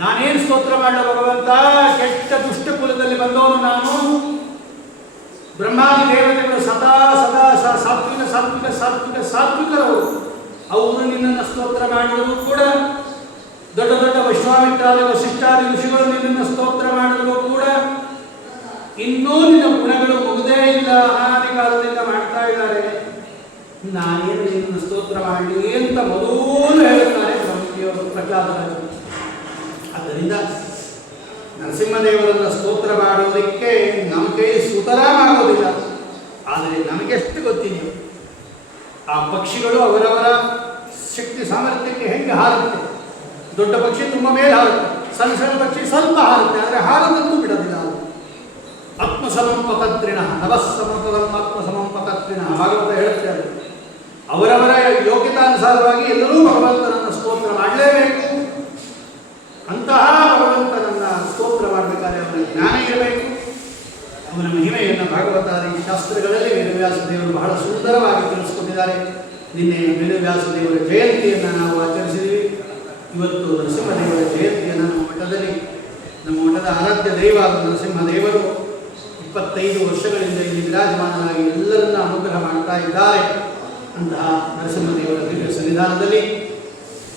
ನಾನೇನು ಸ್ತೋತ್ರ ಮಾಡಲ ಭಗವಂತ, ಕೆಟ್ಟ ದುಷ್ಟ ಕುಲದಲ್ಲಿ ಬಂದವನು ನಾನು, ಬ್ರಹ್ಮಾದಿ ದೇವತೆಗಳು ಸದಾ ಸದಾ ಸಾತ್ವಿಕ ಸಾತ್ವಿಕ ಸಾತ್ವಿಕ ಸಾತ್ವಿಕರವರು. ಅವರು ನಿನ್ನನ್ನು ಸ್ತೋತ್ರ ಮಾಡಿದರೂ ಕೂಡ, ದೊಡ್ಡ ದೊಡ್ಡ ವಿಶ್ವಾಮಿತ್ರಾದಿ ವಸಿಷ್ಠಾದಿ ಋಷಿಗಳು ನಿನ್ನನ್ನು ಸ್ತೋತ್ರ ಮಾಡಿದರೂ ಕೂಡ ಇನ್ನೂ ನಿನ್ನ ಗುಣಗಳು ಮುಗುದೇ ಇಲ್ಲ, ಅನಾದಿ ಕಾಲದಿಂದ ಮಾಡ್ತಾ ಇದ್ದಾರೆ. ನಾನೇನು ನಿನ್ನ ಸ್ತೋತ್ರ ಮಾಡಲಿ ಅಂತ ಮೊದಲು ಹೇಳುತ್ತಾರೆ ಬ್ರಹ್ಮದೇವರು ಪ್ರಹ್ಲಾದರಾಜರು. ಆದ್ದರಿಂದ ನರಸಿಂಹದೇವರನ್ನು ಸ್ತೋತ್ರ ಮಾಡುವುದಕ್ಕೆ ನಮ್ಮ ಕೈ ಸುತರಾಗೋದಿಲ್ಲ. ಆದರೆ ನಮಗೆಷ್ಟು ಗೊತ್ತಿದೆಯೋ ಆ ಪಕ್ಷಿಗಳು ಅವರವರ ಶಕ್ತಿ ಸಾಮರ್ಥ್ಯಕ್ಕೆ ಹೆಂಗೆ ಹಾರುತ್ತೆ. ದೊಡ್ಡ ಪಕ್ಷಿ ತುಂಬ ಮೇಲೆ ಹಾರುತ್ತೆ, ಸಣ್ಣ ಸಣ್ಣ ಪಕ್ಷಿ ಸ್ವಲ್ಪ ಹಾರುತ್ತೆ, ಆದರೆ ಹಾರದಂತೂ ಬಿಡೋದಿಲ್ಲ. ಆತ್ಮಸಮಂ ಪತತ್ರಿಣ ನವಸ್ಸಮಪದಂ ಆತ್ಮಸಮಂ ಪತತ್ರಿಣ ಭಾಗವತ ಹೇಳುತ್ತಾರೆ. ಅವರವರ ಯೋಗ್ಯತಾನುಸಾರವಾಗಿ ಎಲ್ಲರೂ ಭಗವಂತನನ್ನು ಸ್ತೋತ್ರ ಮಾಡಲೇಬೇಕು. ಅಂತಹ ಭಗವಂತನನ್ನು ಸ್ತೋತ್ರ ಮಾಡಬೇಕಾದ್ರೆ ಅವನ ಜ್ಞಾನ ಇರಬೇಕು, ಅವನ ಮಹಿಮೆಯನ್ನು ಭಾಗವತಾದಿ ಶಾಸ್ತ್ರಗಳಲ್ಲಿ ವೇದವ್ಯಾಸ ದೇವರು ಬಹಳ ಸುಂದರವಾಗಿ ತಿಳಿಸ್ಕೊಟ್ಟಿದ್ದಾರೆ. ನಿನ್ನೆ ವೇದವ್ಯಾಸ ದೇವರ ಜಯಂತಿಯನ್ನು ನಾವು ಆಚರಿಸಿದ್ವಿ. ಇವತ್ತು ನರಸಿಂಹದೇವರ ಜಯಂತಿಯನ್ನು ನಮ್ಮ ಮಠದ ಆರಾಧ್ಯ ದೈವ ನರಸಿಂಹದೇವರು 25 ವರ್ಷಗಳಿಂದ ಇಲ್ಲಿ ವಿರಾಜಮಾನರಾಗಿ ಎಲ್ಲರನ್ನ ಅನುಗ್ರಹ ಮಾಡ್ತಾ ಇದ್ದಾರೆ. ಅಂತಹ ನರಸಿಂಹದೇವರ ದಿವ್ಯ ಸನ್ನಿಧಾನದಲ್ಲಿ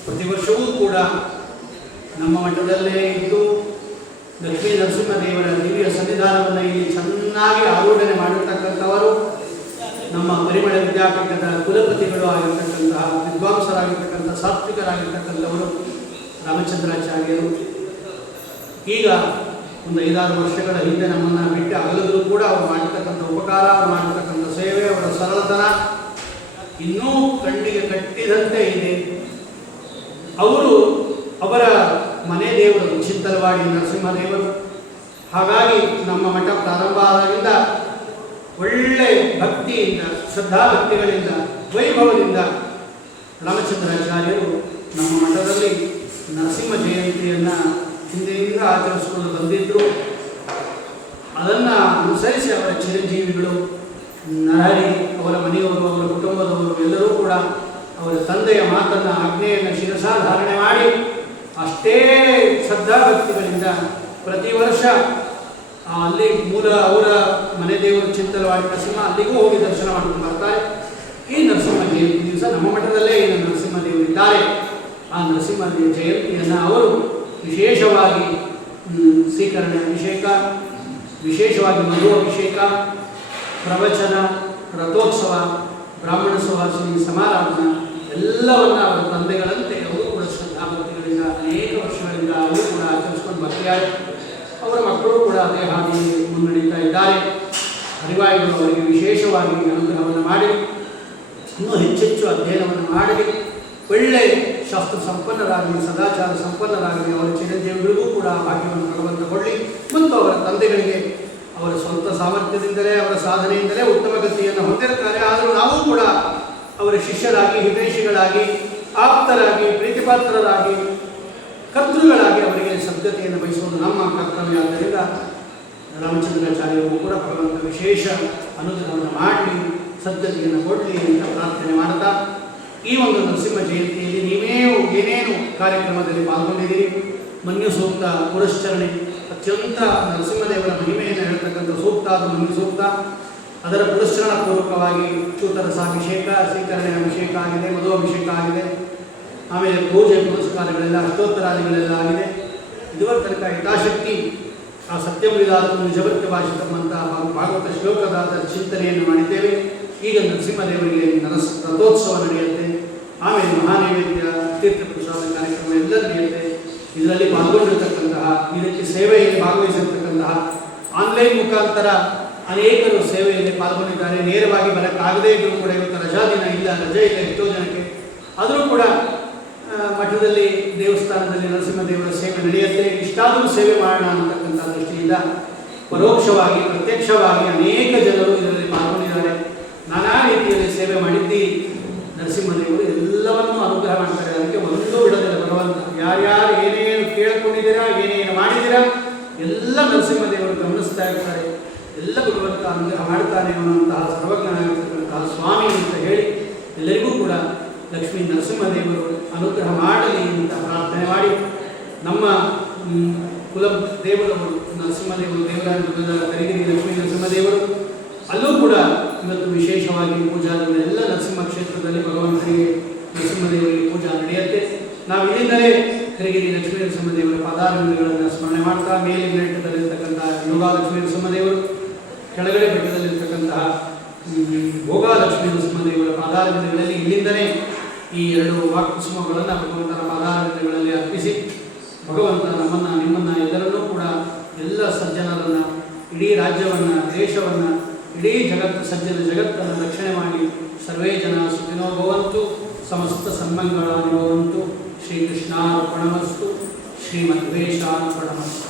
ಪ್ರತಿ ವರ್ಷವೂ ಕೂಡ ನಮ್ಮ ಮಠದಲ್ಲೇ ಇದ್ದು ಲಕ್ಷ್ಮೀ ನರಸಿಂಹದೇವರ ದಿವ್ಯ ಸನ್ನಿಧಾನವನ್ನು ಇಲ್ಲಿ ಚೆನ್ನಾಗಿ ಆರೂಢನೆ ಮಾಡಿರ್ತಕ್ಕಂಥವರು ನಮ್ಮ ಪರಿಮಳ ವಿದ್ಯಾಪೀಠದ ಕುಲಪತಿಗಳು ಆಗಿರ್ತಕ್ಕಂತಹ ವಿದ್ವಾಂಸರಾಗಿರ್ತಕ್ಕಂಥ ಸಾತ್ವಿಕರಾಗಿರ್ತಕ್ಕಂಥವರು ರಾಮಚಂದ್ರಾಚಾರ್ಯರು. ಈಗ ಒಂದು 5-6 ವರ್ಷಗಳ ಹಿಂದೆ ನಮ್ಮನ್ನು ಬಿಟ್ಟು ಅಗಲಿದ್ರು ಕೂಡ ಅವರು ಮಾಡಿರ್ತಕ್ಕಂಥ ಉಪಕಾರ, ಅವರು ಮಾಡಿರ್ತಕ್ಕಂಥ ಸೇವೆ, ಅವರ ಸರಳತನ ಇನ್ನೂ ಕಣ್ಣಿಗೆ ಕಟ್ಟಿದಂತೆ ಇದೆ. ಅವರು ಅವರ ಮನೆ ದೇವರು ಚಿಂತಲವಾಡಿ ನರಸಿಂಹದೇವರು. ಹಾಗಾಗಿ ನಮ್ಮ ಮಠ ಪ್ರಾರಂಭ ಆದಾಗಿಂದ ಒಳ್ಳೆ ಭಕ್ತಿಯಿಂದ, ಶ್ರದ್ಧಾಭಕ್ತಿಗಳಿಂದ, ವೈಭವದಿಂದ ರಾಮಚಂದ್ರಾಚಾರ್ಯರು ನಮ್ಮ ಮಠದಲ್ಲಿ ನರಸಿಂಹ ಜಯಂತಿಯನ್ನು ಹಿಂದೆಯಿಂದ ಆಚರಿಸಿಕೊಂಡು ಬಂದಿದ್ದರು. ಅದನ್ನು ಅನುಸರಿಸಿ ಅವರ ಚಿರಂಜೀವಿಗಳು ನರಹರಿ, ಅವರ ಮನೆಯವರು, ಅವರ ಕುಟುಂಬದವರು ಎಲ್ಲರೂ ಕೂಡ ಅವರ ತಂದೆಯ ಮಾತನ್ನು ಆಜ್ಞೆಯನ್ನು ಶಿರಸಾಧಾರಣೆ ಮಾಡಿ ಅಷ್ಟೇ ಶ್ರದ್ಧಾಭಕ್ತಿಗಳಿಂದ ಪ್ರತಿ ವರ್ಷ ಅಲ್ಲಿ ಅವರ ಮನೆ ದೇವರು ಚಿಂತಲವಾಡಿ ನರಸಿಂಹ, ಅಲ್ಲಿಗೂ ಹೋಗಿ ದರ್ಶನ ಮಾಡ್ಕೊಂಡು ಬರ್ತಾರೆ. ಈ ನರಸಿಂಹ ಜಯಂತಿ ದಿವಸ ನಮ್ಮ ಮಠದಲ್ಲೇ ಏನು ನರಸಿಂಹದೇವರು ಇದ್ದಾರೆ. ಆ ನರಸಿಂಹ ಜಯಂತಿಯನ್ನು ಅವರು ವಿಶೇಷವಾಗಿ ಸ್ವೀಕರಣೆ ಅಭಿಷೇಕ, ವಿಶೇಷವಾಗಿ ಮಧು ಅಭಿಷೇಕ, ಪ್ರವಚನ, ರಥೋತ್ಸವ, ಬ್ರಾಹ್ಮಣ ಸುವಾಸಿನಿ ಸಮಾರಾಧನ ಎಲ್ಲವನ್ನ ಅವರ ತಂದೆಗಳಂತೆ ಅವರು ಕೂಡ ಶ್ರದ್ಧಾಭಕ್ತಿಗಳಿಂದ ಅನೇಕ ವರ್ಷಗಳಿಂದ ಅವರು ಕೂಡ ಆಚರಿಸ್ಕೊಂಡು ಬರ್ತಿದ್ದಾರೆ. ಅವರ ಮಕ್ಕಳು ಕೂಡ ಅದೇ ಹಾದಿ ಮುನ್ನಡೀತಾ ಇದ್ದಾರೆ. ಹರಿವಾಯುಗಳು ಅವರಿಗೆ ವಿಶೇಷವಾಗಿ ಅನುಗ್ರಹವನ್ನು ಮಾಡಿ ಇನ್ನೂ ಹೆಚ್ಚೆಚ್ಚು ಅಧ್ಯಯನವನ್ನು ಮಾಡಿ ಒಳ್ಳೆ ಶಾಸ್ತ್ರ ಸಂಪನ್ನರಾಗಲಿ, ಸದಾಚಾರ ಸಂಪನ್ನರಾಗಲಿ, ಅವರ ಚಿರಂಜೀವಿಗಳಿಗೂ ಕೂಡ ಭಾಗ್ಯವನ್ನು ಭಗವಂತ ಕೊಡಲಿ. ಮತ್ತು ಅವರ ತಂದೆಗಳಿಗೆ ಅವರ ಸ್ವಂತ ಸಾಮರ್ಥ್ಯದಿಂದಲೇ, ಅವರ ಸಾಧನೆಯಿಂದಲೇ ಉತ್ತಮ ಗತಿಯನ್ನು ಹೊಂದಿರುತ್ತಾರೆ. ಆದರೂ ನಾವು ಕೂಡ ಅವರ ಶಿಷ್ಯರಾಗಿ, ಹಿತೈಷಿಗಳಾಗಿ, ಆಪ್ತರಾಗಿ, ಪ್ರೀತಿಪಾತ್ರರಾಗಿ, ಕರ್ತೃಗಳಾಗಿ ಅವರಿಗೆ ಸದ್ಗತಿಯನ್ನು ಬಯಸುವುದು ನಮ್ಮ ಕರ್ತವ್ಯ. ಆದ್ದರಿಂದ ರಾಮಚಂದ್ರಾಚಾರ್ಯರು ಕೂಡ ಭಗವಂತ ವಿಶೇಷ ಅನುಗ್ರಹವನ್ನು ಮಾಡಲಿ, ಸದ್ಗತಿಯನ್ನು ಕೊಡಲಿ ಅಂತ ಪ್ರಾರ್ಥನೆ ಮಾಡ್ತಾ, ಈ ಒಂದು ನರಸಿಂಹ ಜಯಂತಿಯಲ್ಲಿ ಏನೇನು ಕಾರ್ಯಕ್ರಮದಲ್ಲಿ ಪಾಲ್ಗೊಂಡಿದ್ದೀರಿ. ಮನ್ಯು ಸೂಕ್ತ ಪುರಶ್ಚರಣೆ, ಅತ್ಯಂತ ನರಸಿಂಹದೇವರ ಮಹಿಮೆಯನ್ನು ಹೇಳ್ತಕ್ಕಂಥ ಸೂಕ್ತ, ಅದು ಮನ್ಯು ಸೂಕ್ತ. ಅದರ ಪುರಶ್ಚರಣ ಪೂರ್ವಕವಾಗಿ ಚೂತರಸಾಭಿಷೇಕ, ಸ್ವೀಕರಣೆ ಅಭಿಷೇಕ ಆಗಿದೆ, ಮಧು ಅಭಿಷೇಕ ಆಗಿದೆ. ಆಮೇಲೆ ಪೂಜೆ ಪುರಸ್ಕಾರಗಳೆಲ್ಲ, ಅಷ್ಟೋತ್ತರಾದಿಗಳೆಲ್ಲ ಆಗಿದೆ. ಇದುವರ ತನಕ ಯಥಾಶಕ್ತಿ ಆ ಸತ್ಯಮೃದಾತ್ಮ ನಿಜವೃತ್ಯ ಭಾಷಿತಂ ಅಂತ ಭಾಗವತ ಶ್ಲೋಕದಾದ ಚಿಂತನೆಯನ್ನು ಮಾಡಿದ್ದೇವೆ. ಈಗ ನರಸಿಂಹದೇವರಿಗೆ ರಥೋತ್ಸವ ನಡೆಯುತ್ತೆ. ಆಮೇಲೆ ಮಹಾನೈವೇದ್ಯ, ತೀರ್ಥ ಪ್ರಸಾದ ಕಾರ್ಯಕ್ರಮ ಎಲ್ಲ ನಡೆಯುತ್ತೆ. ಇದರಲ್ಲಿ ಪಾಲ್ಗೊಂಡಿರ್ತಕ್ಕಂತಹ, ಇದಕ್ಕೆ ಸೇವೆಯಲ್ಲಿ ಭಾಗವಹಿಸಿರ್ತಕ್ಕಂತಹ ಆನ್ಲೈನ್ ಮುಖಾಂತರ ಅನೇಕರು ಸೇವೆಯಲ್ಲಿ ಪಾಲ್ಗೊಂಡಿದ್ದಾರೆ. ನೇರವಾಗಿ ಬರೋಕ್ಕಾಗದೇ ಇದ್ದರೂ ಕೂಡ ಇವತ್ತು ರಜಾ ದಿನ ಇಲ್ಲ, ರಜೆ ಇಲ್ಲ ಎಷ್ಟೋ ಜನಕ್ಕೆ. ಆದರೂ ಕೂಡ ಮಠದಲ್ಲಿ, ದೇವಸ್ಥಾನದಲ್ಲಿ ನರಸಿಂಹದೇವರ ಸೇವೆ ನಡೆಯುತ್ತೆ. ಇಷ್ಟಾದರೂ ಸೇವೆ ಮಾಡೋಣ ಅಂತಕ್ಕಂಥ ದೃಷ್ಟಿಯಿಂದ ಪರೋಕ್ಷವಾಗಿ, ಪ್ರತ್ಯಕ್ಷವಾಗಿ ಅನೇಕ ಜನರು ಇದರಲ್ಲಿ ಪಾಲ್ಗೊಂಡಿದ್ದಾರೆ. ನಾನಾ ರೀತಿಯಲ್ಲಿ ಸೇವೆ ಮಾಡಿದ್ದಿ ನರಸಿಂಹದೇವರು ಎಲ್ಲವನ್ನೂ ಅನುಗ್ರಹ ಮಾಡ್ತಾರೆ. ಅದಕ್ಕೆ ಒಂದೂ ಬಿಡೋದಿಲ್ಲ ಭಗವಂತ. ಯಾರ್ಯಾರು ಏನೇನು ಕೇಳಿಕೊಂಡಿದ್ದೀರಾ, ಏನೇನು ಮಾಡಿದ್ದೀರಾ ಎಲ್ಲ ನರಸಿಂಹದೇವರು ಗಮನಿಸ್ತಾ ಇರ್ತಾರೆ. ಎಲ್ಲ ಭಗವಂತ ಅನುಗ್ರಹ ಮಾಡ್ತಾನೆ ಅನ್ನುವಂತಹ ಸರ್ವಜ್ಞನಾಗಿರ್ತಕ್ಕಂತಹ ಸ್ವಾಮಿ ಅಂತ ಹೇಳಿ ಎಲ್ಲರಿಗೂ ಕೂಡ ಲಕ್ಷ್ಮೀ ನರಸಿಂಹದೇವರು ಅನುಗ್ರಹ ಮಾಡಲಿ ಅಂತ ಪ್ರಾರ್ಥನೆ ಮಾಡಿ, ನಮ್ಮ ಕುಲ ದೇವರವರು ನರಸಿಂಹದೇವರು, ದೇವರಾಜ ಕರಿಗಿರಿ ಲಕ್ಷ್ಮೀ ನರಸಿಂಹದೇವರು ಅಲ್ಲೂ ಕೂಡ ಇವತ್ತು ವಿಶೇಷವಾಗಿ ಪೂಜಾದಿಗಳು ಎಲ್ಲ ನರಸಿಂಹ ಕ್ಷೇತ್ರದಲ್ಲಿ ಭಗವಂತನಿಗೆ ನರಸಿಂಹದೇವರಿಗೆ ಪೂಜಾ ನಡೆಯುತ್ತೆ. ನಾವು ಇಲ್ಲಿಂದಲೇ ಕರಿಗಿರಿ ಲಕ್ಷ್ಮೀ ನರಸಿಂಹದೇವರ ಪದಾರ್ಪಣೆಗಳನ್ನು ಸ್ಮರಣೆ ಮಾಡ್ತಾ ಮೇಲೆ ಬೆಟ್ಟದಲ್ಲಿರ್ತಕ್ಕಂತಹ ಯೋಗಾಲಕ್ಷ್ಮೀ ನರಸಿಂಹದೇವರು, ಕೆಳಗಡೆ ಬೆಟ್ಟದಲ್ಲಿರ್ತಕ್ಕಂತಹ ಭೋಗಾಲಕ್ಷ್ಮೀ ನರಸಿಂಹದೇವರ ಪಾದಾರವಿಂದಗಳಲ್ಲಿ ಇಲ್ಲಿಂದಲೇ ಈ 2 ವಾಕುಸುಮಗಳನ್ನು ಭಗವಂತನ ಪಾದಾರವಿಂದಗಳಲ್ಲಿ ಅರ್ಪಿಸಿ ಭಗವಂತ ನಮ್ಮನ್ನು ನಿಮ್ಮನ್ನು ಎಲ್ಲರನ್ನೂ ಕೂಡ ಎಲ್ಲ ಸಜ್ಜನರನ್ನು, ಇಡೀ ರಾಜ್ಯವನ್ನು, ದೇಶವನ್ನು, ಇಡೀ ಸಜ್ಜನ ಜಗತ್ತನ್ನು ರಕ್ಷಣೆ ಮಾಡಿ ಸರ್ವೇ ಜನ ಸುಖಿನೋ ಭವಂತು, ಸಮಸ್ತ ಸನ್ಮಂಗಳಾನಿ ಭವಂತು. ಶ್ರೀಕೃಷ್ಣಾರ್ಪಣಮಸ್ತು. ಶ್ರೀಮದ್ವೇಷಾರ್ಪಣಮಸ್ತು.